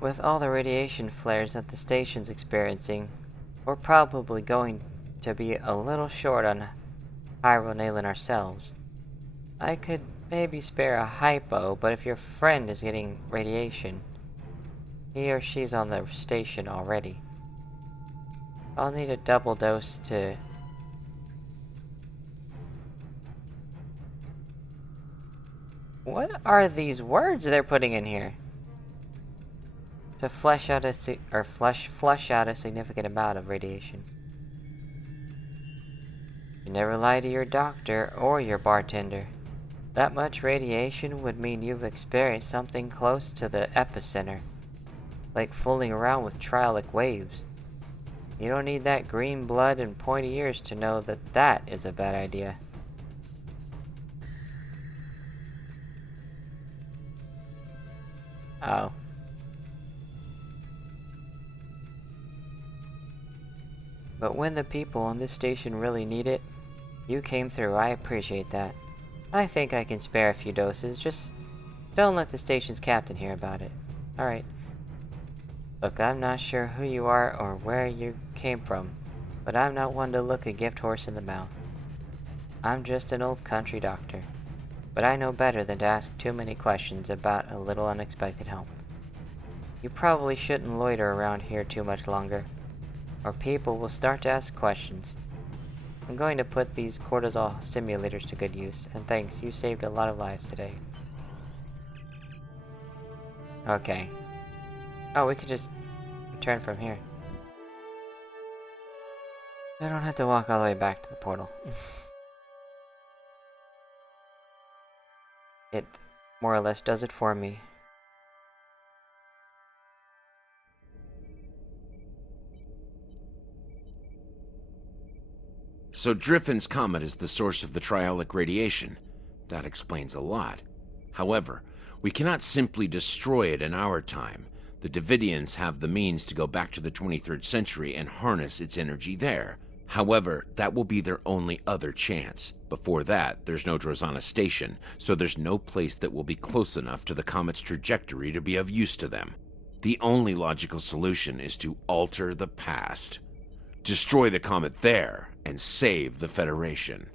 With all the radiation flares that the station's experiencing, we're probably going to be a little short on pyronalin ourselves. I could maybe spare a hypo, but if your friend is getting radiation, he or she's on the station already. I'll need a double dose to... What are these words they're putting in here? To flush out a significant amount of radiation. You never lie to your doctor or your bartender. That much radiation would mean you've experienced something close to the epicenter, like fooling around with Trallic waves. You don't need that green blood and pointy ears to know that that is a bad idea. Oh. But when the people on this station really need it, you came through. I appreciate that. I think I can spare a few doses. Just don't let the station's captain hear about it. Alright. Look, I'm not sure who you are or where you came from, but I'm not one to look a gift horse in the mouth. I'm just an old country doctor, but I know better than to ask too many questions about a little unexpected help. You probably shouldn't loiter around here too much longer, or people will start to ask questions. I'm going to put these cortisol stimulators to good use, and thanks, you saved a lot of lives today. Okay. Oh, we could just turn from here. I don't have to walk all the way back to the portal. It more or less does it for me. So Driffin's comet is the source of the triolic radiation. That explains a lot. However, we cannot simply destroy it in our time. The Davidians have the means to go back to the 23rd century and harness its energy there. However, that will be their only other chance. Before that, there's no Drozana station, so there's no place that will be close enough to the comet's trajectory to be of use to them. The only logical solution is to alter the past. Destroy the comet there, and save the Federation.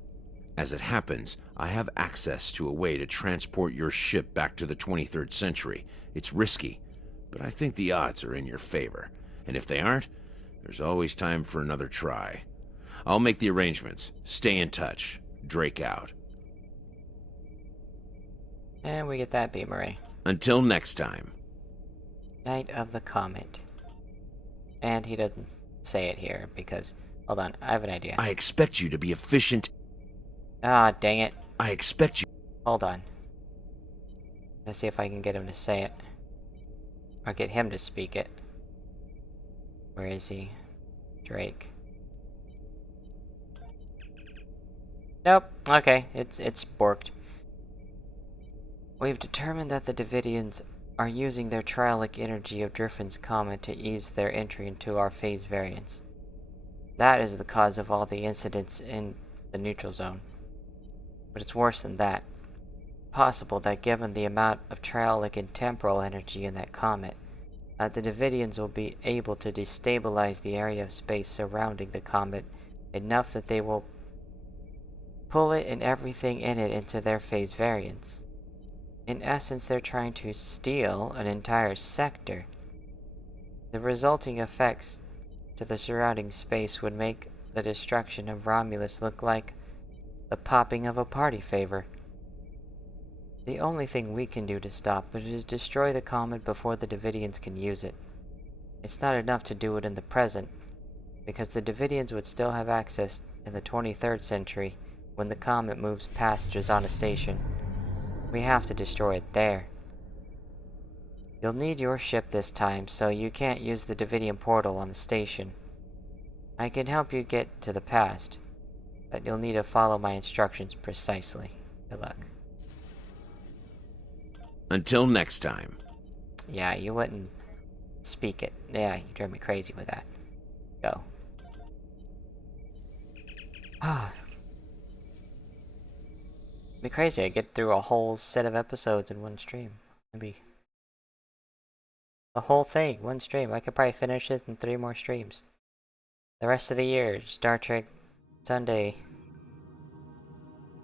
As it happens, I have access to a way to transport your ship back to the 23rd century. It's risky, but I think the odds are in your favor. And if they aren't, there's always time for another try. I'll make the arrangements. Stay in touch. Drake out. And we get that beameray. Until next time. Night of the Comet. And he doesn't say it here because... Hold on, I have an idea. I expect you to be efficient. Ah, dang it. I expect you... Hold on. Let's see if I can get him to say it. Or get him to speak it. Where is he? Drake. Nope. Okay, it's borked. We've determined that the Davidians are using their triolic energy of Driffin's comet to ease their entry into our phase variance. That is the cause of all the incidents in the neutral zone. But it's worse than that. Possible that given the amount of triolic and temporal energy in that comet, that the Davidians will be able to destabilize the area of space surrounding the comet enough that they will pull it and everything in it into their phase variance. In essence, they're trying to steal an entire sector. The resulting effects to the surrounding space would make the destruction of Romulus look like the popping of a party favor. The only thing we can do to stop it is destroy the comet before the Davidians can use it. It's not enough to do it in the present, because the Davidians would still have access in the 23rd century when the comet moves past Drozana Station. We have to destroy it there. You'll need your ship this time, so you can't use the Davidian portal on the station. I can help you get to the past, but you'll need to follow my instructions precisely. Good luck. Until next time. Yeah, you wouldn't speak it. Yeah, you drove me crazy with that. Go. Ah. It'd be crazy. I get through a whole set of episodes in one stream. Maybe the whole thing, one stream. I could probably finish it in 3 more streams. The rest of the year, Star Trek Sunday.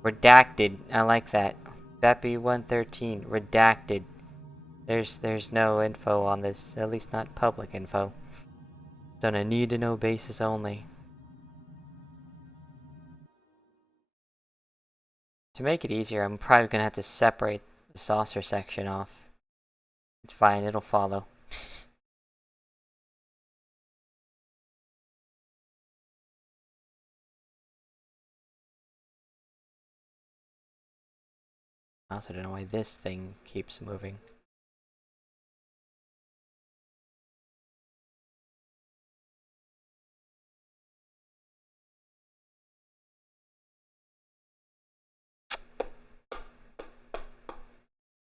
Redacted. I like that. Beppy 113. Redacted. There's no info on this. At least not public info. It's on a need-to-know basis only. To make it easier, I'm probably gonna have to separate the saucer section off. It's fine, it'll follow. I also don't know why this thing keeps moving.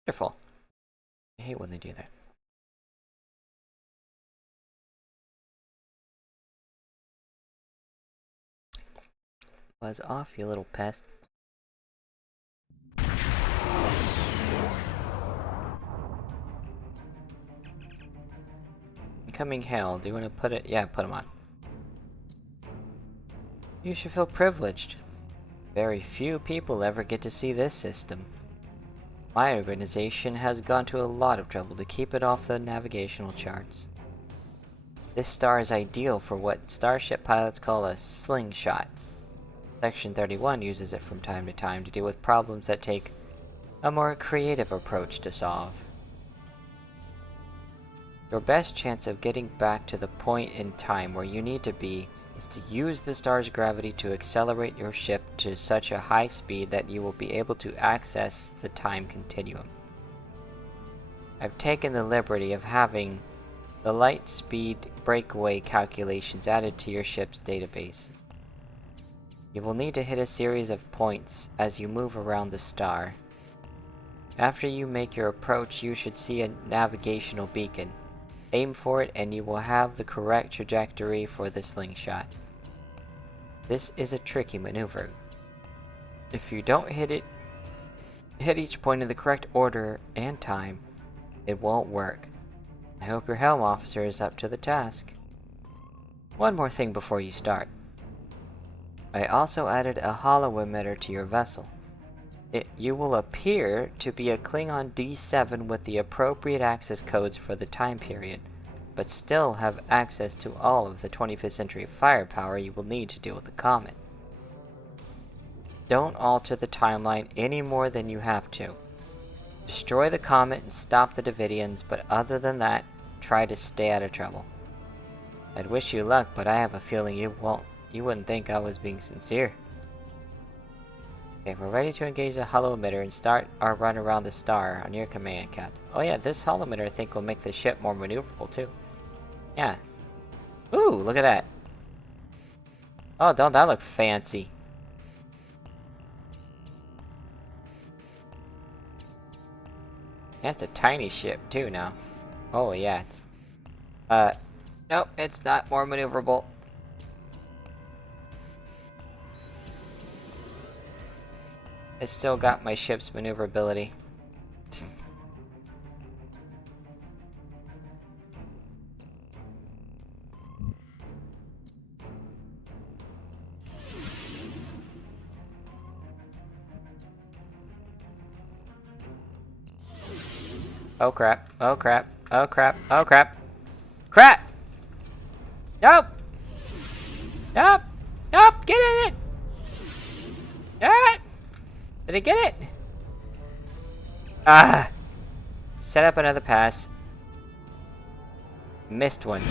Wonderful. I hate when they do that. Buzz off, you little pest. Incoming hail. Do you want to put it? Yeah, put them on. You should feel privileged. Very few people ever get to see this system. My organization has gone to a lot of trouble to keep it off the navigational charts. This star is ideal for what starship pilots call a slingshot. Section 31 uses it from time to time to deal with problems that take a more creative approach to solve. Your best chance of getting back to the point in time where you need to be is to use the star's gravity to accelerate your ship to such a high speed that you will be able to access the time continuum. I've taken the liberty of having the light speed breakaway calculations added to your ship's databases. You will need to hit a series of points as you move around the star. After you make your approach, you should see a navigational beacon. Aim for it and you will have the correct trajectory for the slingshot. This is a tricky maneuver. If you don't hit each point in the correct order and time, it won't work. I hope your helm officer is up to the task. One more thing before you start. I also added a holo emitter to your vessel. You will appear to be a Klingon D7 with the appropriate access codes for the time period, but still have access to all of the 25th century firepower you will need to deal with the comet. Don't alter the timeline any more than you have to. Destroy the comet and stop the Davidians, but other than that, try to stay out of trouble. I'd wish you luck, but I have a feeling you wouldn't think I was being sincere. Okay, we're ready to engage the holo emitter and start our run around the star on your command, Captain. Oh yeah, this holo emitter I think will make the ship more maneuverable too. Yeah. Ooh, look at that. Oh, don't that look fancy? That's a tiny ship too now. Oh yeah. Nope, it's not more maneuverable. It's still got my ship's maneuverability. Oh crap, oh crap, oh crap, oh crap. Crap! Nope! Nope! Nope! Get in it! Ah! Did I get it? Ah! Set up another pass. Missed one.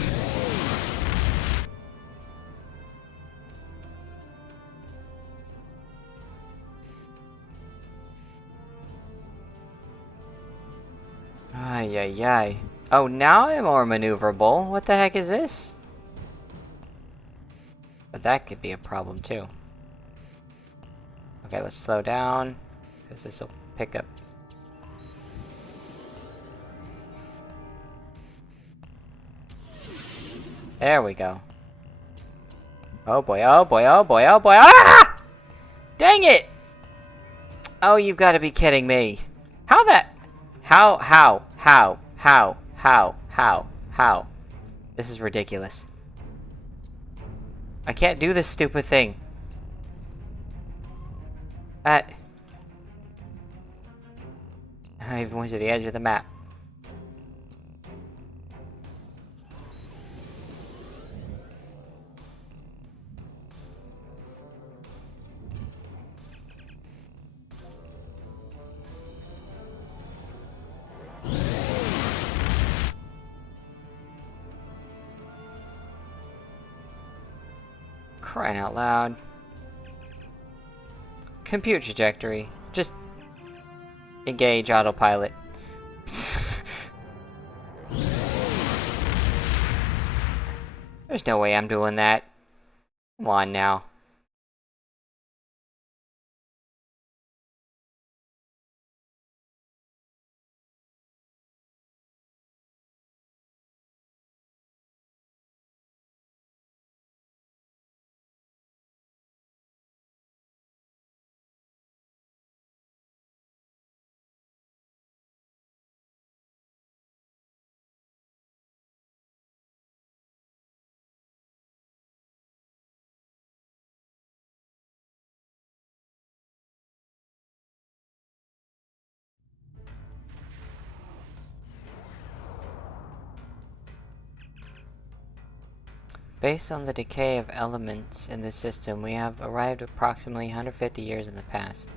Ay, ay, ay. Oh, now I'm more maneuverable. What the heck is this? But that could be a problem too. Okay, let's slow down, because this will pick up. There we go. Oh boy, oh boy, oh boy, oh boy. Ah! Dang it! Oh, you've got to be kidding me. How that? How? This is ridiculous. I can't do this stupid thing. I even went to the edge of the map. Crying out loud. Compute trajectory. Just engage autopilot. There's no way I'm doing that. Come on now. Based on the decay of elements in the system, we have arrived approximately 150 years in the past.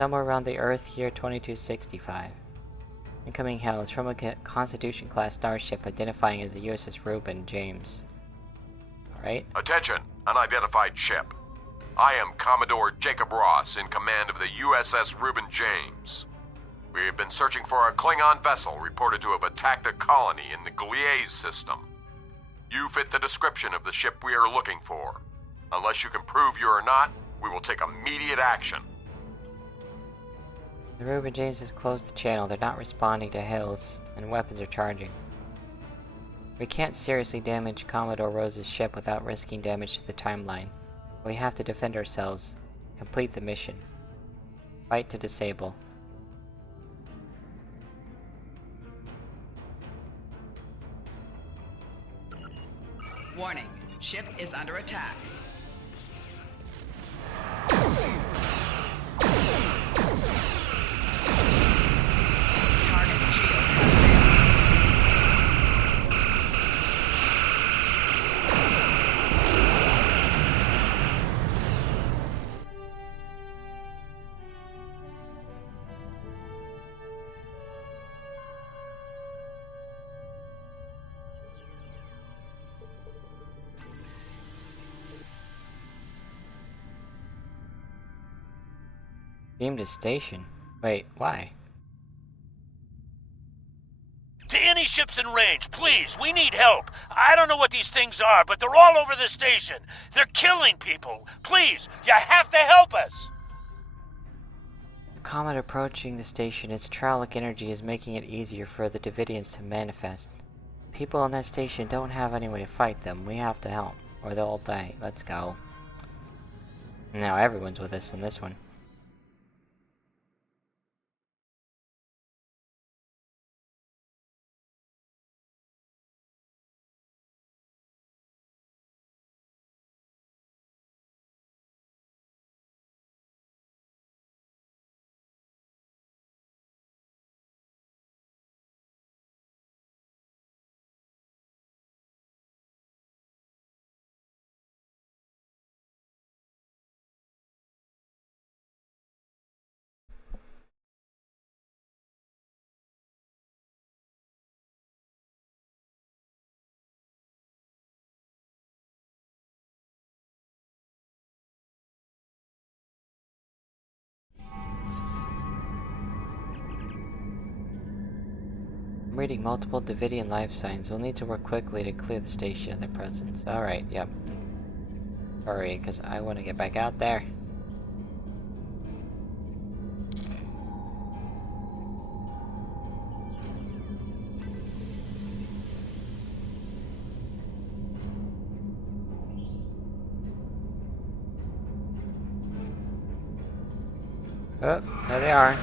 Somewhere around the Earth year 2265. Incoming hail is from a Constitution-class starship identifying as the USS Reuben James. Alright. Attention, unidentified ship. I am Commodore Jacob Ross in command of the USS Reuben James. We have been searching for a Klingon vessel reported to have attacked a colony in the Gliese system. You fit the description of the ship we are looking for. Unless you can prove you are not, we will take immediate action. The Reuben James has closed the channel. They're not responding to hails, and weapons are charging. We can't seriously damage Commodore Rose's ship without risking damage to the timeline. We have to defend ourselves. Complete the mission. Fight to disable. Warning, ship is under attack. Target shield has failed. Beam to station? Wait, why? To any ships in range, please, we need help. I don't know what these things are, but they're all over the station. They're killing people. Please, you have to help us. The comet approaching the station, its Trallic energy is making it easier for the Davidians to manifest. People on that station don't have any way to fight them. We have to help, or they'll all die. Let's go. Now everyone's with us in this one. I'm reading multiple Davidian life signs. We'll need to work quickly to clear the station of their presence. Alright, yep. Hurry, because I want to get back out there. Oh, there they are.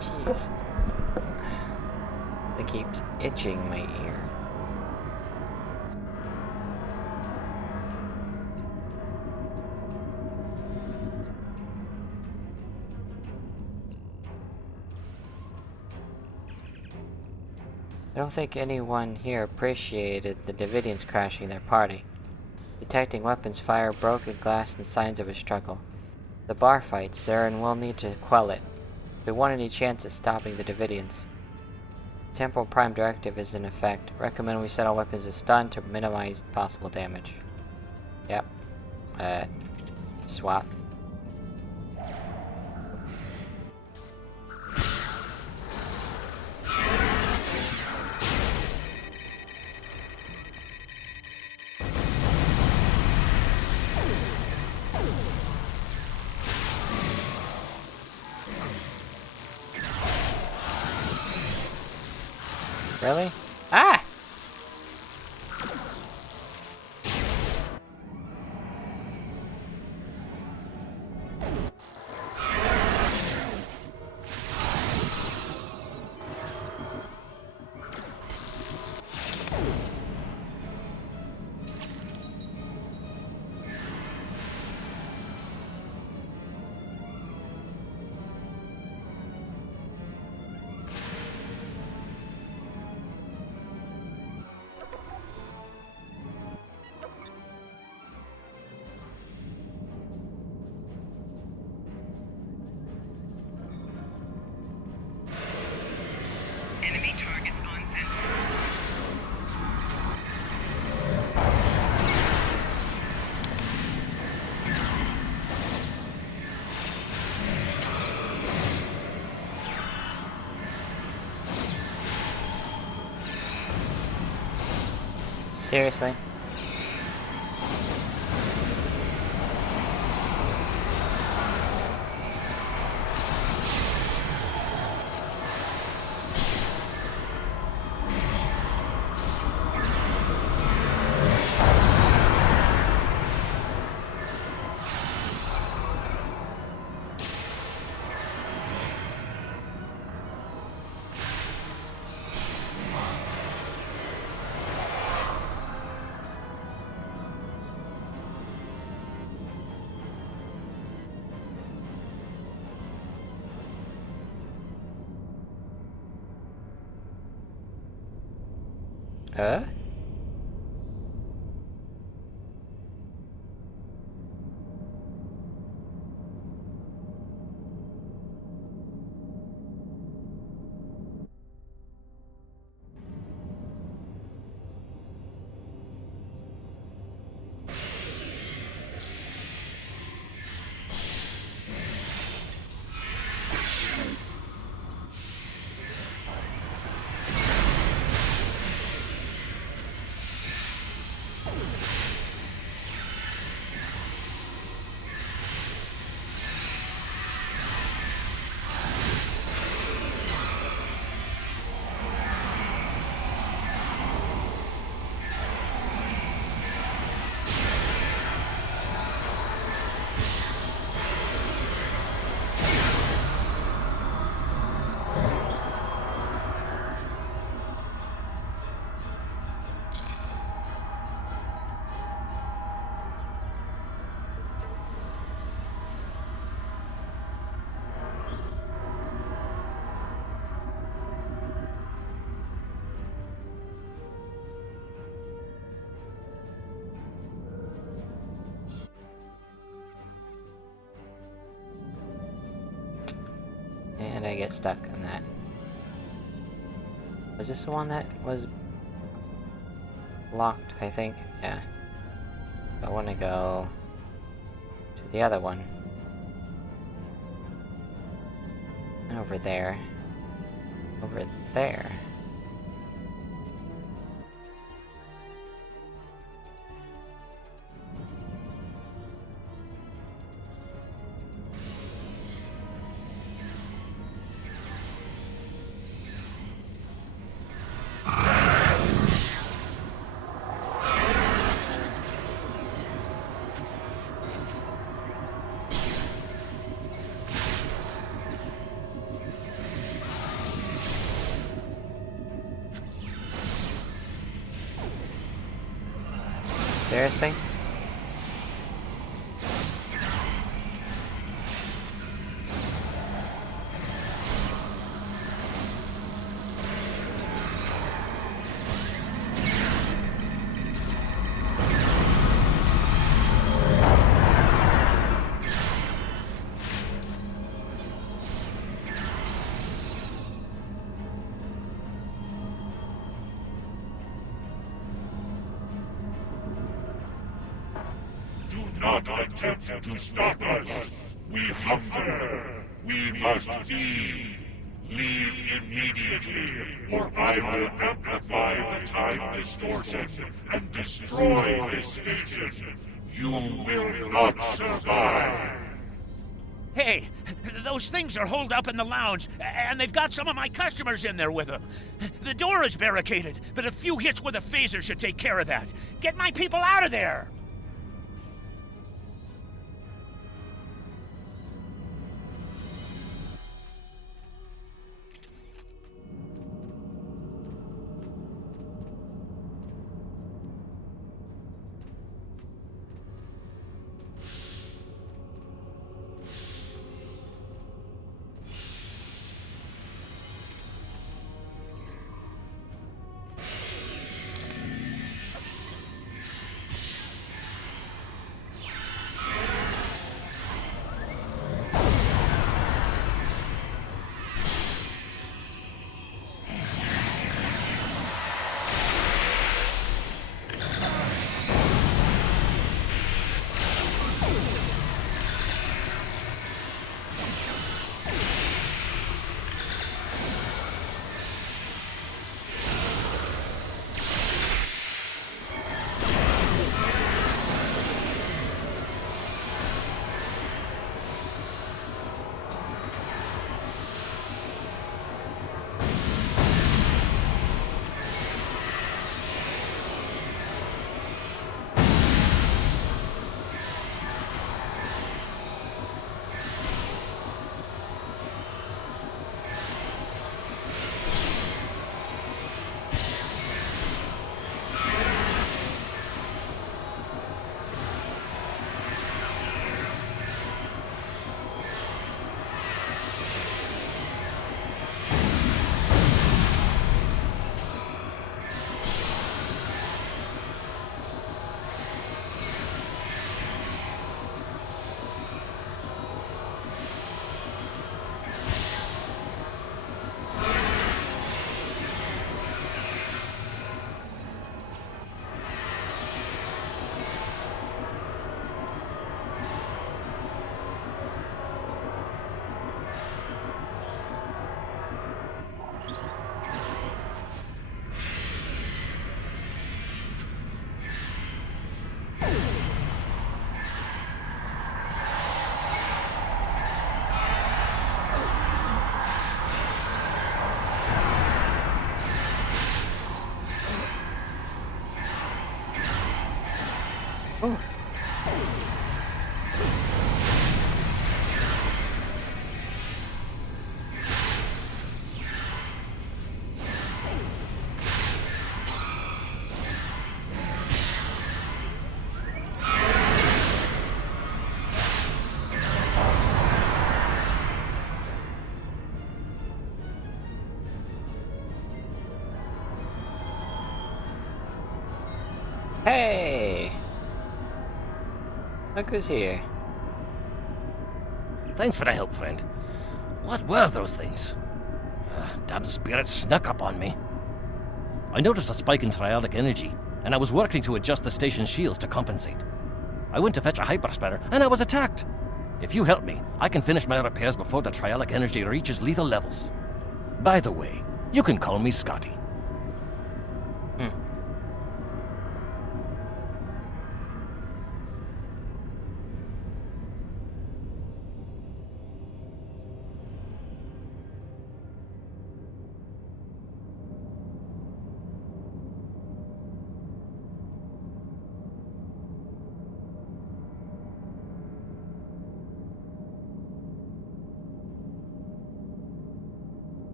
Jeez. It keeps itching my ear. I don't think anyone here appreciated the Davidians crashing their party. Detecting weapons fire, broken glass, and signs of a struggle. The bar fight, sir, and we'll need to quell it. We want any chance at stopping the Davidians. Temporal Prime Directive is in effect. Recommend we set all weapons to stun to minimize possible damage. Yep. Swap. Really? Ah! Enemy targets on center. Seriously? Huh? And I get stuck on that. Was this the one that was locked, I think? Yeah. I want to go to the other one. Over there. Over there. Seriously? Not attempt to stop us. We hunger. We must leave. Leave immediately, or I will amplify the time distortion and destroy this station. You will not survive. Hey, those things are holed up in the lounge, and they've got some of my customers in there with them. The door is barricaded, but a few hits with a phaser should take care of that. Get my people out of there! Ooh. Hey! Look who's here. Thanks for the help, friend. What were those things? Damn spirits snuck up on me. I noticed a spike in trialic energy, and I was working to adjust the station's shields to compensate. I went to fetch a hyperspanner, and I was attacked. If you help me, I can finish my repairs before the trialic energy reaches lethal levels. By the way, you can call me Scotty.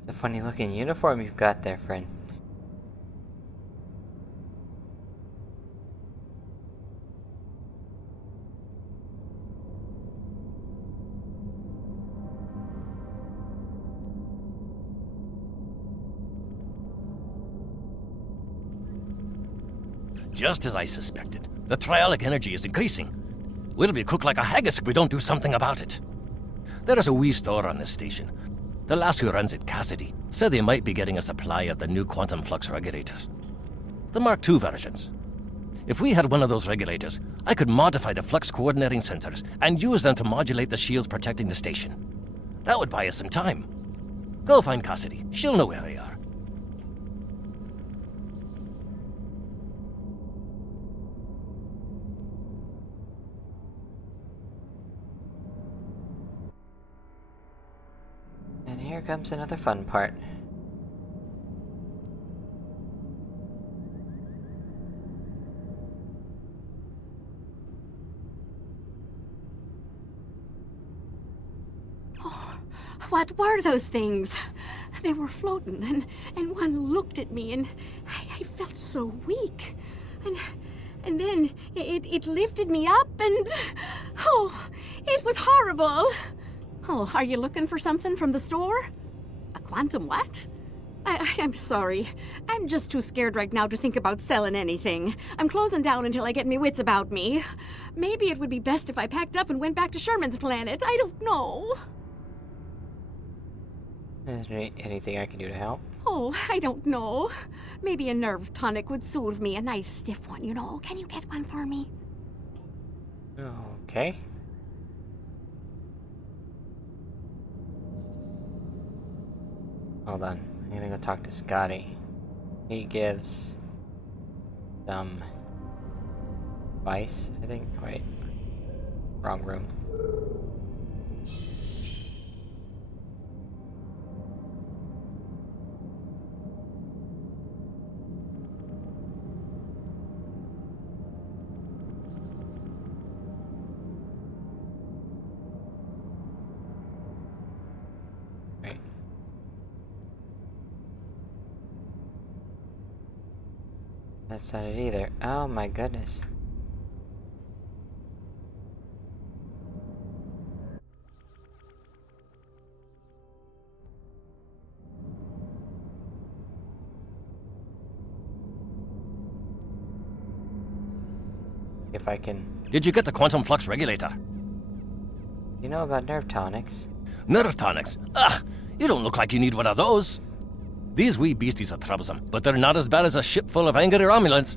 It's a funny looking uniform you've got there, friend. Just as I suspected, the trialic energy is increasing. We'll be cooked like a haggis if we don't do something about it. There is a wee store on this station. The lass who runs it, Cassidy, said they might be getting a supply of the new quantum flux regulators. The Mark II versions. If we had one of those regulators, I could modify the flux coordinating sensors and use them to modulate the shields protecting the station. That would buy us some time. Go find Cassidy. She'll know where they are. And here comes another fun part. Oh, what were those things? They were floating, and one looked at me, and I felt so weak. And then it lifted me up, and oh, it was horrible. Oh, are you looking for something from the store? A quantum what? I'm sorry. I'm just too scared right now to think about selling anything. I'm closing down until I get me wits about me. Maybe it would be best if I packed up and went back to Sherman's planet. I don't know. Is there anything I can do to help? Oh, I don't know. Maybe a nerve tonic would soothe me. A nice stiff one, you know. Can you get one for me? Okay. Hold on, I'm gonna go talk to Scotty. He gives some advice, I think. Wait, wrong room. That's not it either. Oh my goodness. If I can... Did you get the quantum flux regulator? You know about nerve tonics? Nerve tonics? Ugh! You don't look like you need one of those. These wee beasties are troublesome, but they're not as bad as a ship full of angry Romulans.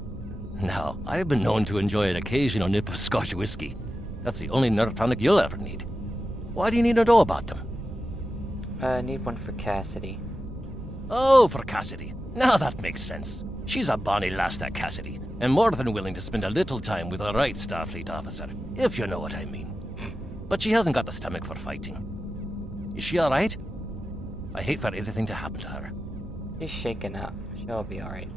Now, I've been known to enjoy an occasional nip of Scotch whiskey. That's the only nerve tonic you'll ever need. Why do you need to know about them? I need one for Cassidy. Oh, for Cassidy. Now that makes sense. She's a bonny lass, that Cassidy, and more than willing to spend a little time with a right Starfleet officer, if you know what I mean. But she hasn't got the stomach for fighting. Is she alright? I hate for anything to happen to her. She's shaken up. She'll be alright.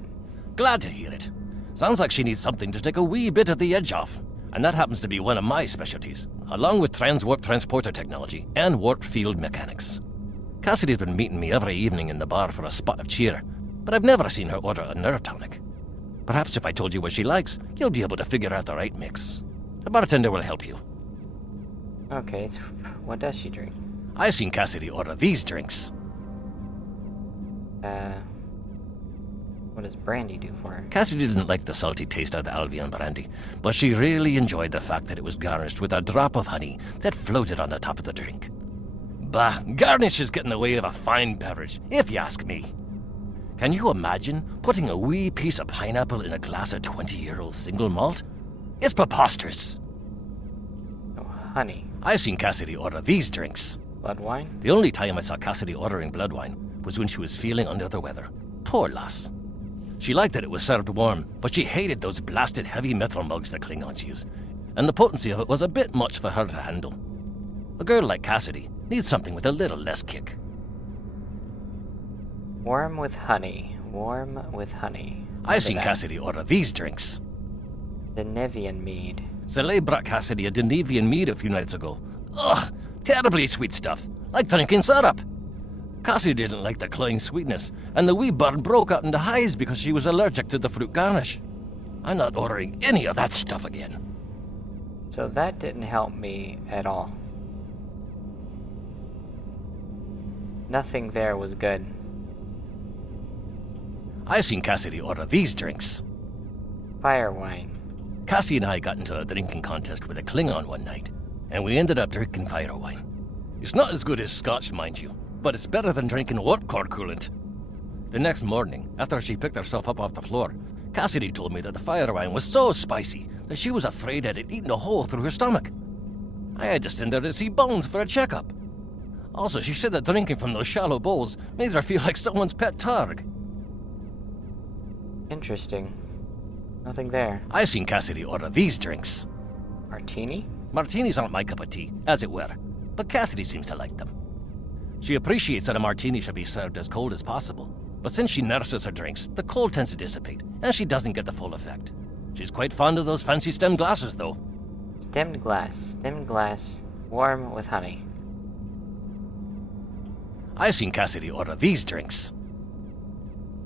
Glad to hear it. Sounds like she needs something to take a wee bit of the edge off. And that happens to be one of my specialties, along with transwarp transporter technology and warp field mechanics. Cassidy's been meeting me every evening in the bar for a spot of cheer, but I've never seen her order a nerve tonic. Perhaps if I told you what she likes, you'll be able to figure out the right mix. The bartender will help you. Okay, what does she drink? I've seen Cassidy order these drinks. What does brandy do for her? Cassidy didn't like the salty taste of the Albion brandy, but she really enjoyed the fact that it was garnished with a drop of honey that floated on the top of the drink. Bah, garnish is getting in the way of a fine beverage, if you ask me. Can you imagine putting a wee piece of pineapple in a glass of 20-year-old single malt? It's preposterous. Oh, honey. I've seen Cassidy order these drinks. Blood wine? The only time I saw Cassidy ordering blood wine was when she was feeling under the weather. Poor lass. She liked that it was served warm, but she hated those blasted heavy metal mugs the Klingons use, and the potency of it was a bit much for her to handle. A girl like Cassidy needs something with a little less kick. Warm with honey. Warm with honey. I've seen Cassidy order these drinks. The Nevian mead. Soleil brought Cassidy a Denevian mead a few nights ago. Ugh, terribly sweet stuff, like drinking syrup. Cassidy didn't like the cloying sweetness, and the wee bird broke out into highs because she was allergic to the fruit garnish. I'm not ordering any of that stuff again. So that didn't help me at all. Nothing there was good. I've seen Cassidy order these drinks. Fire wine. Cassie and I got into a drinking contest with a Klingon one night, and we ended up drinking fire wine. It's not as good as Scotch, mind you, but it's better than drinking warp core coolant. The next morning, after she picked herself up off the floor, Cassidy told me that the fire wine was so spicy that she was afraid that it eaten a hole through her stomach. I had to send her to see Bones for a checkup. Also, she said that drinking from those shallow bowls made her feel like someone's pet targ. Interesting. Nothing there. I've seen Cassidy order these drinks. Martini? Martinis aren't my cup of tea, as it were, but Cassidy seems to like them. She appreciates that a martini should be served as cold as possible, but since she nurses her drinks, the cold tends to dissipate, and she doesn't get the full effect. She's quite fond of those fancy stemmed glasses, though. Stemmed glass, warm with honey. I've seen Cassidy order these drinks.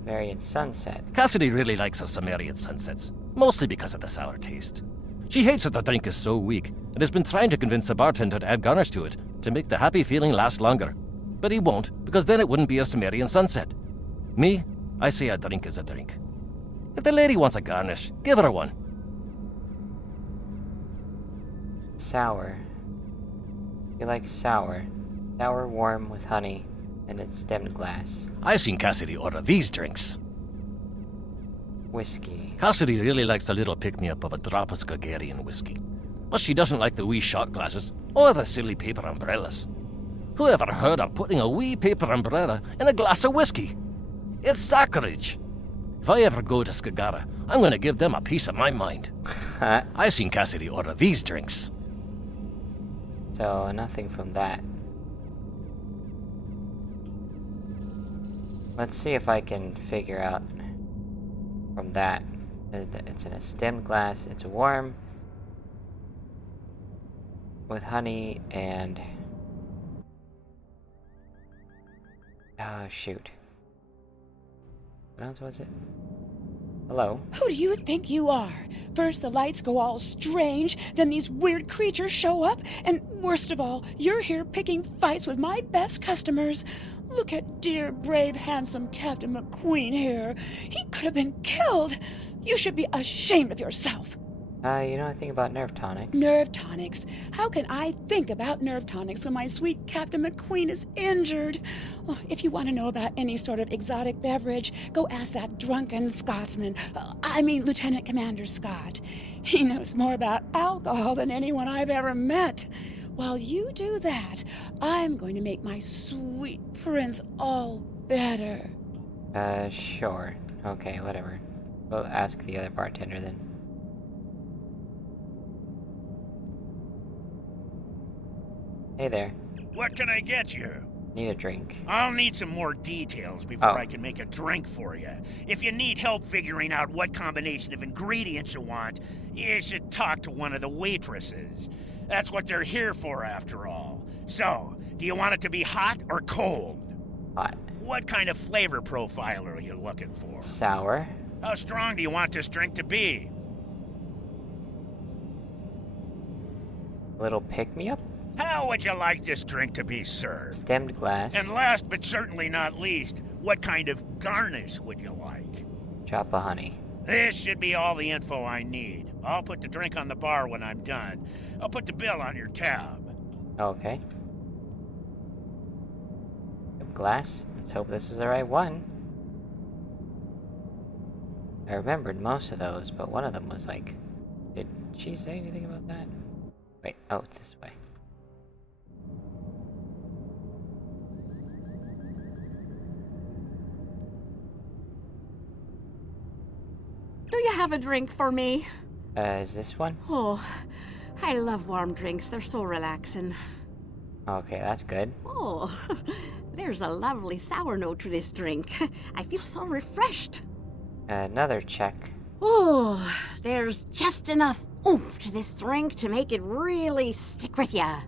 Sumerian sunset. Cassidy really likes her Sumerian sunsets, mostly because of the sour taste. She hates that the drink is so weak, and has been trying to convince the bartender to add garnish to it to make the happy feeling last longer. But he won't, because then it wouldn't be a Sumerian sunset. Me, I say a drink is a drink. If the lady wants a garnish, give her one. Sour. You like sour. Sour warm with honey, and it's stemmed glass. I've seen Cassidy order these drinks. Whiskey. Cassidy really likes a little pick-me-up of a drop of Skagarian whiskey. But she doesn't like the wee shot glasses, or the silly paper umbrellas. Who ever heard of putting a wee paper umbrella in a glass of whiskey? It's sacrilege. If I ever go to Skagara, I'm going to give them a piece of my mind. I've seen Cassidy order these drinks. So, nothing from that. Let's see if I can figure out from that. It's in a stemmed glass, it's warm, with honey and... oh, shoot. What else was it? Hello? Who do you think you are? First the lights go all strange, then these weird creatures show up, and worst of all, you're here picking fights with my best customers. Look at dear, brave, handsome Captain McQueen here. He could have been killed. You should be ashamed of yourself. You know anything about nerve tonics? Nerve tonics? How can I think about nerve tonics when my sweet Captain McQueen is injured? Oh, if you want to know about any sort of exotic beverage, go ask that drunken Scotsman. Lieutenant Commander Scott. He knows more about alcohol than anyone I've ever met. While you do that, I'm going to make my sweet prince all better. Sure. Okay, whatever. We'll ask the other bartender then. Hey there. What can I get you? Need a drink. I'll need some more details before Oh. I can make a drink for you. If you need help figuring out what combination of ingredients you want, you should talk to one of the waitresses. That's what they're here for, after all. So, do you want it to be hot or cold? Hot. What kind of flavor profile are you looking for? Sour. How strong do you want this drink to be? Little pick-me-up. How would you like this drink to be served? Stemmed glass. And last but certainly not least, what kind of garnish would you like? Drop of honey. This should be all the info I need. I'll put the drink on the bar when I'm done. I'll put the bill on your tab. Okay. Glass. Let's hope this is the right one. I remembered most of those, but one of them was like... Did she say anything about that? Wait, oh, it's this way. Do you have a drink for me? Is this one? Oh, I love warm drinks. They're so relaxing. Okay, that's good. Oh, there's a lovely sour note to this drink. I feel so refreshed. Another check. Oh, there's just enough oomph to this drink to make it really stick with ya.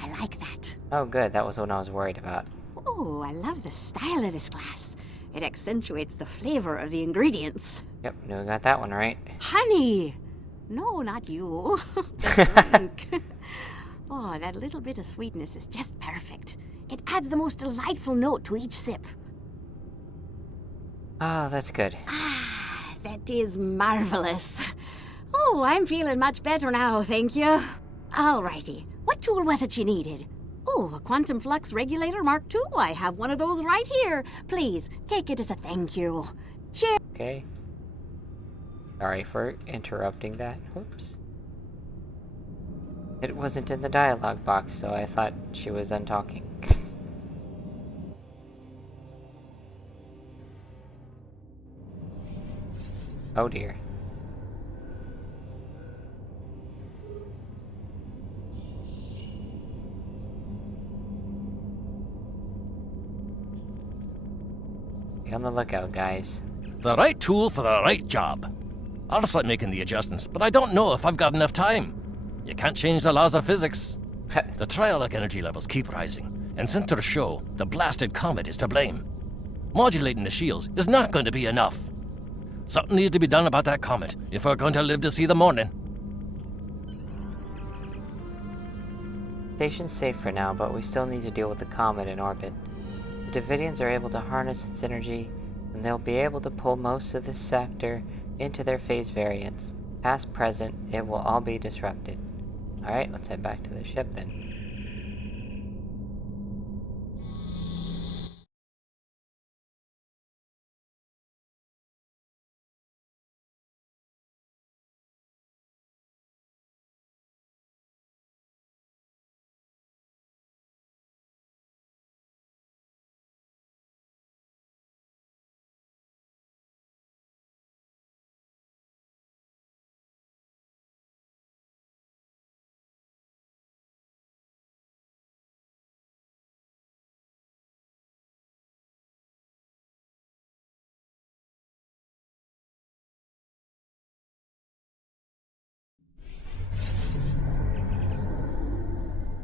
I like that. Oh, good. That was what I was worried about. Oh, I love the style of this glass. It accentuates the flavor of the ingredients. Yep, knew I got that one right. Honey! No, not you. The drink. Oh, that little bit of sweetness is just perfect. It adds the most delightful note to each sip. Oh, that's good. That is marvelous. Oh, I'm feeling much better now, thank you. Alrighty, what tool was it you needed? Oh, a quantum flux regulator Mark II. I have one of those right here. Please, take it as a thank you. Cheers. Okay. Sorry for interrupting that. Oops. It wasn't in the dialogue box, so I thought she was done talking. Oh dear. Be on the lookout, guys. The right tool for the right job. I'll start making the adjustments, but I don't know if I've got enough time. You can't change the laws of physics. The triolic energy levels keep rising, and sensors show the blasted comet is to blame. Modulating the shields is not going to be enough. Something needs to be done about that comet if we're going to live to see the morning. Station's safe for now, but we still need to deal with the comet in orbit. The Davidians are able to harness its energy, and they'll be able to pull most of this sector into their phase variants. Past, present, it will all be disrupted. Alright, let's head back to the ship then.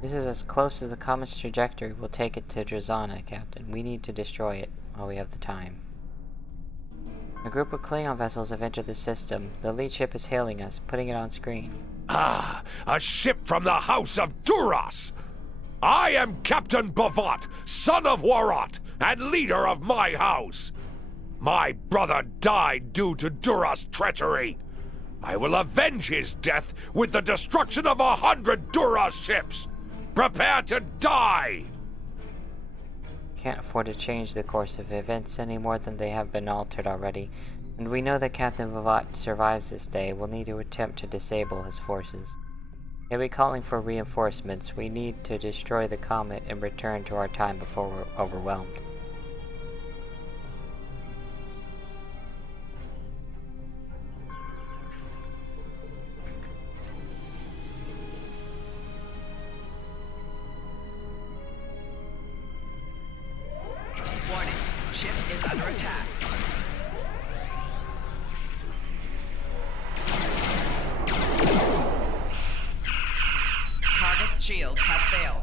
This is as close as the comet's trajectory will take it to Drozana, Captain. We need to destroy it while we have the time. A group of Klingon vessels have entered the system. The lead ship is hailing us, putting it on screen. Ah, a ship from the House of Duras! I am Captain Bavat, son of Warot, and leader of my house. My brother died due to Duras' treachery. I will avenge his death with the destruction of 100 Duras ships. Prepare to die! Can't afford to change the course of events any more than they have been altered already, and we know that Captain Bavat survives this day. We'll need to attempt to disable his forces. He'll be calling for reinforcements. We need to destroy the comet and return to our time before we're overwhelmed. Ship is under attack. Target's shields have failed.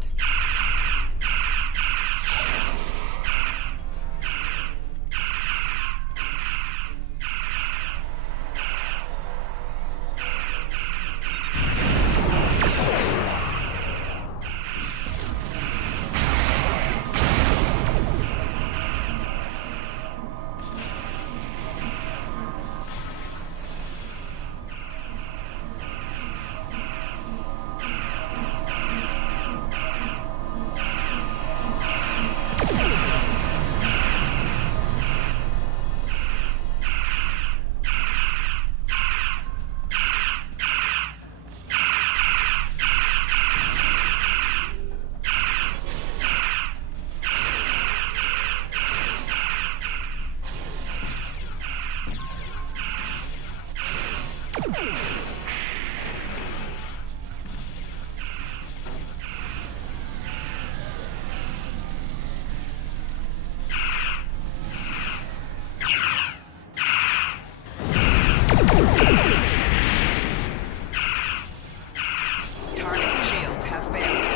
Target's shields have failed.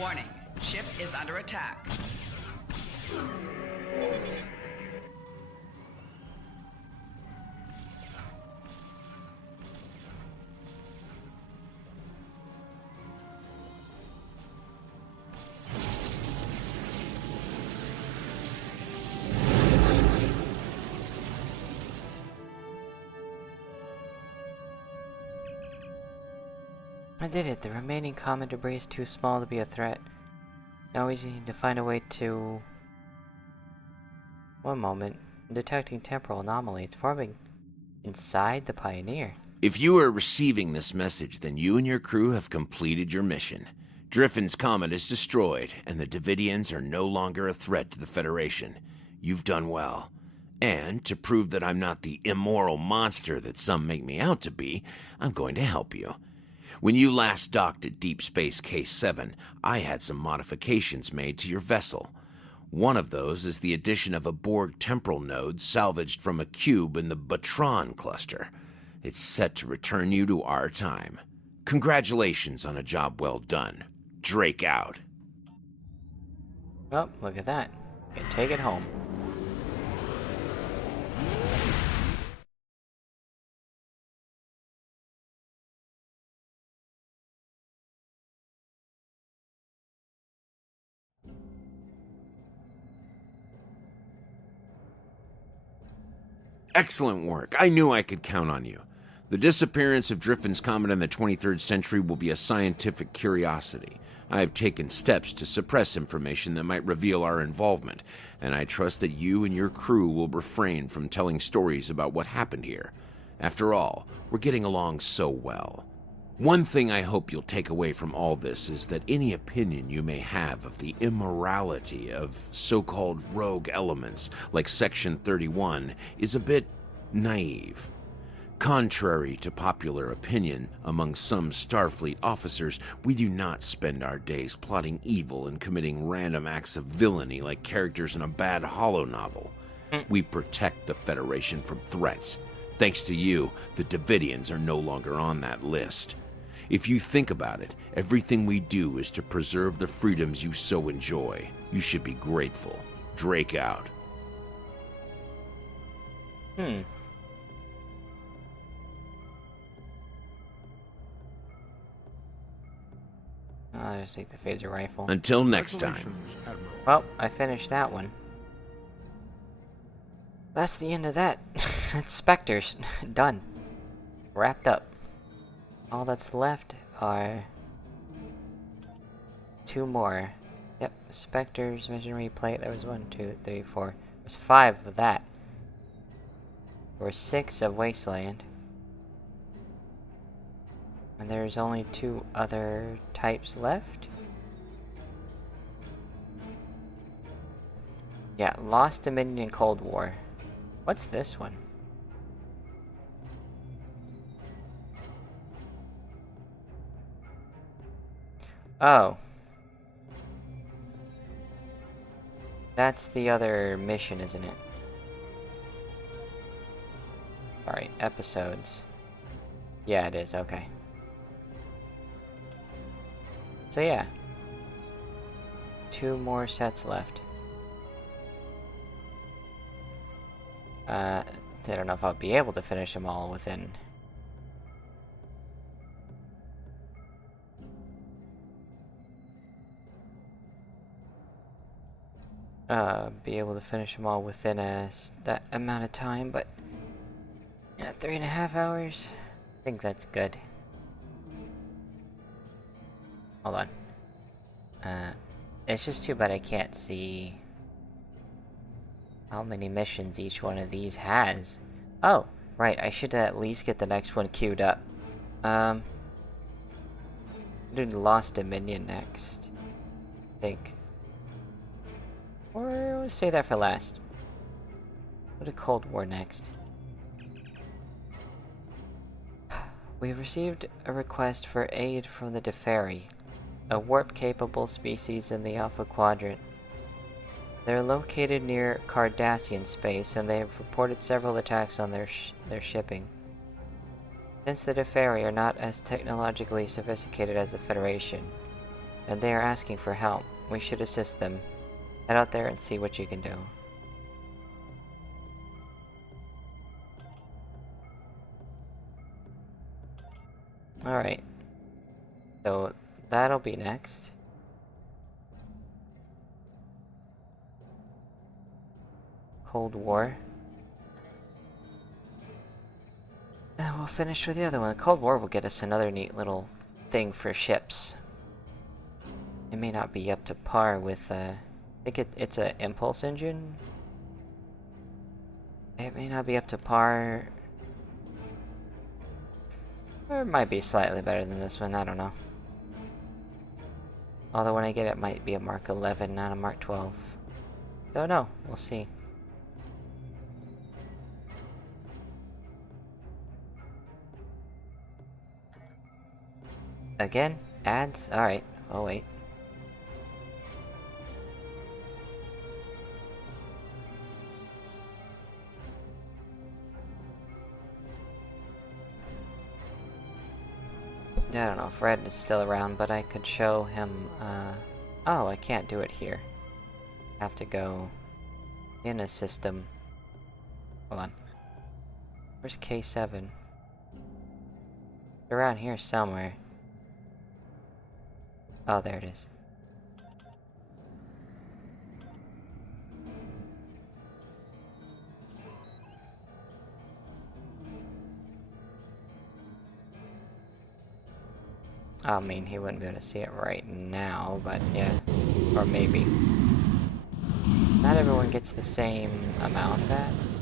Warning, ship is under attack. I did it. The remaining common debris is too small to be a threat. Now we just need to find a way to... One moment. I'm detecting temporal anomaly. It's forming inside the Pioneer. If you are receiving this message, then you and your crew have completed your mission. Driffin's comet is destroyed, and the Davidians are no longer a threat to the Federation. You've done well. And, to prove that I'm not the immoral monster that some make me out to be, I'm going to help you. When you last docked at Deep Space K7, I had some modifications made to your vessel. One of those is the addition of a Borg temporal node salvaged from a cube in the Batron cluster. It's set to return you to our time. Congratulations on a job well done. Drake out. Oh, look at that. You can take it home. Excellent work. I knew I could count on you. The disappearance of Driffin's comet in the 23rd century will be a scientific curiosity. I have taken steps to suppress information that might reveal our involvement, and I trust that you and your crew will refrain from telling stories about what happened here. After all, we're getting along so well. One thing I hope you'll take away from all this is that any opinion you may have of the immorality of so-called rogue elements like Section 31 is a bit naive. Contrary to popular opinion among some Starfleet officers, we do not spend our days plotting evil and committing random acts of villainy like characters in a bad Hollow novel. We protect the Federation from threats. Thanks to you, the Davidians are no longer on that list. If you think about it, everything we do is to preserve the freedoms you so enjoy. You should be grateful. Drake out. I'll just take the phaser rifle. Until next time. Well, I finished that one. That's the end of that. That's Spectres. Done. Wrapped up. All that's left are 2 more. Yep, Spectres, mission replay. There was 1, 2, 3, 4. There's 5 of that. There were 6 of Wasteland. And there's only 2 other types left. Yeah, Lost Dominion and Cold War. What's this one? Oh. That's the other mission, isn't it? Alright, episodes. Yeah, it is, okay. So yeah. 2 more sets left. I don't know if I'll be able to finish them all within... be able to finish them all within that amount of time, but... Yeah, 3.5 hours? I think that's good. Hold on. It's just too bad I can't see how many missions each one of these has. Oh, right, I should at least get the next one queued up. Do the Lost Dominion next, I think. Or let's say that for last. Go to Cold War next. We received a request for aid from the Deferi, a warp-capable species in the Alpha Quadrant. They're located near Cardassian space, and they have reported several attacks on their shipping. Since the Deferi are not as technologically sophisticated as the Federation, and they are asking for help. We should assist them. Head out there and see what you can do. Alright. So, that'll be next. Cold War. And we'll finish with the other one. Cold War will get us another neat little thing for ships. It may not be up to par with, I think it's an impulse engine. It may not be up to par. Or it might be slightly better than this one, I don't know. Although when I get it, might be a Mark 11, not a Mark 12. Don't know, we'll see. Again? Ads? Alright, oh wait. I don't know if Red is still around, but I could show him, oh, I can't do it here. I have to go in a system. Hold on. Where's K7? Around here somewhere. Oh, there it is. I mean, he wouldn't be able to see it right now, but yeah. Or maybe. Not everyone gets the same amount of ads.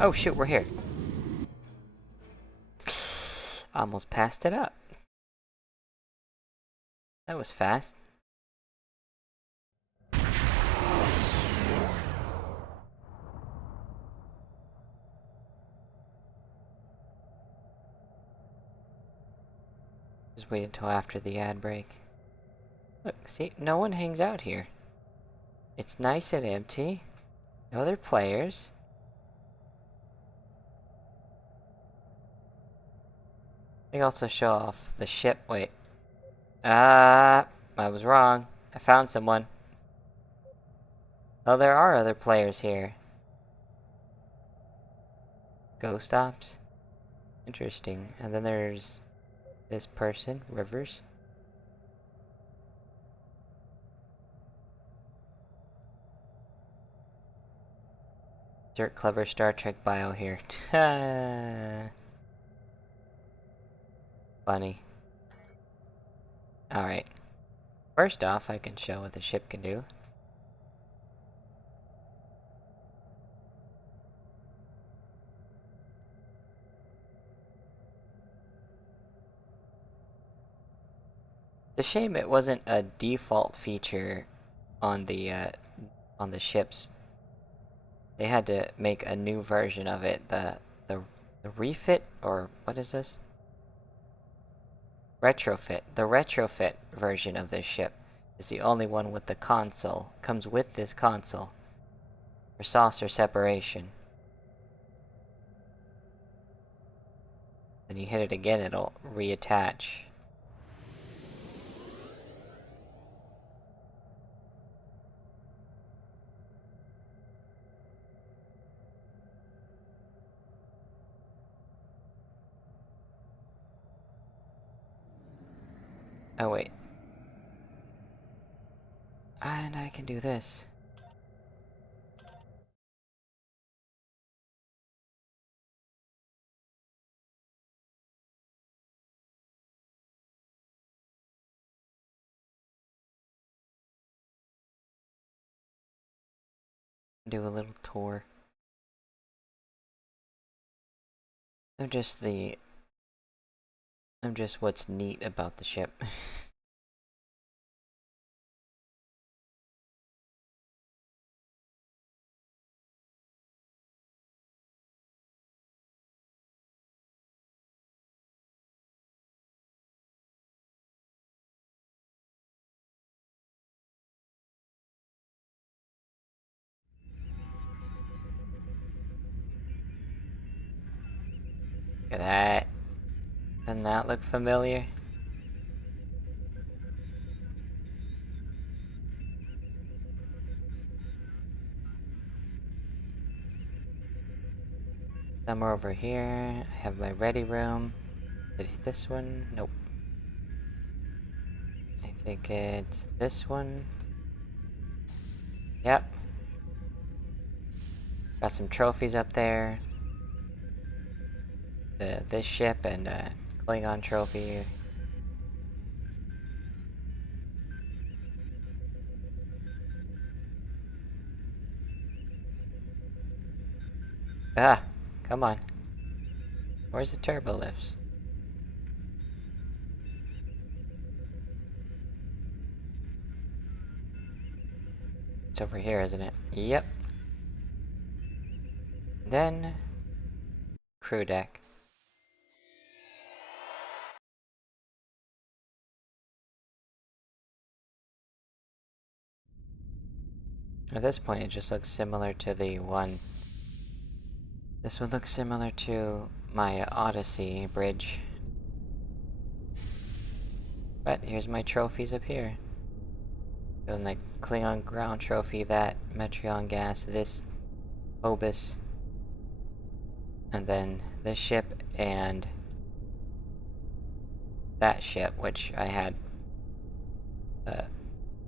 Oh shoot, we're here. Almost passed it up. That was fast. Just wait until after the ad break. Look, see, no one hangs out here. It's nice and empty. No other players. They also show off the ship. Wait. I was wrong. I found someone. Oh, there are other players here. Ghost Ops? Interesting. And then there's this person, Rivers. Dirt clever Star Trek bio here. Funny. Alright. First off, I can show what the ship can do. It's a shame it wasn't a default feature on the ships. They had to make a new version of it. The refit, or what is this? Retrofit. The retrofit version of this ship is the only one with the console. Comes with this console for saucer separation. Then you hit it again, it'll reattach. Oh wait. And I can do this. Do a little tour. I'm just what's neat about the ship. Look at that. Doesn't that look familiar? Somewhere over here. I have my ready room. Did I hit this one? Nope. I think it's this one. Yep. Got some trophies up there. This ship and Klingon trophy. Ah, come on. Where's the turbo lifts? It's over here, isn't it? Yep. Then crew deck. At this point, it just looks similar to the one. This one looks similar to my Odyssey bridge. But here's my trophies up here. Then the Klingon ground trophy, that Metreon gas, this Phobos, and then this ship and that ship, which I had the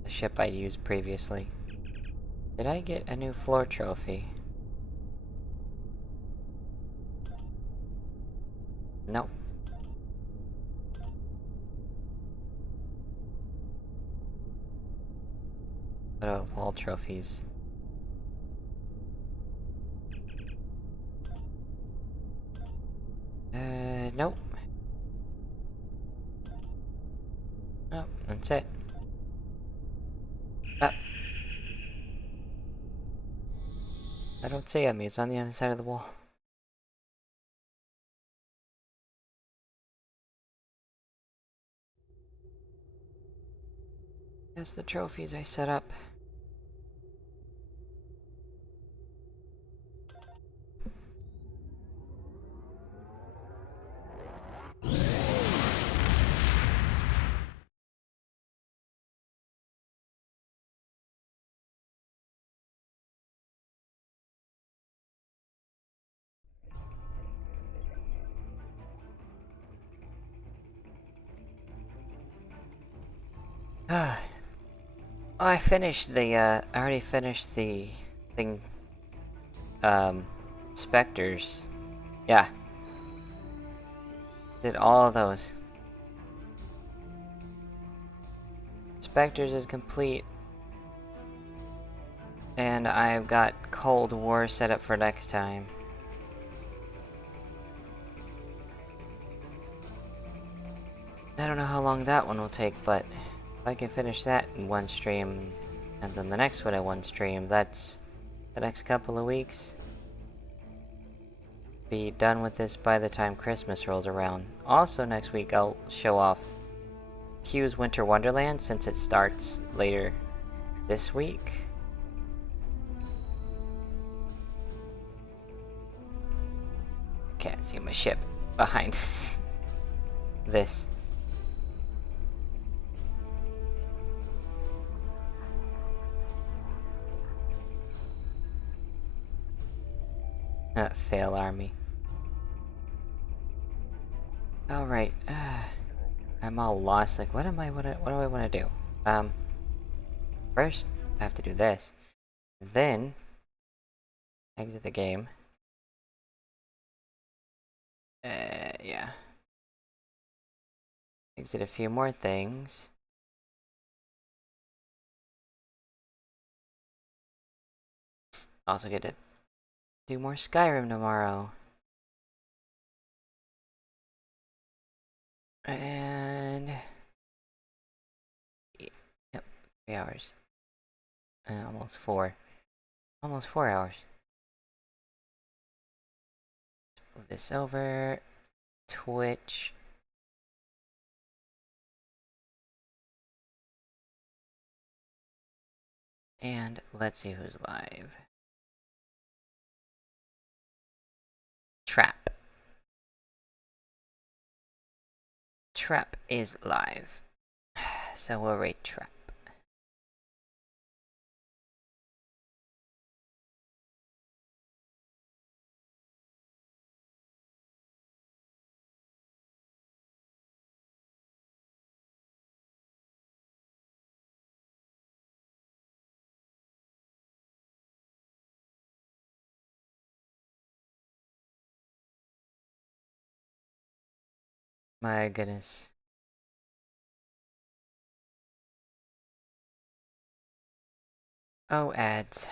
ship I used previously. Did I get a new floor trophy? Nope. What about wall trophies? Nope. Nope, that's it. Up. I don't see him, he's on the other side of the wall. That's the trophies I set up. Ah. Oh, I finished the, I already finished the thing, Spectres. Yeah. Did all of those. Spectres is complete. And I've got Cold War set up for next time. I don't know how long that one will take, but if I can finish that in one stream, and then the next one in one stream, that's the next couple of weeks. Be done with this by the time Christmas rolls around. Also next week I'll show off Q's Winter Wonderland since it starts later this week. Can't see my ship behind this. Fail army. Alright, I'm all lost, like what do I want to do? First, I have to do this. Then, exit the game. Yeah. Exit a few more things. Also get to do more Skyrim tomorrow. And yep, 3 hours. Almost 4. Almost 4 hours. Let's move this over. Twitch. And let's see who's live. Trap. Trap is live. So we'll rate Trap. My goodness. Oh, ads.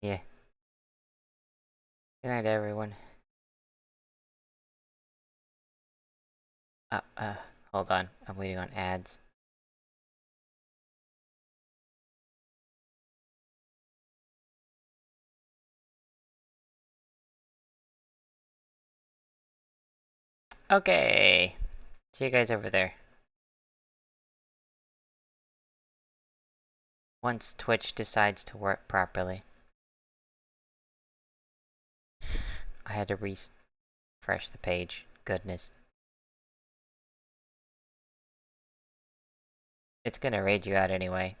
Yeah. Good night, everyone. Hold on. I'm waiting on ads. Okay. See you guys over there. Once Twitch decides to work properly. I had to refresh the page. Goodness. It's gonna raid you out anyway.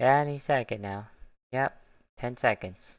Any second now. Yep, 10 seconds.